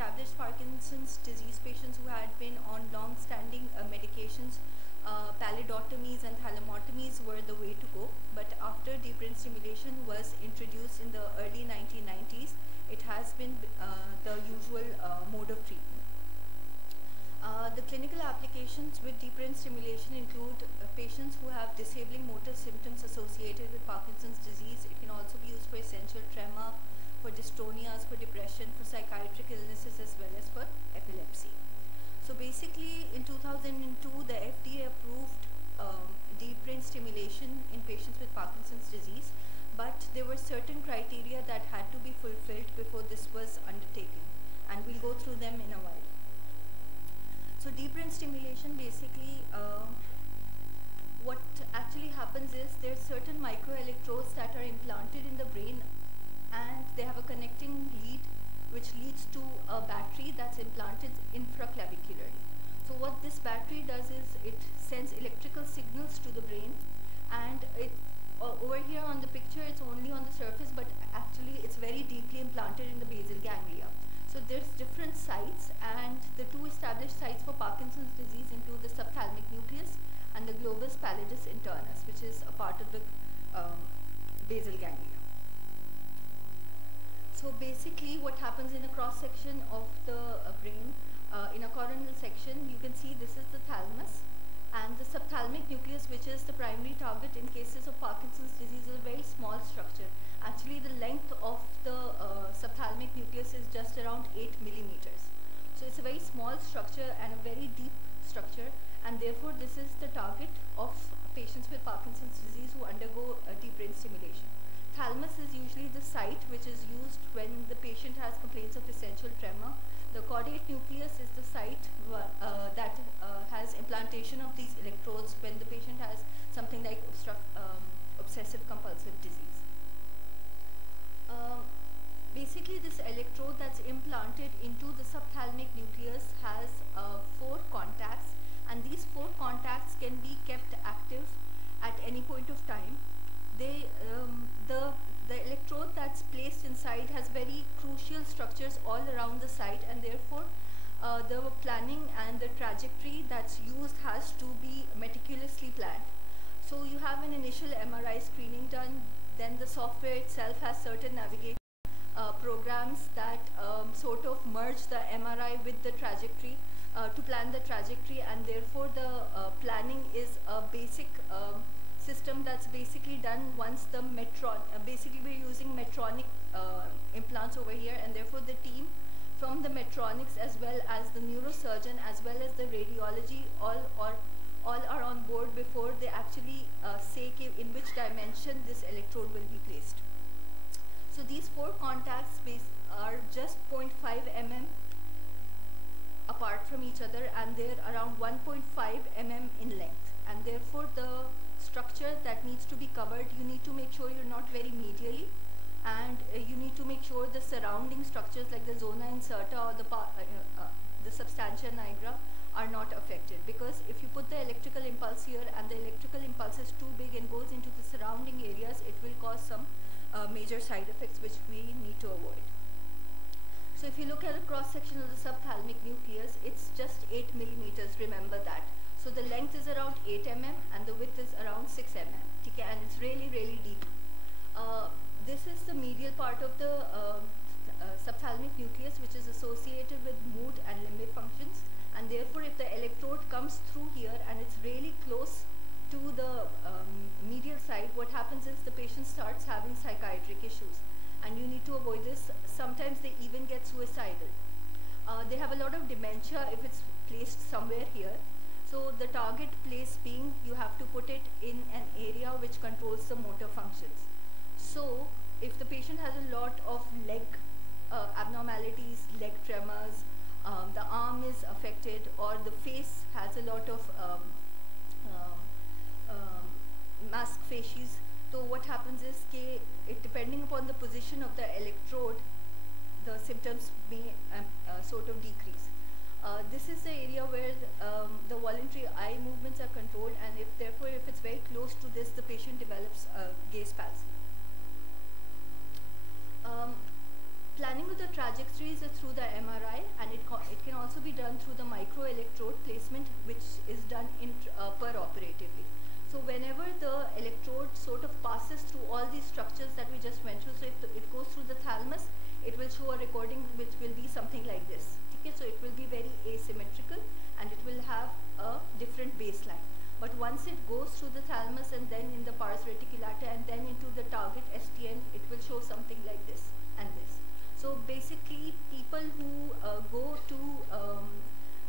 established Parkinson's disease patients who had been on long-standing medications, pallidotomies and thalamotomies were the way to go. But after deep brain stimulation was introduced in the early 1990s, it has been the usual mode of treatment. The clinical applications with deep brain stimulation include patients who have disabling motor symptoms associated with Parkinson's disease. It can also be used for essential tremor, for dystonias, for depression, for psychiatric illnesses, as well as for epilepsy. So basically, in 2002, the FDA approved deep brain stimulation in patients with Parkinson's disease, but there were certain criteria that had to be fulfilled before this was undertaken, and we'll go through them in a while. So deep brain stimulation, basically, what actually happens is there's certain microelectrodes that are implanted in the brain, and they have a connecting lead which leads to a battery that's implanted infraclavicularly. So what this battery does is it sends electrical signals to the brain, and it over here on the picture it's only on the surface, but actually it's very deeply implanted in the basal ganglia. So there's different sites, and the two established sites for Parkinson's disease include the subthalamic nucleus and the globus pallidus internus, which is a part of the basal ganglia. So basically what happens in a cross-section of the brain, in a coronal section, you can see this is the thalamus, and the subthalamic nucleus, which is the primary target in cases of Parkinson's disease, is a very small structure. Actually, the length of the subthalamic nucleus is just around 8 millimeters. So it's a very small structure and a very deep structure, and therefore this is the target of patients with Parkinson's disease who undergo deep brain stimulation. Thalamus is usually the site which is used when the patient has complaints of essential tremor. The caudate nucleus is the site that has implantation of these electrodes when the patient has something like obsessive compulsive disease. Basically, this electrode that's implanted into the subthalamic nucleus has 4 contacts, and these 4 contacts can be kept active at any point of time. The electrode that's placed inside has very crucial structures all around the site, and therefore the planning and the trajectory that's used has to be meticulously planned. So you have an initial MRI screening done, then the software itself has certain navigation programs that sort of merge the MRI with the trajectory to plan the trajectory, and therefore the planning is a basic system that's basically done once the basically we're using Medtronic implants over here, and therefore the team from the Medtronics as well as the neurosurgeon as well as the radiology all are on board before they actually say in which dimension this electrode will be placed. So these 4 contacts are just 0.5 mm apart from each other, and they're around 1.5 mm in length, and therefore the structure that needs to be covered, you need to make sure you're not very medially, and you need to make sure the surrounding structures like the zona incerta or the substantia nigra are not affected, because if you put the electrical impulse here and the electrical impulse is too big and goes into the surrounding areas, it will cause some major side effects which we need to avoid. So if you look at a cross section of the subthalamic nucleus, it's just 8 millimeters, remember that. So the length is around 8 mm and the width is around 6 mm, okay, and it's really, really deep. This is the medial part of the subthalamic nucleus, which is associated with mood and limbic functions, and therefore if the electrode comes through here and it's really close to the medial side, what happens is the patient starts having psychiatric issues, and you need to avoid this. Sometimes they even get suicidal. They have a lot of dementia if it's placed somewhere here. So the target place being, you have to put it in an area which controls the motor functions. So if the patient has a lot of leg abnormalities, leg tremors, the arm is affected, or the face has a lot of mask facies, so what happens is depending upon the position of the electrode, the symptoms may sort of decrease. This is the area where the voluntary eye movements are controlled, and therefore if it's very close to this, the patient develops gaze palsy. Planning of the trajectory X-rays are through the MRI, and it can also be done through the microelectrode placement, which is done per-operatively. So whenever the electrode sort of passes through all these structures that we just went through, so if it goes through the thalamus, it will show a recording which will be something like this. Okay, so it will be very asymmetrical and it will have a different baseline. But once it goes through the thalamus and then in the pars reticulata and then into the target STN, it will show something like this and this. So basically, people who go to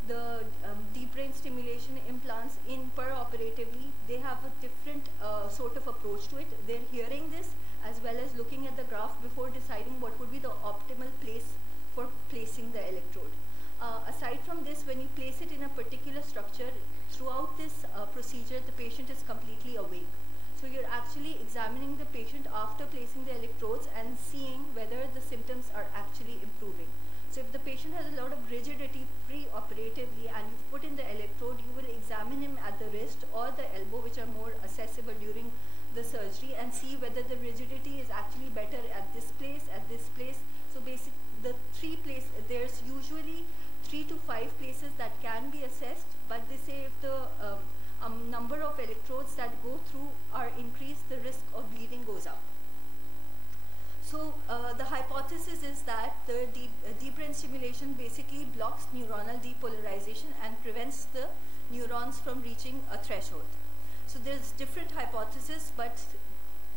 the deep brain stimulation implants in per-operatively, they have a different sort of approach to it. They're hearing this as well as looking at the graph before deciding what would be the optimal place for placing the electrode. Aside from this, when you place it in a particular structure, throughout this procedure, the patient is completely awake. So you're actually examining the patient after placing the electrodes and seeing whether the symptoms are actually improving. So if the patient has a lot of rigidity pre-operatively and you've put in the electrode, you will examine him at the wrist or the elbow, which are more accessible during the surgery, and see whether the rigidity is actually better at this place, at this place. So basically, the there's usually 3 to 5 places that can be assessed, but they say if the number of electrodes that go through are increased, the risk of bleeding goes up. So the hypothesis is that the deep brain stimulation basically blocks neuronal depolarization and prevents the neurons from reaching a threshold. So there's different hypotheses, but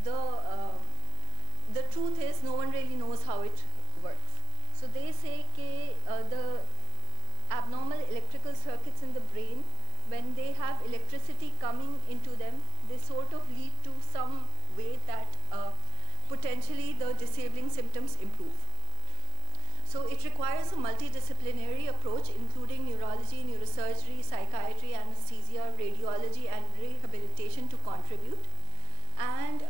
the truth is no one really knows how it works. So they say the abnormal electrical circuits in the brain, when they have electricity coming into them, they sort of lead to some way that potentially the disabling symptoms improve. So it requires a multidisciplinary approach, including neurology, neurosurgery, psychiatry, anesthesia, radiology, and rehabilitation to contribute. And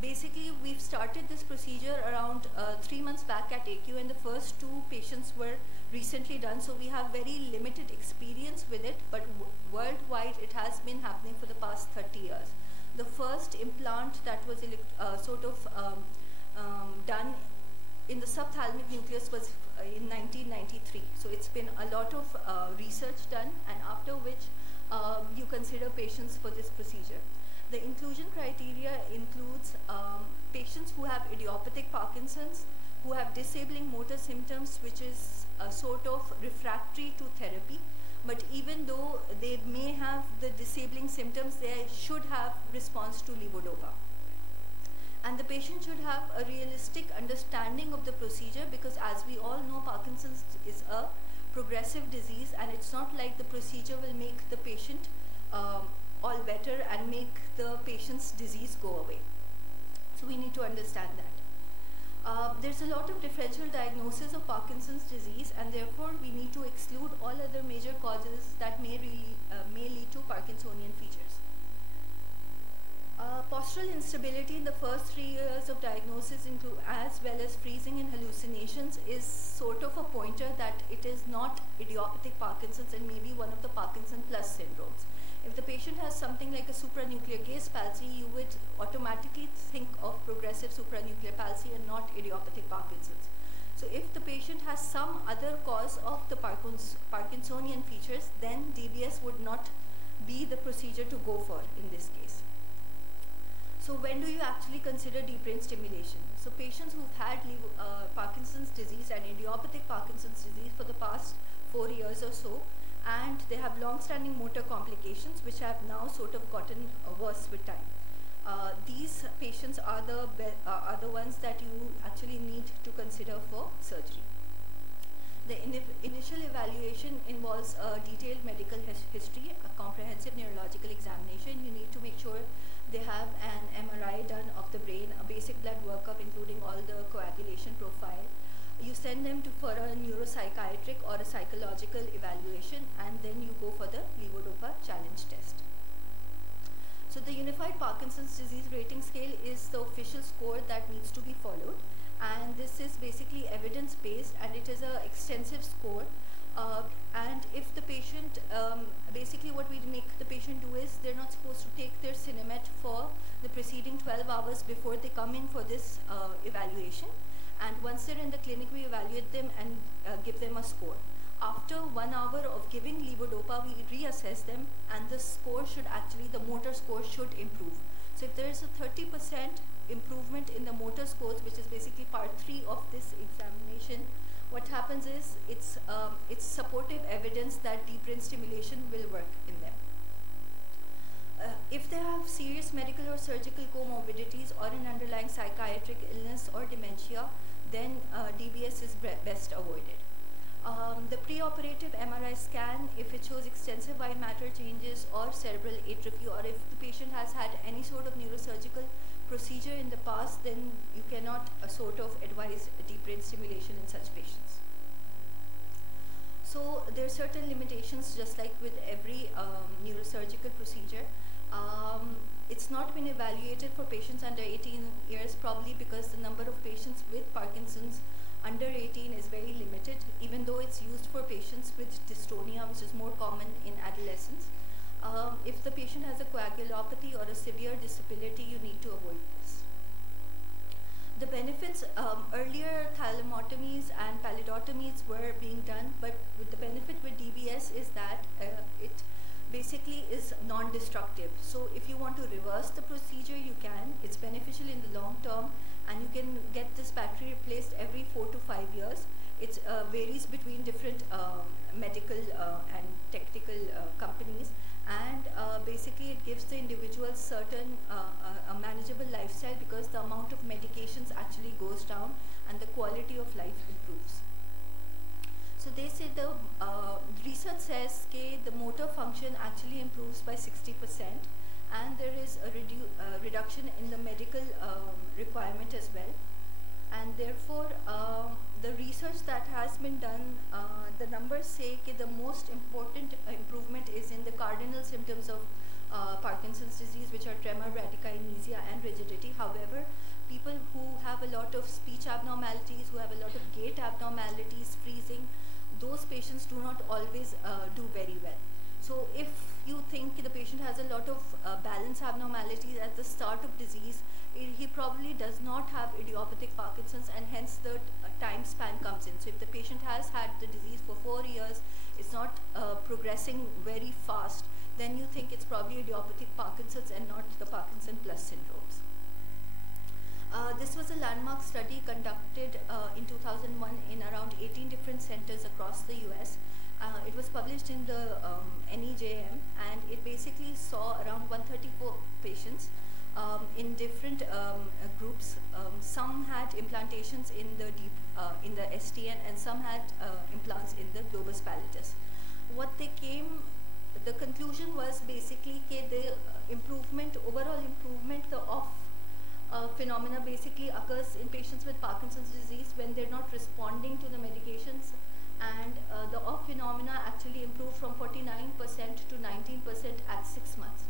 basically, we've started this procedure around 3 months back at AQ, and the first 2 patients were recently done. So we have very limited experience with it, but worldwide it has been happening for the past 30 years. The first implant that was done in the subthalamic nucleus was in 1993. So it's been a lot of research done, and after which you consider patients for this procedure. The inclusion criteria includes patients who have idiopathic Parkinson's, who have disabling motor symptoms, which is sort of refractory to therapy. But even though they may have the disabling symptoms, they should have response to levodopa. And the patient should have a realistic understanding of the procedure, because as we all know, Parkinson's is a progressive disease, and it's not like the procedure will make the patient all better and make the patient's disease go away. So we need to understand that. There's a lot of differential diagnosis of Parkinson's disease, and therefore we need to exclude all other major causes that may lead to Parkinsonian features. Postural instability in the first 3 years of diagnosis, as well as freezing and hallucinations, is sort of a pointer that it is not idiopathic Parkinson's and maybe one of the Parkinson plus syndromes. If the patient has something like a supranuclear gaze palsy, you would automatically think of progressive supranuclear palsy and not idiopathic Parkinson's. So if the patient has some other cause of the Parkinsonian features, then DBS would not be the procedure to go for in this case. So when do you actually consider deep brain stimulation? So patients who've had Parkinson's disease and idiopathic Parkinson's disease for the past 4 years or so, and they have long-standing motor complications which have now sort of gotten worse with time. These patients are the ones that you actually need to consider for surgery. The initial evaluation involves a detailed medical history, a comprehensive neurological examination. You need to make sure they have an MRI done of the brain, a basic blood workup including all the coagulation profile. You send them for a neuropsychiatric or a psychological evaluation, and then you go for the levodopa challenge test. So the Unified Parkinson's Disease Rating Scale is the official score that needs to be followed, and this is basically evidence-based, and it is an extensive score. And if the patient, basically what we make the patient do is, they're not supposed to take their Cinemet for the preceding 12 hours before they come in for this evaluation. And once they're in the clinic, we evaluate them and give them a score. After 1 hour of giving levodopa, we reassess them, and the score should actually, the motor score should improve. So if there is a 30% improvement in the motor scores, which is basically part 3 of this examination, what happens is it's supportive evidence that deep brain stimulation will work in them. If they have serious medical or surgical comorbidities or an underlying psychiatric illness or dementia, then DBS is best avoided. The preoperative MRI scan, if it shows extensive white matter changes or cerebral atrophy, or if the patient has had any sort of neurosurgical procedure in the past, then you cannot sort of advise deep brain stimulation in such patients. So there are certain limitations, just like with every neurosurgical procedure. It's not been evaluated for patients under 18 years, probably because the number of patients with Parkinson's under 18 is very limited, even though it's used for patients with dystonia, which is more common in adolescents. If the patient has a coagulopathy or a severe disability, you need to avoid this. The benefits, earlier thalamotomies and pallidotomies were being done, but with the benefit with DBS is that it basically is non-destructive. So if you want to reverse the procedure, you can. It's beneficial in the long term, and you can get this battery replaced every 4 to 5 years. It varies between different medical and technical companies, and basically it gives the individual certain a manageable lifestyle, because the amount of medications actually goes down and the quality of life improves. So they say the research says that the motor function actually improves by 60%, and there is a reduction in the medical requirement as well. And therefore, the research that has been done, the numbers say that the most important improvement is in the cardinal symptoms of Parkinson's disease, which are tremor, bradykinesia, and rigidity. However, people who have a lot of speech abnormalities, who have a lot of gait abnormalities, freezing, those patients do not always do very well. So if you think the patient has a lot of balance abnormalities at the start of disease, he probably does not have idiopathic Parkinson's, and hence the time span comes in. So if the patient has had the disease for 4 years, it's not progressing very fast, then you think it's probably idiopathic Parkinson's and not the Parkinson plus syndromes. This was a landmark study conducted in 2001 in around 18 different centers across the US. It was published in the NEJM, and it basically saw around 134 patients in different groups. Some had implantations in the STN, and some had implants in the globus pallidus. The conclusion was basically the overall improvement, the off phenomena basically occurs in patients with Parkinson's disease when they're not responding to the medications, and the off phenomena actually improved from 49% to 19% at 6 months.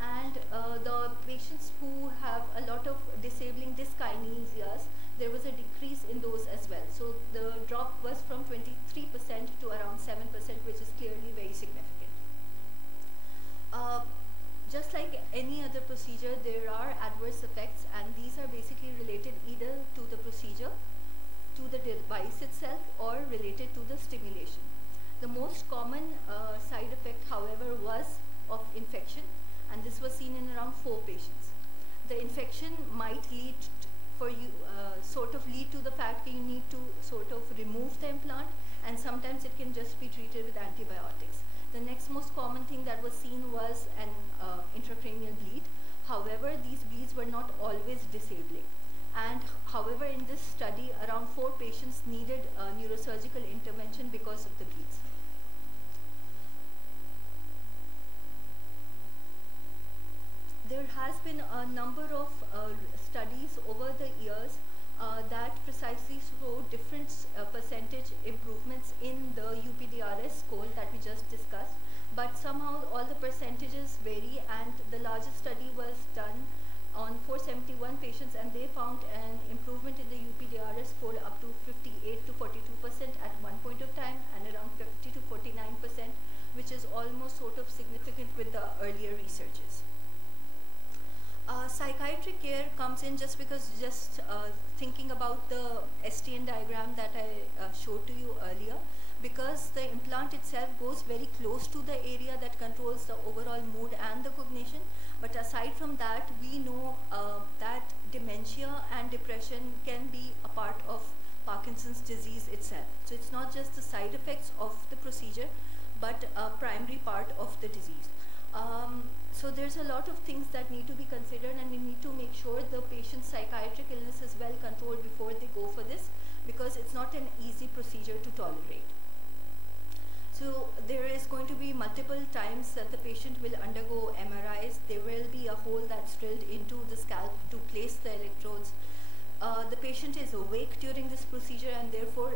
And the patients who have a lot of disabling dyskinesias, there was a decrease in those as well. So the drop was from 23% to around 7%, which is clearly very significant. Just like any other procedure, there are adverse effects, and these are basically related either to the procedure, to the device itself, or related to the stimulation. The most common side effect, however, was of infection, and this was seen in around 4 patients. The infection might lead lead to the fact that you need to sort of remove the implant, and sometimes it can just be treated with antibiotics. The next most common thing that was seen was an intracranial bleed. However, these bleeds were not always disabling. And however, in this study, around 4 patients needed neurosurgical intervention because of the bleeds. There has been a number of studies over the years that precisely show different percentage improvements in the UPDRS score that we just discussed, but somehow all the percentages vary, and the largest study was done on 471 patients, and they found an improvement in the UPDRS score up to 58 to 42% at one point of time, and around 50 to 49%, which is almost sort of significant with the earlier researches. Psychiatric care comes in just because thinking about the STN diagram that I showed to you earlier, because the implant itself goes very close to the area that controls the overall mood and the cognition. But aside from that, we know that dementia and depression can be a part of Parkinson's disease itself. So it's not just the side effects of the procedure, but a primary part of the disease. So there's a lot of things that need to be considered, and we need to make sure the patient's psychiatric illness is well controlled before they go for this, because it's not an easy procedure to tolerate. So there is going to be multiple times that the patient will undergo MRIs. There will be a hole that's drilled into the scalp to place the electrodes. The patient is awake during this procedure, and therefore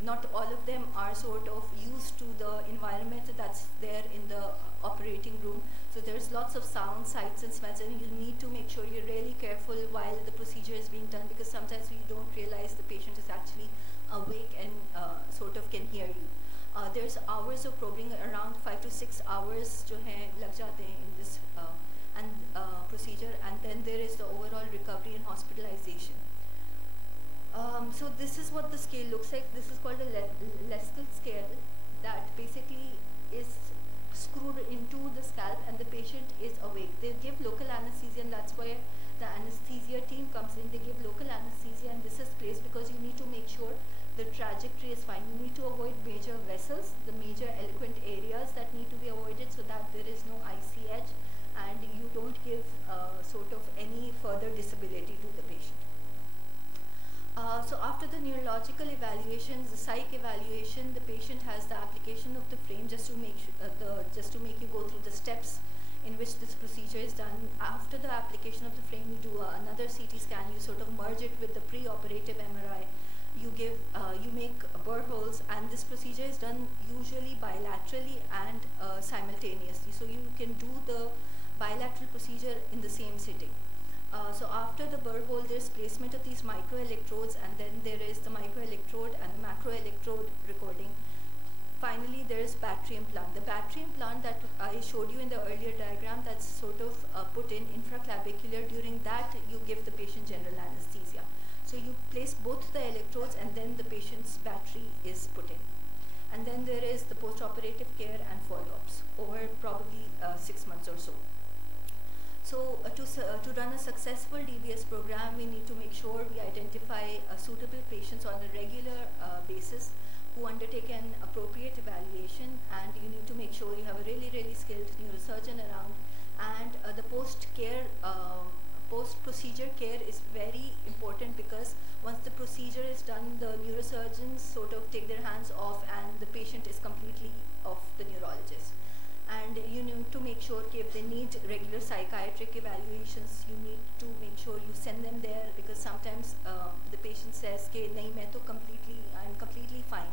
not all of them are sort of used to the environment that's there in the operating room. So there's lots of sound, sights and smells, and you need to make sure you're really careful while the procedure is being done, because sometimes we don't realize the patient is actually awake and sort of can hear you. There's hours of probing, around 5 to 6 hours jo hai lag jate hain in this procedure, and then there is the overall recovery and hospitalization. So this is what the scale looks like. This is called a Leskill scale, that basically is screwed into the scalp and the patient is awake. They give local anesthesia, and that's why the anesthesia team comes in. They give local anesthesia, and this is placed because you need to make sure the trajectory is fine. You need to avoid major vessels, the major eloquent areas that need to be avoided, so that there is no icy edge and you don't give sort of any further disability to the patient. So after the neurological evaluation, the psych evaluation, the patient has the application of the frame just to make you go through the steps in which this procedure is done. After the application of the frame, you do another CT scan. You sort of merge it with the pre-operative MRI. You make burr holes, and this procedure is done usually bilaterally and simultaneously. So you can do the bilateral procedure in the same sitting. So after the burr hole, there's placement of these microelectrodes, and then there is the microelectrode and the macroelectrode recording. Finally, there is battery implant. The battery implant that I showed you in the earlier diagram, that's sort of put in intraclavicular. During that, you give the patient general anesthesia. So you place both the electrodes, and then the patient's battery is put in. And then there is the post-operative care and follow-ups over probably 6 months or so. So to run a successful DBS program, we need to make sure we identify suitable patients on a regular basis who undertake an appropriate evaluation, and you need to make sure you have a really, really skilled neurosurgeon around. And the post-procedure care is very important, because once the procedure is done, the neurosurgeons sort of take their hands off and the patient is completely off the neurologist. And you need to make sure if they need regular psychiatric evaluations, you need to make sure you send them there, because sometimes the patient says, "Ke nahi, I'm completely fine."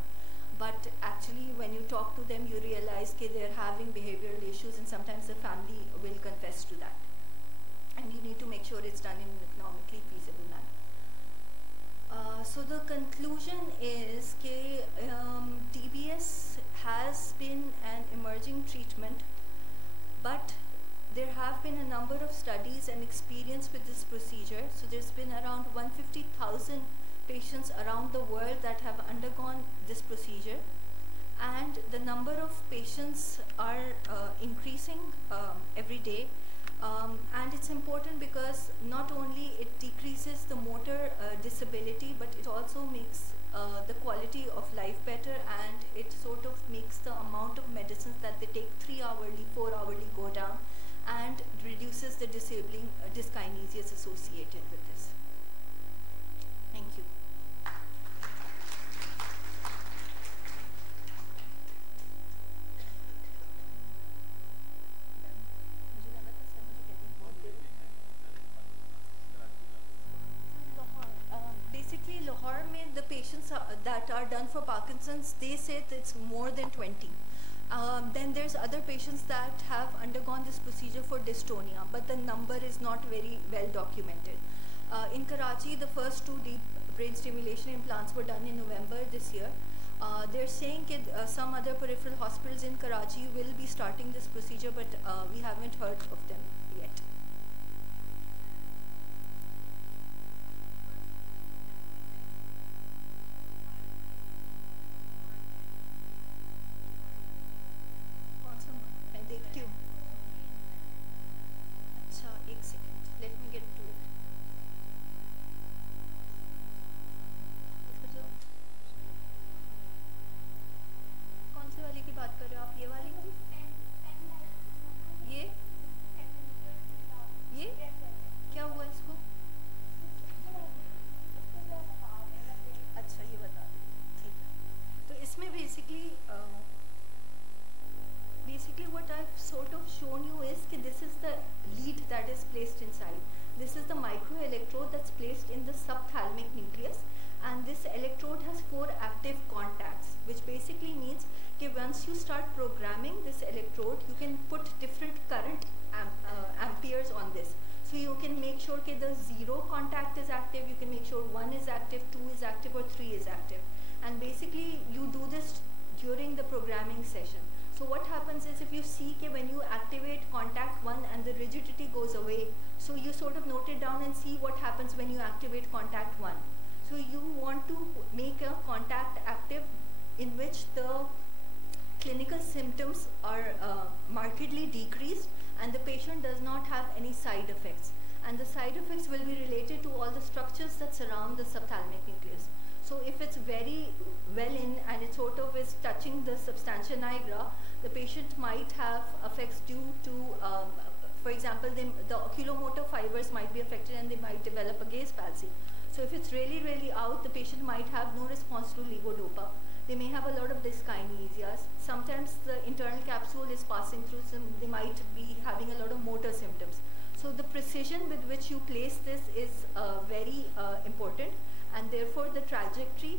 But actually, when you talk to them, you realize that they're having behavioral issues, and sometimes the family will confess to that. And you need to make sure it's done in an economically feasible manner. So the conclusion is that DBS has been an emerging treatment, but there have been a number of studies and experience with this procedure. So there's been around 150,000 patients around the world that have undergone this procedure, and the number of patients are increasing every day. And it's important because not only it decreases the motor disability, but it also makes the quality of life better, and it sort of makes the amount of medicines that they take 3 hourly, 4 hourly go down, and reduces the disabling dyskinesias associated with this. Thank you. Basically, Lahore mein the patients that are done for Parkinson's, they say that it's more than 20. Then there's other patients that have undergone this procedure for dystonia, but the number is not very well documented. In Karachi, the first 2 deep brain stimulation implants were done in November this year. They're saying that some other peripheral hospitals in Karachi will be starting this procedure, but we haven't heard of them yet. sure that the 0 contact is active, you can make sure 1 is active, 2 is active, or 3 is active. And basically you do this during the programming session. So what happens is, if you see that when you activate contact 1 and the rigidity goes away, so you sort of note it down and see what happens when you activate contact 1. So you want to make a contact active in which the clinical symptoms are markedly decreased and the patient does not have any side effects. And the side effects will be related to all the structures that surround the subthalamic nucleus. So if it's very well in and it sort of is touching the substantia nigra, the patient might have effects due to, for example, the oculomotor fibers might be affected and they might develop a gaze palsy. So if it's really, really out, the patient might have no response to levodopa. They may have a lot of dyskinesias. Sometimes the internal capsule is passing through, they might be having a lot of motor symptoms. So the precision with which you place this is very important, and therefore the trajectory,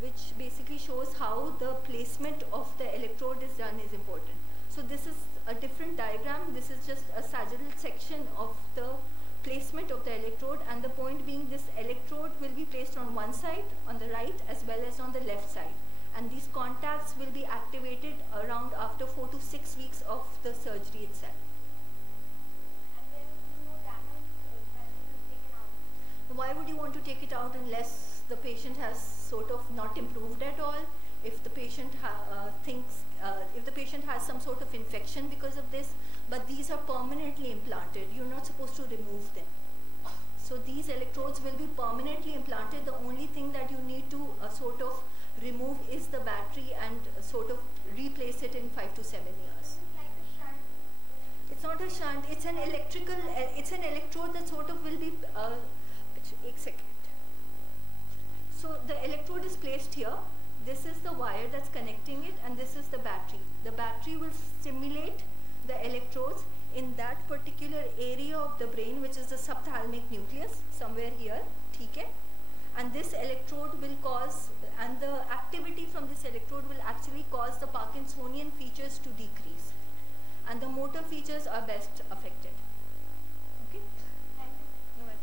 which basically shows how the placement of the electrode is done, is important. So this is a different diagram. This is just a sagittal section of the placement of the electrode, and the point being this electrode will be placed on one side, on the right, as well as on the left side. And these contacts will be activated around after 4 to 6 weeks of the surgery itself. And there will be no damage when it is taken out. Why would you want to take it out unless the patient has sort of not improved at all? If the patient if the patient has some sort of infection because of this, but these are permanently implanted, you're not supposed to remove them. So these electrodes will be permanently implanted. The only thing that you need to sort of remove is the battery and sort of replace it in 5 to 7 years. It's like a shunt. It's not a shunt, it's an electrical, it's an electrode that sort of will be, एक second. So the electrode is placed here. This is the wire that's connecting it, and this is the battery. The battery will stimulate the electrodes in that particular area of the brain, which is the subthalamic nucleus, somewhere here, okay? And this electrode will cause, and the activity from this electrode will actually cause the Parkinsonian features to decrease. And the motor features are best affected. Okay? Thank you. You're welcome.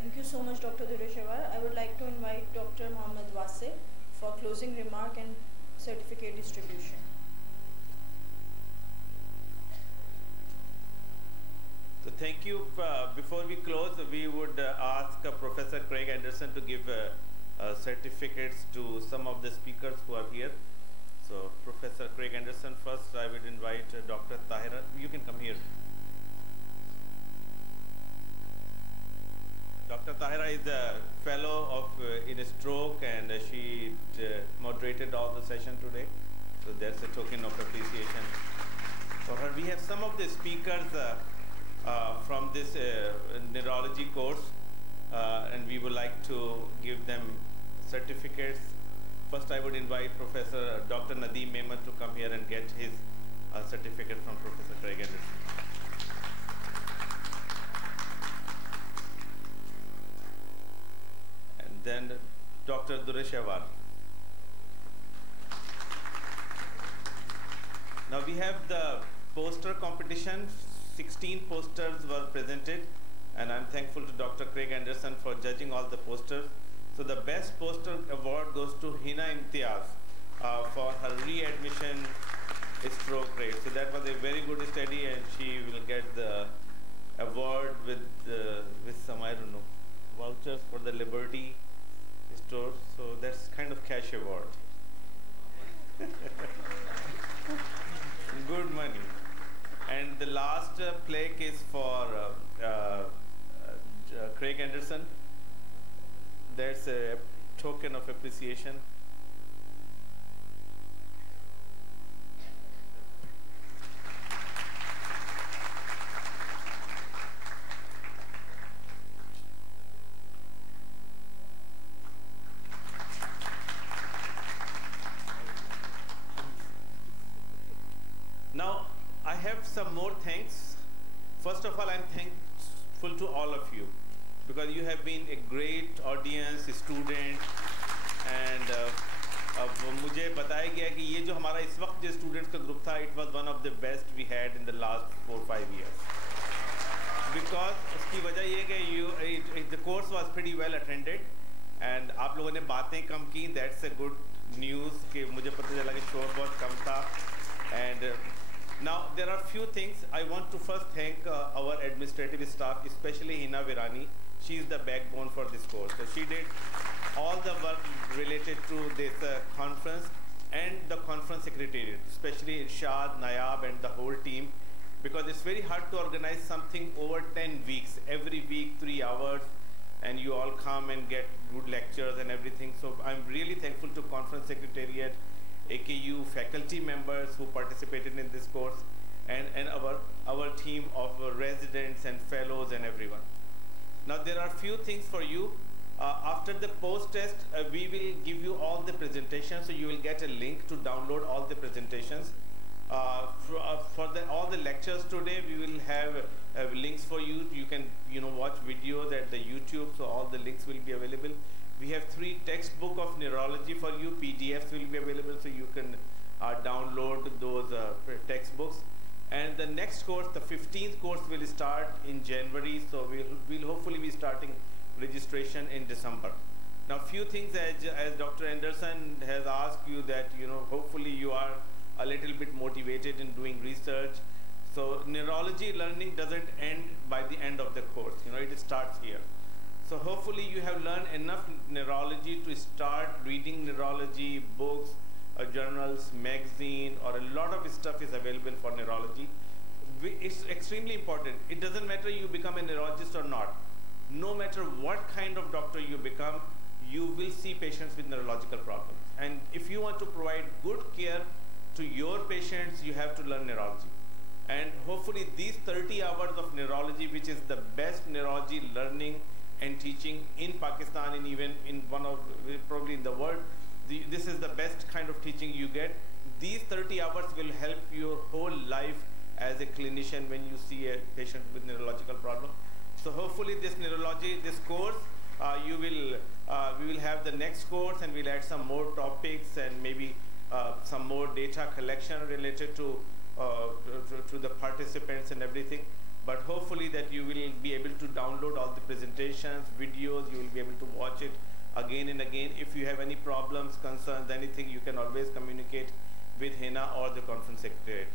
Thank you so much, Dr. Dureshwar. I would like to invite Dr. Mohammad Wase for closing remark and certificate distribution. So thank you. Before we close, we would ask Professor Craig Anderson to give certificates to some of the speakers who are here. So Professor Craig Anderson first. I would invite Dr. Tahira. You can come here. Dr. Tahira is a fellow of in stroke, and she moderated all the session today. So that's a token of appreciation for her. We have some of the speakers from this neurology course, and we would like to give them certificates. First, I would invite Professor Dr. Nadeem Mehmet to come here and get his certificate from Professor Craig Anderson. And then Dr. Dureshwar. Now we have the poster competition. 16 posters were presented, and I'm thankful to Dr. Craig Anderson for judging all the posters. So the best poster award goes to Hina Imtiaz for her readmission stroke rate. So that was a very good study, and she will get the award with some, I don't know, vouchers for the Liberty store. So that's kind of cash award. Good money. And the last plaque is for Craig Anderson. That's a token of appreciation. Now, I have some more thanks. First of all, I'm thankful to all of you because you have been a great audience, student, and मुझे बताया गया गया कि ये जो हमारा इस वक्त जो स्टूडेंट्स का ग्रुप था, it was one of the best we had in the last 4-5 years. Because उसकी वजह ये कि the course was pretty well attended and आप लोगों ने बातें कम की. That's a good news कि मुझे पता चला कि शोर बहुत कम था. And now there are few things. I want to first thank our administrative staff, especially Hina Virani. She is the backbone for this course. So she did all the work related to this conference and the conference secretariat, especially Irshad, Nayab and the whole team, because it's very hard to organize something over 10 weeks, every week 3 hours, and you all come and get good lectures and everything. So I'm really thankful to conference secretariat, AKU faculty members who participated in this course, and our team of residents and fellows and everyone. Now there are few things for you. After the post-test, we will give you all the presentations, so you will get a link to download all the presentations. For all the lectures today, we will have links for you. You can watch videos at the YouTube, so all the links will be available. We have 3 textbooks of neurology for you. PDFs will be available, so you can download those textbooks. And the next course, the 15th course, will start in January, so we'll hopefully be starting registration in December. Now, few things as Dr. Anderson has asked you that, hopefully you are a little bit motivated in doing research. So neurology learning doesn't end by the end of the course, it starts here. So hopefully you have learned enough neurology to start reading neurology books, journals, magazine, or a lot of stuff is available for neurology. It's extremely important. It doesn't matter you become a neurologist or not. No matter what kind of doctor you become, you will see patients with neurological problems. And if you want to provide good care to your patients, you have to learn neurology. And hopefully these 30 hours of neurology, which is the best neurology learning and teaching in Pakistan and even in probably in the world, this is the best kind of teaching you get. These 30 hours will help your whole life as a clinician when you see a patient with neurological problem. So hopefully this course, we will have the next course and we'll add some more topics and maybe some more data collection related to the participants and everything. But hopefully that you will be able to download all the presentations, videos, you will be able to watch it again and again. If you have any problems, concerns, anything, you can always communicate with Hina or the conference secretariat.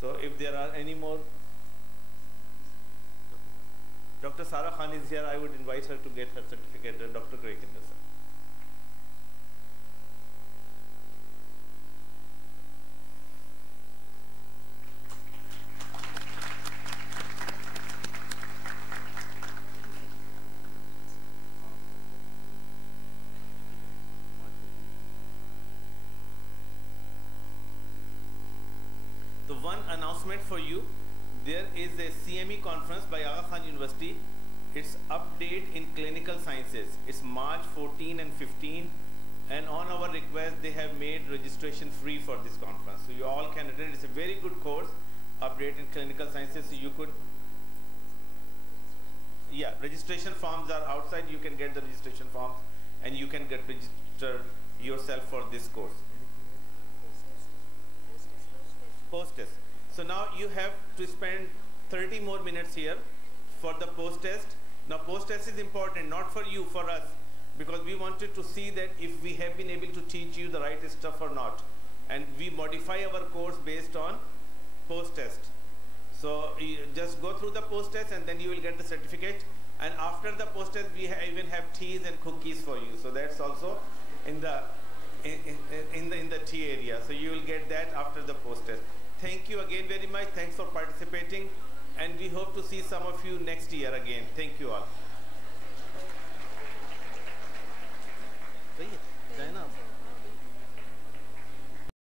So if there are any more, Dr. Sarah Khan is here. I would invite her to get her certificate, Dr. Craig Anderson. So one announcement for you. There is a CME conference by Aga Khan University. It's update in clinical sciences. It's March 14 and 15. And on our request, they have made registration free for this conference. So you all can attend. It's a very good course, update in clinical sciences. So you could, registration forms are outside. You can get the registration forms and you can get registered yourself for this course. Post-test. So now you have to spend 30 more minutes here for the post-test. Now post-test is important, not for you, for us, because we wanted to see that if we have been able to teach you the right stuff or not. And we modify our course based on post-test. So you just go through the post-test and then you will get the certificate. And after the post-test, we even have teas and cookies for you. So that's also in the tea area. So you will get that after the post-test. Thank you again very much. Thanks for participating. And we hope to see some of you next year again. Thank you all.